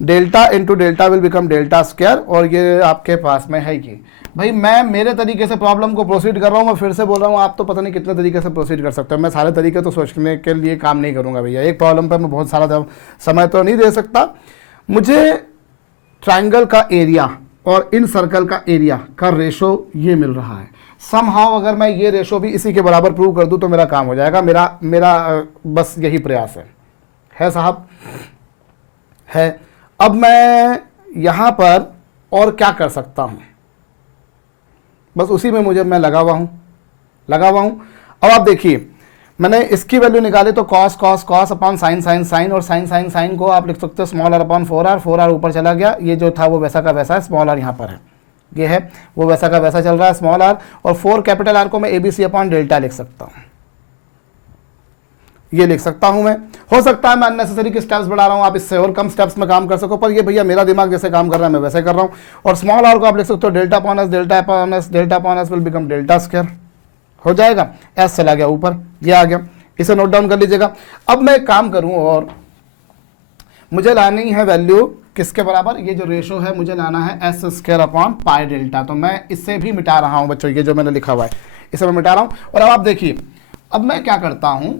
delta into delta will become delta square, और ये आपके पास में है कि भाई मैं मेरे तरीके से प्रॉब्लम को प्रोसीड कर रहा हूँ। मैं फिर से बोल रहा हूँ, आप तो पता नहीं कितने तरीके से प्रोसीड कर सकते हो, मैं सारे तरीके तो सोचने के लिए काम नहीं करूँगा भैया। एक प्रॉब्लम पर मैं बहुत सारा समय तो नहीं दे सकता। मुझे ट्राइंगल का एरिया और इन सर्कल का एरिया का रेशो ये मिल रहा है। समहाउ अगर मैं ये रेशो भी इसी के बराबर प्रूव कर दूं तो मेरा काम हो जाएगा। मेरा बस यही प्रयास है साहब, है। अब मैं यहाँ पर और क्या कर सकता हूँ, बस उसी में मैं लगा हुआ हूँ। अब आप देखिए, मैंने इसकी वैल्यू निकाली तो cos cos cos upon sine sine sine, और साइन साइन साइन को आप लिख सकते हो small R upon 4r। 4r ऊपर चला गया, ये जो था वो वैसा का वैसा है, स्मॉल आर यहाँ पर है, ये है वो वैसा का वैसा चल रहा है स्मॉल आर। और 4 कैपिटल आर को मैं A B C upon delta लिख सकता हूँ, ये लिख सकता हूं मैं। हो सकता है मैं अननेसेसरी के स्टेप्स बढ़ा रहा हूं, आप इससे और कम स्टेप्स में काम कर सको, पर ये भैया मेरा दिमाग जैसे काम कर रहा है मैं वैसे कर रहा हूं। और स्मॉल आर को आप लिख सकते हो delta upon S, delta upon S, delta upon S will become delta square, हो जाएगा। एस चला गया ऊपर, ये आ गया, इसे नोट डाउन कर लीजिएगा। अब मैं एक काम करूं, और मुझे लानी है वैल्यू किसके बराबर, ये जो रेशो है मुझे लाना है S square upon pi delta. तो मैं इससे भी मिटा रहा हूं बच्चों, ये जो मैंने लिखा हुआ है इसे मैं मिटा रहा हूं। और अब आप देखिए, अब मैं क्या करता हूं,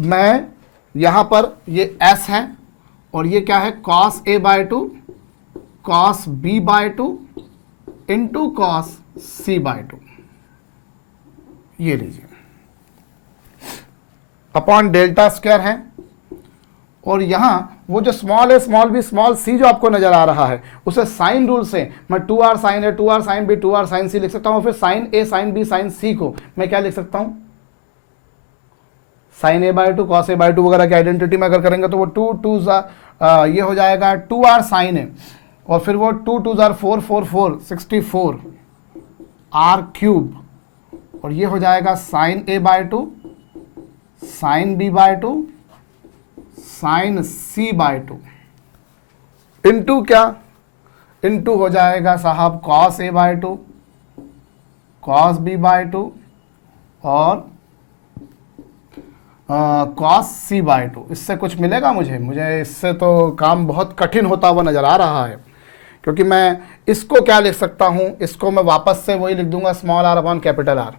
मैं यहां पर ये s है और ये क्या है cos a by to cos b by two into cos c by to, ये लीजिए अपॉन डेल्टा स्क्वायर है। और यहां वो जो स्मॉल ए स्मॉल बी स्मॉल सी जो आपको नजर आ रहा है, उसे साइन रूल से मैं 2r sine A 2r sine B 2r sine C लिख सकता हूं। फिर sine A sine B sine C को मैं क्या लिख सकता हूं, sine A by two cos A by two वगैरह की आइडेंटिटी में अगर करेंगे तो वो 2 ये हो जाएगा 2r साइन ए, और फिर वो 2 2 4 4 4 64 r क्यूब, और ये हो जाएगा sine A by two sine B by two sine C by two into क्या, इंटू हो जाएगा साहब cos A by two cos B by two और कॉस सी बाई टू। इससे कुछ मिलेगा मुझे इससे तो काम बहुत कठिन होता हुआ नजर आ रहा है, क्योंकि मैं इसको क्या लिख सकता हूं, इसको मैं वापस से वही लिख दूंगा small R upon capital R,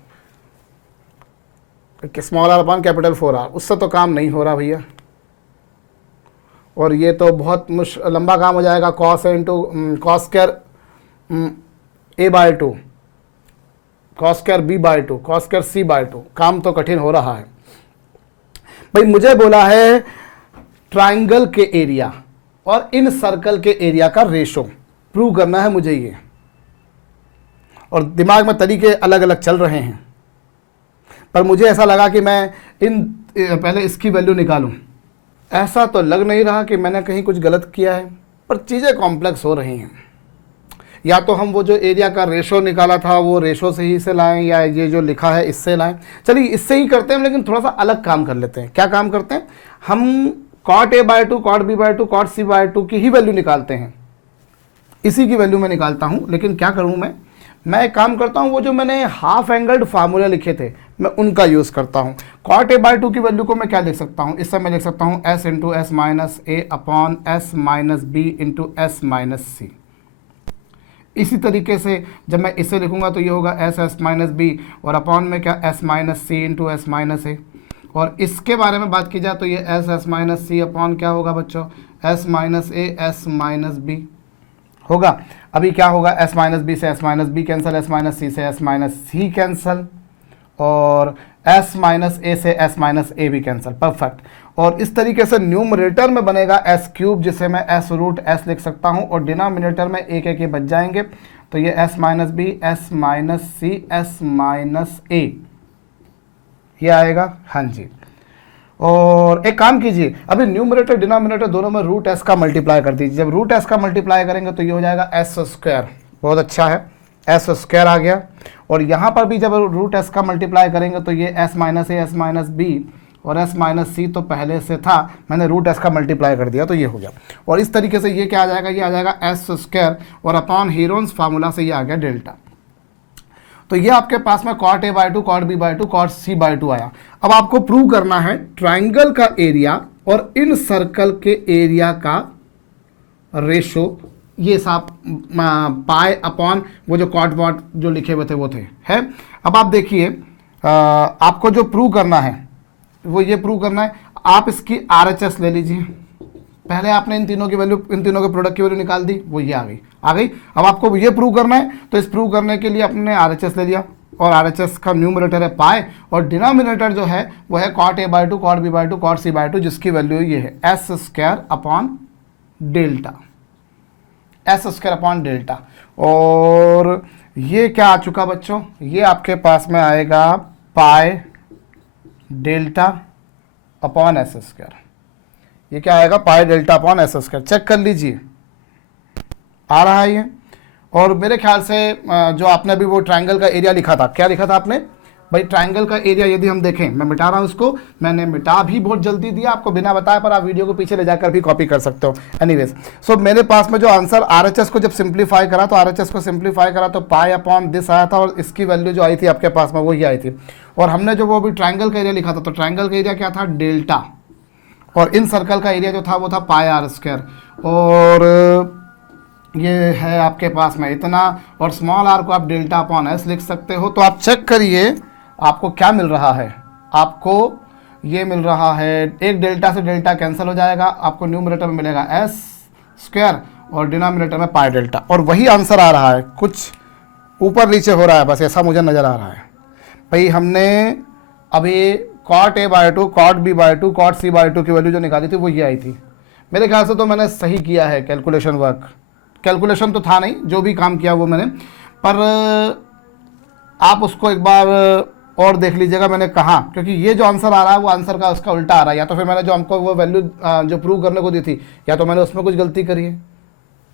small R upon capital 4r। उससे तो काम नहीं हो रहा भैया, और ये तो बहुत लंबा काम हो जाएगा। Cos A into cos square A by two cos square B by two cos square C by two, काम तो कठिन हो रहा है। भाई मुझे बोला है ट्राइंगल के एरिया और इन सर्कल के एरिया का रेशो प्रूव करना है मुझे ये, और दिमाग में तरीके अलग अलग चल रहे हैं, पर मुझे ऐसा लगा कि मैं पहले इसकी वैल्यू निकालूं। ऐसा तो लग नहीं रहा कि मैंने कहीं कुछ गलत किया है, पर चीज़ें कॉम्प्लेक्स हो रही हैं। या तो हम वो जो एरिया का रेशो निकाला था वो रेशो से ही से लाएं, या ये जो लिखा है इससे लाएं। चलिए इससे ही करते हैं, लेकिन थोड़ा सा अलग काम कर लेते हैं। क्या काम करते हैं, हम cot A/2 cot B/2 cot C/2 की ही वैल्यू निकालते हैं। इसी की वैल्यू मैं निकालता हूँ, लेकिन क्या करूँ मैं एक काम करता हूँ, वो जो मैंने हाफ एंगल्ड फार्मूला लिखे थे मैं उनका यूज़ करता हूँ। cot A/2 की वैल्यू को मैं क्या लिख सकता हूँ, इससे मैं लिख सकता हूँ s into S minus A upon S minus B into S minus C. इसी तरीके से जब मैं इसे लिखूंगा तो ये होगा एस माइनस बी और अपॉन में क्या S minus C into S minus ए। और इसके बारे में बात की जाए तो ये एस माइनस सी अपॉन क्या होगा बच्चों, S minus A S minus B होगा। अभी क्या होगा, एस माइनस बी से S minus B cancel, S minus C से एस माइनस सी कैंसिल, और एस माइनस ए से एस माइनस ए भी कैंसिल। परफेक्ट। और इस तरीके से न्यूमरेटर में बनेगा एस क्यूब, जिसे मैं एस रूट एस लिख सकता हूँ, और डिनोमिनेटर में एक एक बच जाएंगे। तो ये S minus B S minus C S minus A ये आएगा। हाँ जी। और एक काम कीजिए, अभी न्यूमरेटर डिनोमिनेटर दोनों में रूट एस का मल्टीप्लाई कर दीजिए। जब रूट एस का मल्टीप्लाई करेंगे तो ये हो जाएगा एस स्क्वायर। बहुत अच्छा है, एस स्क्वायर आ गया। और यहाँ पर भी जब रूट एस का मल्टीप्लाई करेंगे तो ये S minus A S minus B और एस माइनस सी तो पहले से था, मैंने रूट एस का मल्टीप्लाई कर दिया तो ये हो गया। और इस तरीके से ये क्या आ जाएगा, ये आ जाएगा एस स्क्वायर और अपॉन हीरोन्स फार्मूला से ये आ गया डेल्टा। तो ये आपके पास में cot A/2 cot B/2 cot C/2 आया। अब आपको प्रूव करना है ट्राइंगल का एरिया और इन सर्कल के एरिया का रेशो, ये सब पाई अपॉन वो जो कॉट वॉट जो लिखे हुए थे वो थे है। अब आप देखिए, आपको जो प्रूव करना है वो ये प्रूव करना है, आप इसकी RHS ले लीजिए। पहले आपने इन तीनों की वैल्यू, इन तीनों के प्रोडक्ट की वैल्यू निकाल दी, वो ये आ गई। अब आपको ये प्रूव करना है, तो इस प्रूव करने के लिए आपने RHS ले लिया, और RHS का न्यूमरेटर है पाई और डिनोमिनेटर जो है वो है cot A/2 cot B/2 cot C/2, जिसकी वैल्यू ये है S square upon delta, S square upon delta. और ये क्या आ चुका बच्चों, ये आपके पास में आएगा pi delta upon S square. ये क्या आएगा, pi delta upon S square. Check कर लीजिए आ रहा है ये। और मेरे ख्याल से जो आपने अभी वो ट्रायंगल का एरिया लिखा था, क्या लिखा था आपने भाई, ट्रायंगल का एरिया यदि हम देखें, मैं मिटा रहा हूं उसको, मैंने मिटा भी बहुत जल्दी दिया आपको बिना बताए, पर आप वीडियो को पीछे ले जाकर भी कॉपी कर सकते हो। एनीवेज, सो मेरे पास में जो आंसर RHS को जब सिंप्लीफाई करा, तो RHS को सिंप्लीफाई करा तो पाई अपॉन दिस आया था, और इसकी वैल्यू जो आई थी आपके पास में वो ही आई थी। और हमने जो वो अभी ट्रायंगल का एरिया लिखा था, तो ट्रायंगल का एरिया क्या था, डेल्टा, और इन सर्कल का एरिया जो था वो था पाई आर स्क्वायर। और ये है आपके पास में इतना, और स्मॉल आर को आप डेल्टा अपॉन एस लिख सकते हो। तो आप चेक करिए आपको क्या मिल रहा है, आपको ये मिल रहा है, एक डेल्टा से डेल्टा कैंसिल हो जाएगा, आपको न्यूमरेटर में मिलेगा एस स्क्वायर और डिनोमिनेटर में पाई डेल्टा, और वही आंसर आ रहा है। कुछ ऊपर नीचे हो रहा है बस, ऐसा मुझे नज़र आ रहा है। भाई हमने अभी cot A/2 cot B/2 cot C/2 की वैल्यू जो निकाली थी वो ये आई थी। मेरे ख्याल से तो मैंने सही किया है कैलकुलेशन वर्क, कैलकुलेशन तो था नहीं, जो भी काम किया वो मैंने, पर आप उसको एक बार और देख लीजिएगा मैंने कहा, क्योंकि ये जो आंसर आ रहा है वो आंसर का उसका उल्टा आ रहा है। या तो फिर मैंने जो हमको वो वैल्यू जो प्रूव करने को दी थी, या तो मैंने उसमें कुछ गलती करी है,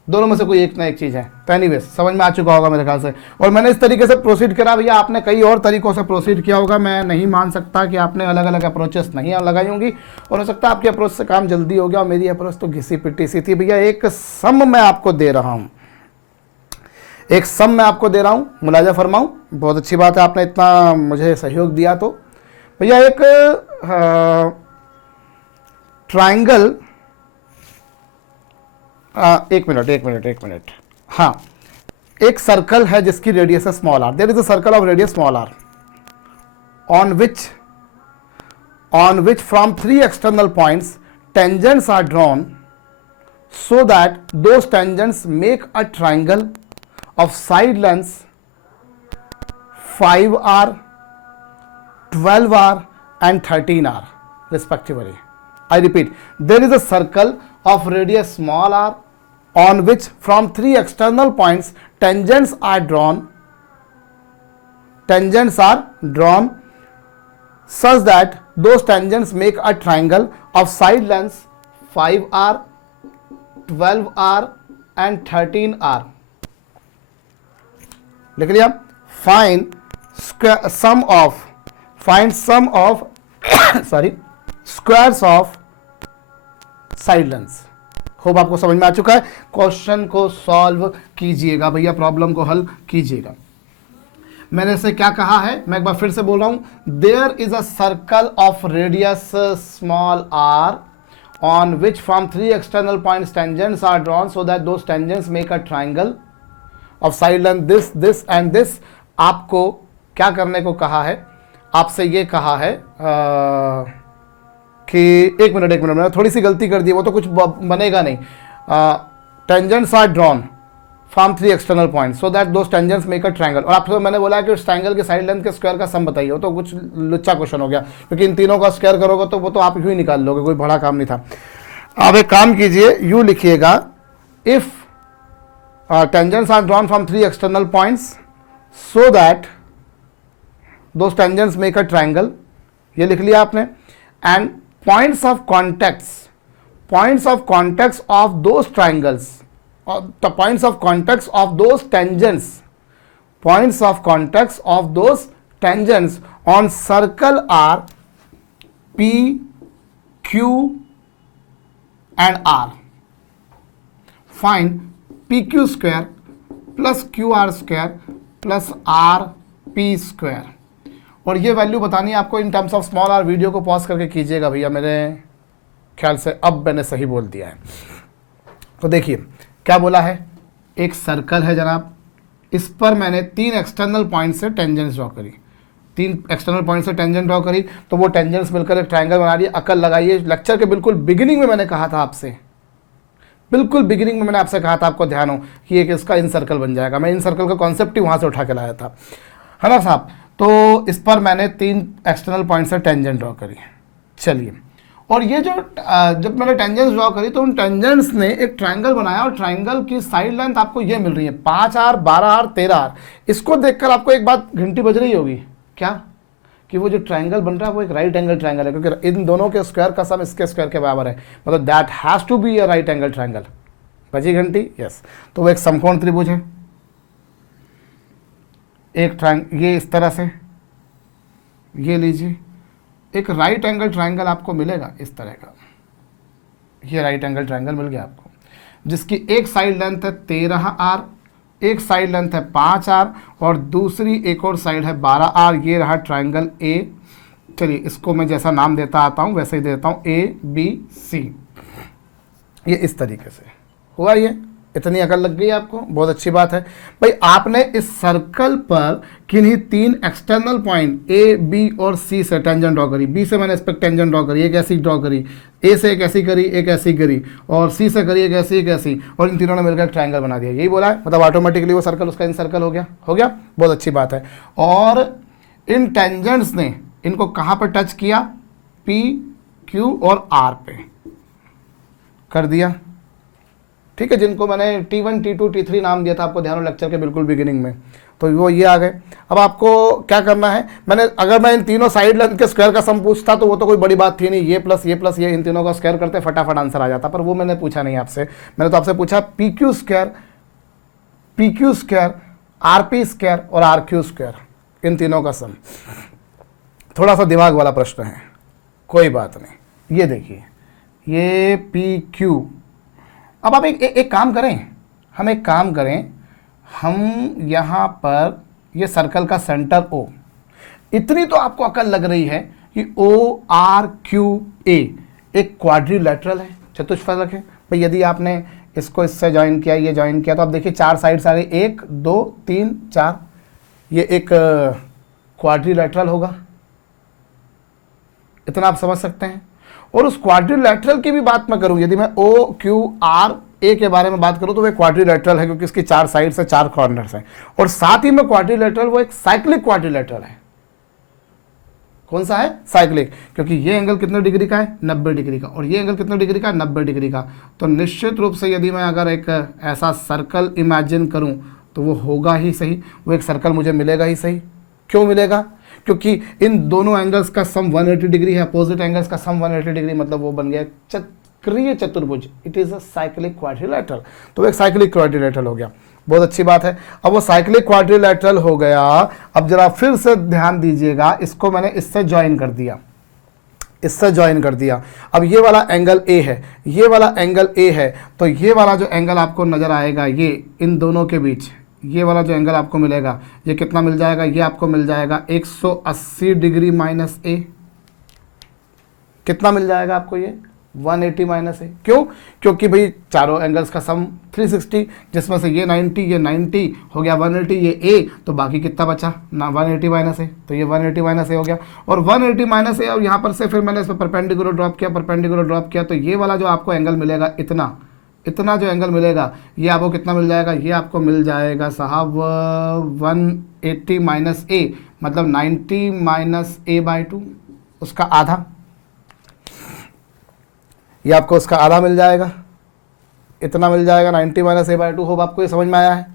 दोनों में से कोई एक ना एक चीज़ है। तो एनीवेज समझ में आ चुका होगा मेरे ख्याल से। और मैंने इस तरीके से प्रोसीड करा, भैया आपने कई और तरीक़ों से प्रोसीड किया होगा, मैं नहीं मान सकता कि आपने अलग अलग अप्रोचेस नहीं लगाई होंगी, और हो सकता है आपकी अप्रोच से काम जल्दी हो गया और मेरी अप्रोच तो घिसी पिटी सी थी। भैया एक सम मैं आपको दे रहा हूँ, एक सम मैं आपको दे रहा हूँ, मुलाजा फरमाऊँ। बहुत अच्छी बात है, आपने इतना मुझे सहयोग दिया। तो भैया एक ट्राइंगल, एक मिनट, हाँ, एक सर्कल है जिसकी रेडियस है small R. There is a circle of radius small R on which from three external points tangents are drawn so that those tangents make a triangle of side lengths 5R, 12R and 13R. respectively. I repeat, there is a circle of radius small r on which from 3 external points tangents are drawn such that those tangents make a triangle of side lengths 5r, 12r and 13r. लिख लिया. Find sum of squares of side lens. Hope आपको समझ में आ चुका है. Question को solve कीजिएगा भैया, प्रॉब्लम को हल कीजिएगा. मैंने से क्या कहा है, मैं एक बार फिर से बोल रहा हूं. There is a circle of radius small R on which from 3 external points tangents are drawn so that those tangents make a triangle of side length this this and this. आपको क्या करने को कहा है, आपसे ये कहा है कि एक मिनट मैंने थोड़ी सी गलती कर दी, वो तो कुछ बनेगा नहीं. Tangents are drawn from 3 external point so that those tangents make a triangle. और आपको मैंने बोला कि उस ट्रायंगल के साइड लेंथ के स्क्वायर का सम बताइए, तो कुछ लुच्चा क्वेश्चन हो गया, क्योंकि इन तीनों का स्क्वायर करोगे तो वो तो आप यूँ ही निकाल लोगे, कोई बड़ा काम नहीं था. अब एक काम कीजिए, यूँ लिखिएगा, if tangents are drawn from 3 external points so that those tangents make a triangle, ये लिख लिया आपने. And points of contact of those triangles, or the points of contact of those tangents on circle are P, Q and R. Find PQ square plus QR square plus RP square. और ये value बतानी है आपको in terms of small R. Video को pause करके कीजिएगा भैया, मेरे ख्याल से अब मैंने सही बोल दिया है. तो देखिए क्या बोला है, एक सर्कल है जनाब, इस पर मैंने 3 एक्सटर्नल पॉइंट से टेंजेंट्स ड्रॉ करी, 3 एक्सटर्नल पॉइंट से टेंजेंट ड्रॉ करी, तो वो टेंजेंट्स मिलकर एक ट्रायंगल बना रही है. अकल लगाइए, लेक्चर के बिल्कुल बिगिनिंग में मैंने कहा था आपसे, बिल्कुल बिगिनिंग में मैंने आपसे कहा था, आपको ध्यान हो कि एक इसका इन सर्कल बन जाएगा. मैं इन सर्कल का कॉन्सेप्ट ही वहाँ से उठा के लाया था, है ना साहब. तो इस पर मैंने 3 एक्सटर्नल पॉइंट से टेंजेंट ड्रॉ करी. चलिए, और ये जो जब मैंने टेंजेंट्स ड्रॉ करी तो उन टेंजेंट्स ने एक ट्रायंगल बनाया, और ट्रायंगल की साइड लेंथ आपको ये मिल रही है 5r, 12r, 13r. इसको देखकर आपको एक बात घंटी बज रही होगी, क्या, कि वो जो ट्रायंगल बन रहा है वो एक राइट एंगल ट्रायंगल है, क्योंकि इन दोनों के स्क्वायर का सम इसके स्क्वायर के बराबर है, मतलब that has to be a right angle triangle. बजी घंटी, यस. तो वो एक समकोण त्रिभुज है, एक ये इस तरह से, ये लीजिए, एक राइट एंगल ट्रायंगल आपको मिलेगा इस तरह का. ये राइट एंगल ट्रायंगल मिल गया आपको, जिसकी एक साइड लेंथ है 13r, एक साइड लेंथ है 5r और दूसरी एक और साइड है 12r. ये रहा ट्रायंगल ए. चलिए इसको मैं जैसा नाम देता आता हूँ वैसे ही देता हूँ, ABC. ये इस तरीके से हुआ. ये इतनी अकल लग गई आपको, बहुत अच्छी बात है भाई. आपने इस सर्कल पर किन्हीं 3 एक्सटर्नल पॉइंट A, B और C से टेंजेंट ड्रॉ करी. B से मैंने इस पर टेंजेंट ड्रॉ करी, एक ऐसी ड्रॉ करी, A से एक ऐसी करी, एक ऐसी करी, और C से करी एक ऐसी, और इन तीनों ने मिलकर ट्रायंगल बना दिया. यही बोला है, मतलब ऑटोमेटिकली वो सर्कल उसका इन सर्कल हो गया. बहुत अच्छी बात है. और इन टेंजेंट्स ने इनको कहाँ पर टच किया, P, Q और R पे कर दिया. ठीक है, जिनको मैंने T1, T2, T3 नाम दिया था, आपको ध्यान हो लेक्चर के बिल्कुल बिगिनिंग में, तो वो ये आ गए. अब आपको क्या करना है, अगर मैं इन तीनों साइड लेंथ के स्क्वायर का सम पूछता तो वो तो कोई बड़ी बात थी नहीं, ये प्लस ये इन तीनों का स्क्वायर करते फटाफट आंसर आ जाता, पर वो मैंने पूछा नहीं आपसे. मैंने तो आपसे पूछा PQ स्क्वायर, RP स्क्वायर और RQ स्क्वायर, इन तीनों का सम. थोड़ा सा दिमाग वाला प्रश्न है, कोई बात नहीं. ये देखिए, ये PQ. अब आप एक काम करें, हम यहाँ पर ये सर्कल का सेंटर O, इतनी तो आपको अकल लग रही है कि ORQA एक क्वाड्रिलेटरल है, चतुष्फलक है भाई. यदि आपने इसको इससे ज्वाइन किया, ये ज्वाइन किया, तो आप देखिए 4 साइड्स आ गई, 1 2 3 4, ये एक क्वाड्रिलेटरल होगा. इतना आप समझ सकते हैं. और उस क्वाड्रिलेटरल की भी बात मैं करूं, यदि मैं OQRA के बारे में बात करूं तो वह क्वाड्रिलेटरल है, क्योंकि इसकी 4 साइड से 4 कॉर्नर्स हैं. और साथ ही में क्वाड्रिलेटरल वो एक साइक्लिक क्वाड्रिलेटरल है. कौन सा है? साइक्लिक, क्योंकि ये एंगल कितने डिग्री का है? 90 डिग्री का, और ये एंगल कितने डिग्री का? 90 डिग्री का। तो निश्चित रूप से यदि मैं अगर एक ऐसा सर्कल इमेजिन करूं तो वो होगा ही सही, वो एक सर्कल मुझे मिलेगा ही सही। क्यों मिलेगा? क्योंकि इन दोनों एंगल्स का सम 180 डिग्री है, अपोजिट एंगल्स का सम 180 डिग्री, मतलब वो बन गया चक्रीय चतुर्भुज। It is a cyclic quadrilateral. तो एक साइक्लिक क्वाड्रिलेटरल हो गया, बहुत अच्छी बात है। अब वो साइक्लिक क्वाड्रिलेटरल हो गया। अब जरा फिर से ध्यान दीजिएगा, इसको मैंने इससे ज्वाइन कर दिया, इससे ज्वाइन कर दिया। अब ये वाला एंगल ए है, ये वाला एंगल ए है, तो ये वाला जो एंगल आपको नजर आएगा, ये इन दोनों के बीच ये वाला जो एंगल आपको मिलेगा, ये कितना मिल जाएगा? ये आपको मिल जाएगा 180 डिग्री माइनस ए। कितना मिल जाएगा आपको? ये 180 माइनस ए। क्यों? क्योंकि भाई चारों एंगल्स का सम 360, जिसमें से ये 90, ये 90 हो गया 180, ये ए, तो बाकी कितना बचा ना? 180 माइनस ए। तो ये 180 माइनस ए हो गया, और 180 माइनस ए, और यहाँ पर से फिर मैंने इस पर परपेंडिकुलर ड्रॉप किया, परपेंडिकुलर ड्रॉप किया, तो ये वाला जो आपको एंगल मिलेगा, इतना जो एंगल मिलेगा, ये आपको कितना मिल जाएगा? ये आपको मिल जाएगा साहब 180 माइनस ए, मतलब 90 माइनस ए बाई 2, उसका आधा। ये आपको उसका आधा मिल जाएगा, इतना मिल जाएगा 90 माइनस ए बाई 2। होप आपको ये समझ में आया है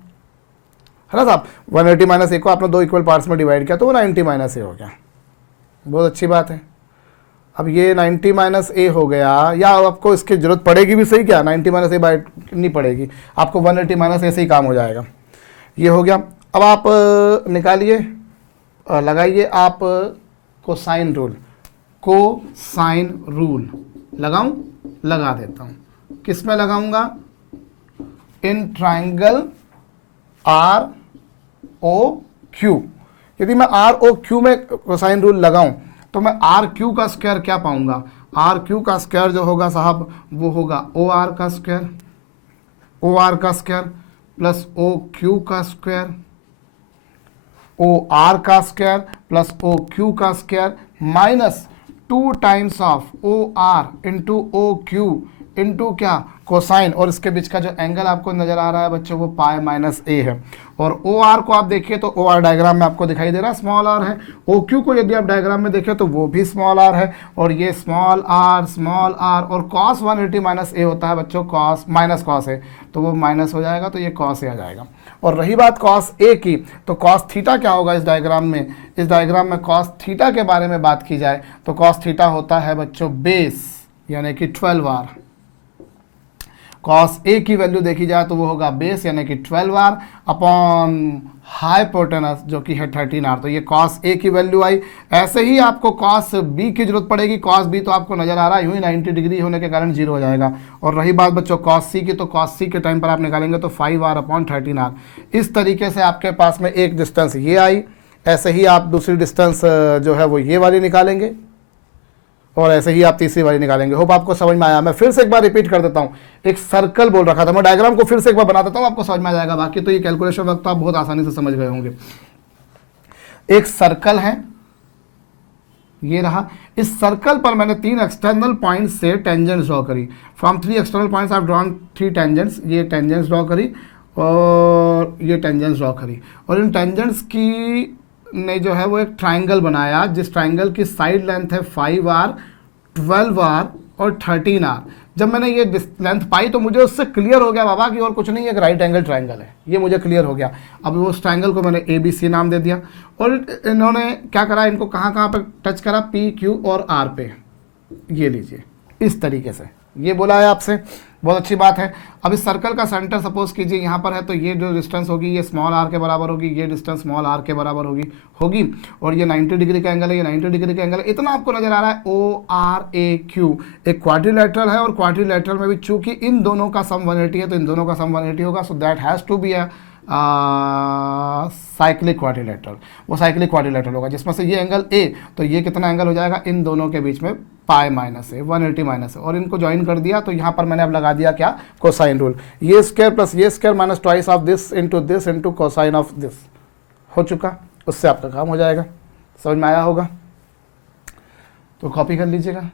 ना साहब? 180 माइनस ए को आपने दो इक्वल पार्ट्स में डिवाइड किया तो वो 90 माइनस ए हो गया। बहुत अच्छी बात है। अब ये 90 माइनस ए हो गया, या आपको इसकी जरूरत पड़ेगी भी सही क्या? 90 माइनस ए बाई नहीं पड़ेगी, आपको 180 माइनस ए से ही काम हो जाएगा। ये हो गया। अब आप निकालिए, लगाइए आप कोसाइन रूल। कोसाइन रूल लगाऊं? लगा देता हूं। किस में लगाऊंगा? In triangle R O Q. यदि मैं आर ओ क्यू में कोसाइन रूल लगाऊं तो मैं आर क्यू का स्क्वायर क्या पाऊंगा? आर क्यू का स्क्वायर जो होगा साहब, वो होगा ओ आर का स्क्वायर, ओ आर का स्क्वायर प्लस ओ क्यू का स्क्वायर, ओ आर का स्क्वायर प्लस ओ क्यू का square minus 2 times of O R into O Q into क्या? कोसाइन, और इसके बीच का जो एंगल आपको नजर आ रहा है बच्चों, वो पाई माइनस ए है। और ओ आर को आप देखिए तो ओ आर डायग्राम में आपको दिखाई दे रहा है स्मॉल आर है। ओ क्यू को यदि आप डायग्राम में देखें तो वो भी स्मॉल आर है, और ये स्मॉल आर, और कॉस 180 माइनस ए होता है बच्चों, कॉस माइनस कॉस है, तो वो माइनस हो जाएगा, तो ये कॉस ए आ जाएगा। और रही बात कॉस ए की, तो कॉस थीटा क्या होगा इस डायग्राम में? इस डायग्राम में कॉस थीटा के बारे में बात की जाए तो कॉस थीटा होता है बच्चों बेस, यानी कि 12 आर। कॉस ए की वैल्यू देखी जाए तो वो होगा बेस, यानी कि 12 आर अपॉन हाइपोटेनस, जो कि है 13 आर। तो ये कॉस ए की वैल्यू आई। ऐसे ही आपको कॉस बी की जरूरत पड़ेगी। कॉस बी तो आपको नजर आ रहा है यूं ही 90 डिग्री होने के कारण 0 हो जाएगा। और रही बात बच्चों कॉस सी की, तो कॉस सी के टाइम पर आप निकालेंगे तो 5 आर अपॉन 13 आर। इस तरीके से आपके पास में एक डिस्टेंस ये आई। ऐसे ही आप दूसरी डिस्टेंस जो है वो ये वाली निकालेंगे, और ऐसे ही आप तीसरी वाली निकालेंगे। होप आपको समझ में आया। मैं फिर से एक बार रिपीट कर देता हूं, एक सर्कल बोल रखा था, मैं डायग्राम को फिर से एक बार बना देता हूं, आपको समझ में आ जाएगा। बाकी तो ये कैलकुलेशन वक्त तो आप बहुत आसानी से समझ गए होंगे। एक सर्कल है, ये रहा। इस सर्कल पर मैंने 3 एक्सटर्नल पॉइंट्स से टेंजेंट्स ड्रॉ करी। From 3 external points I have drawn 3 tangents. ये टेंजेंट्स ड्रॉ करी और ये टेंजेंट्स ड्रॉ करी, और इन टेंजेंट्स की ने जो है वो एक ट्राइंगल बनाया, जिस ट्राइंगल की साइड लेंथ है 5 आर, 12 आर और 13 आर। जब मैंने ये लेंथ पाई तो मुझे उससे क्लियर हो गया बाबा कि और कुछ नहीं, एक राइट एंगल ट्राइंगल है। ये मुझे क्लियर हो गया। अब उस ट्राइंगल को मैंने ABC नाम दे दिया, और इन्होंने क्या करा, इनको कहाँ कहाँ पे टच करा? P, Q और R पे। ये लीजिए, इस तरीके से ये बोला है आपसे। बहुत अच्छी बात है। अब इस सर्कल का सेंटर सपोज कीजिए यहाँ पर है, तो ये जो डिस्टेंस होगी ये स्मॉल r के बराबर होगी, ये डिस्टेंस स्मॉल r के बराबर होगी, और ये 90 डिग्री का एंगल है, ये 90 डिग्री का एंगल है। इतना आपको नजर आ रहा है। ORAQ एक क्वाड्रिलेटरल है, और क्वाड्रिलेटरल में भी चूंकि इन दोनों का सम 180 है तो इन दोनों का सम 180 होगा। So that has to be a cyclic quadrilateral. वो साइक्लिक क्वाड्रिलेटरल होगा जिसमें से ये एंगल A, तो ये कितना एंगल हो जाएगा इन दोनों के बीच में? पाई माइनस है, 180 माइनस है, और इनको ज्वाइन कर दिया। तो यहाँ पर मैंने अब लगा दिया क्या? Cosine rule. ये स्क्वायर प्लस ये square minus twice of this into cosine of this हो चुका। उससे आपका काम हो जाएगा। समझ में आया होगा तो कॉपी कर लीजिएगा।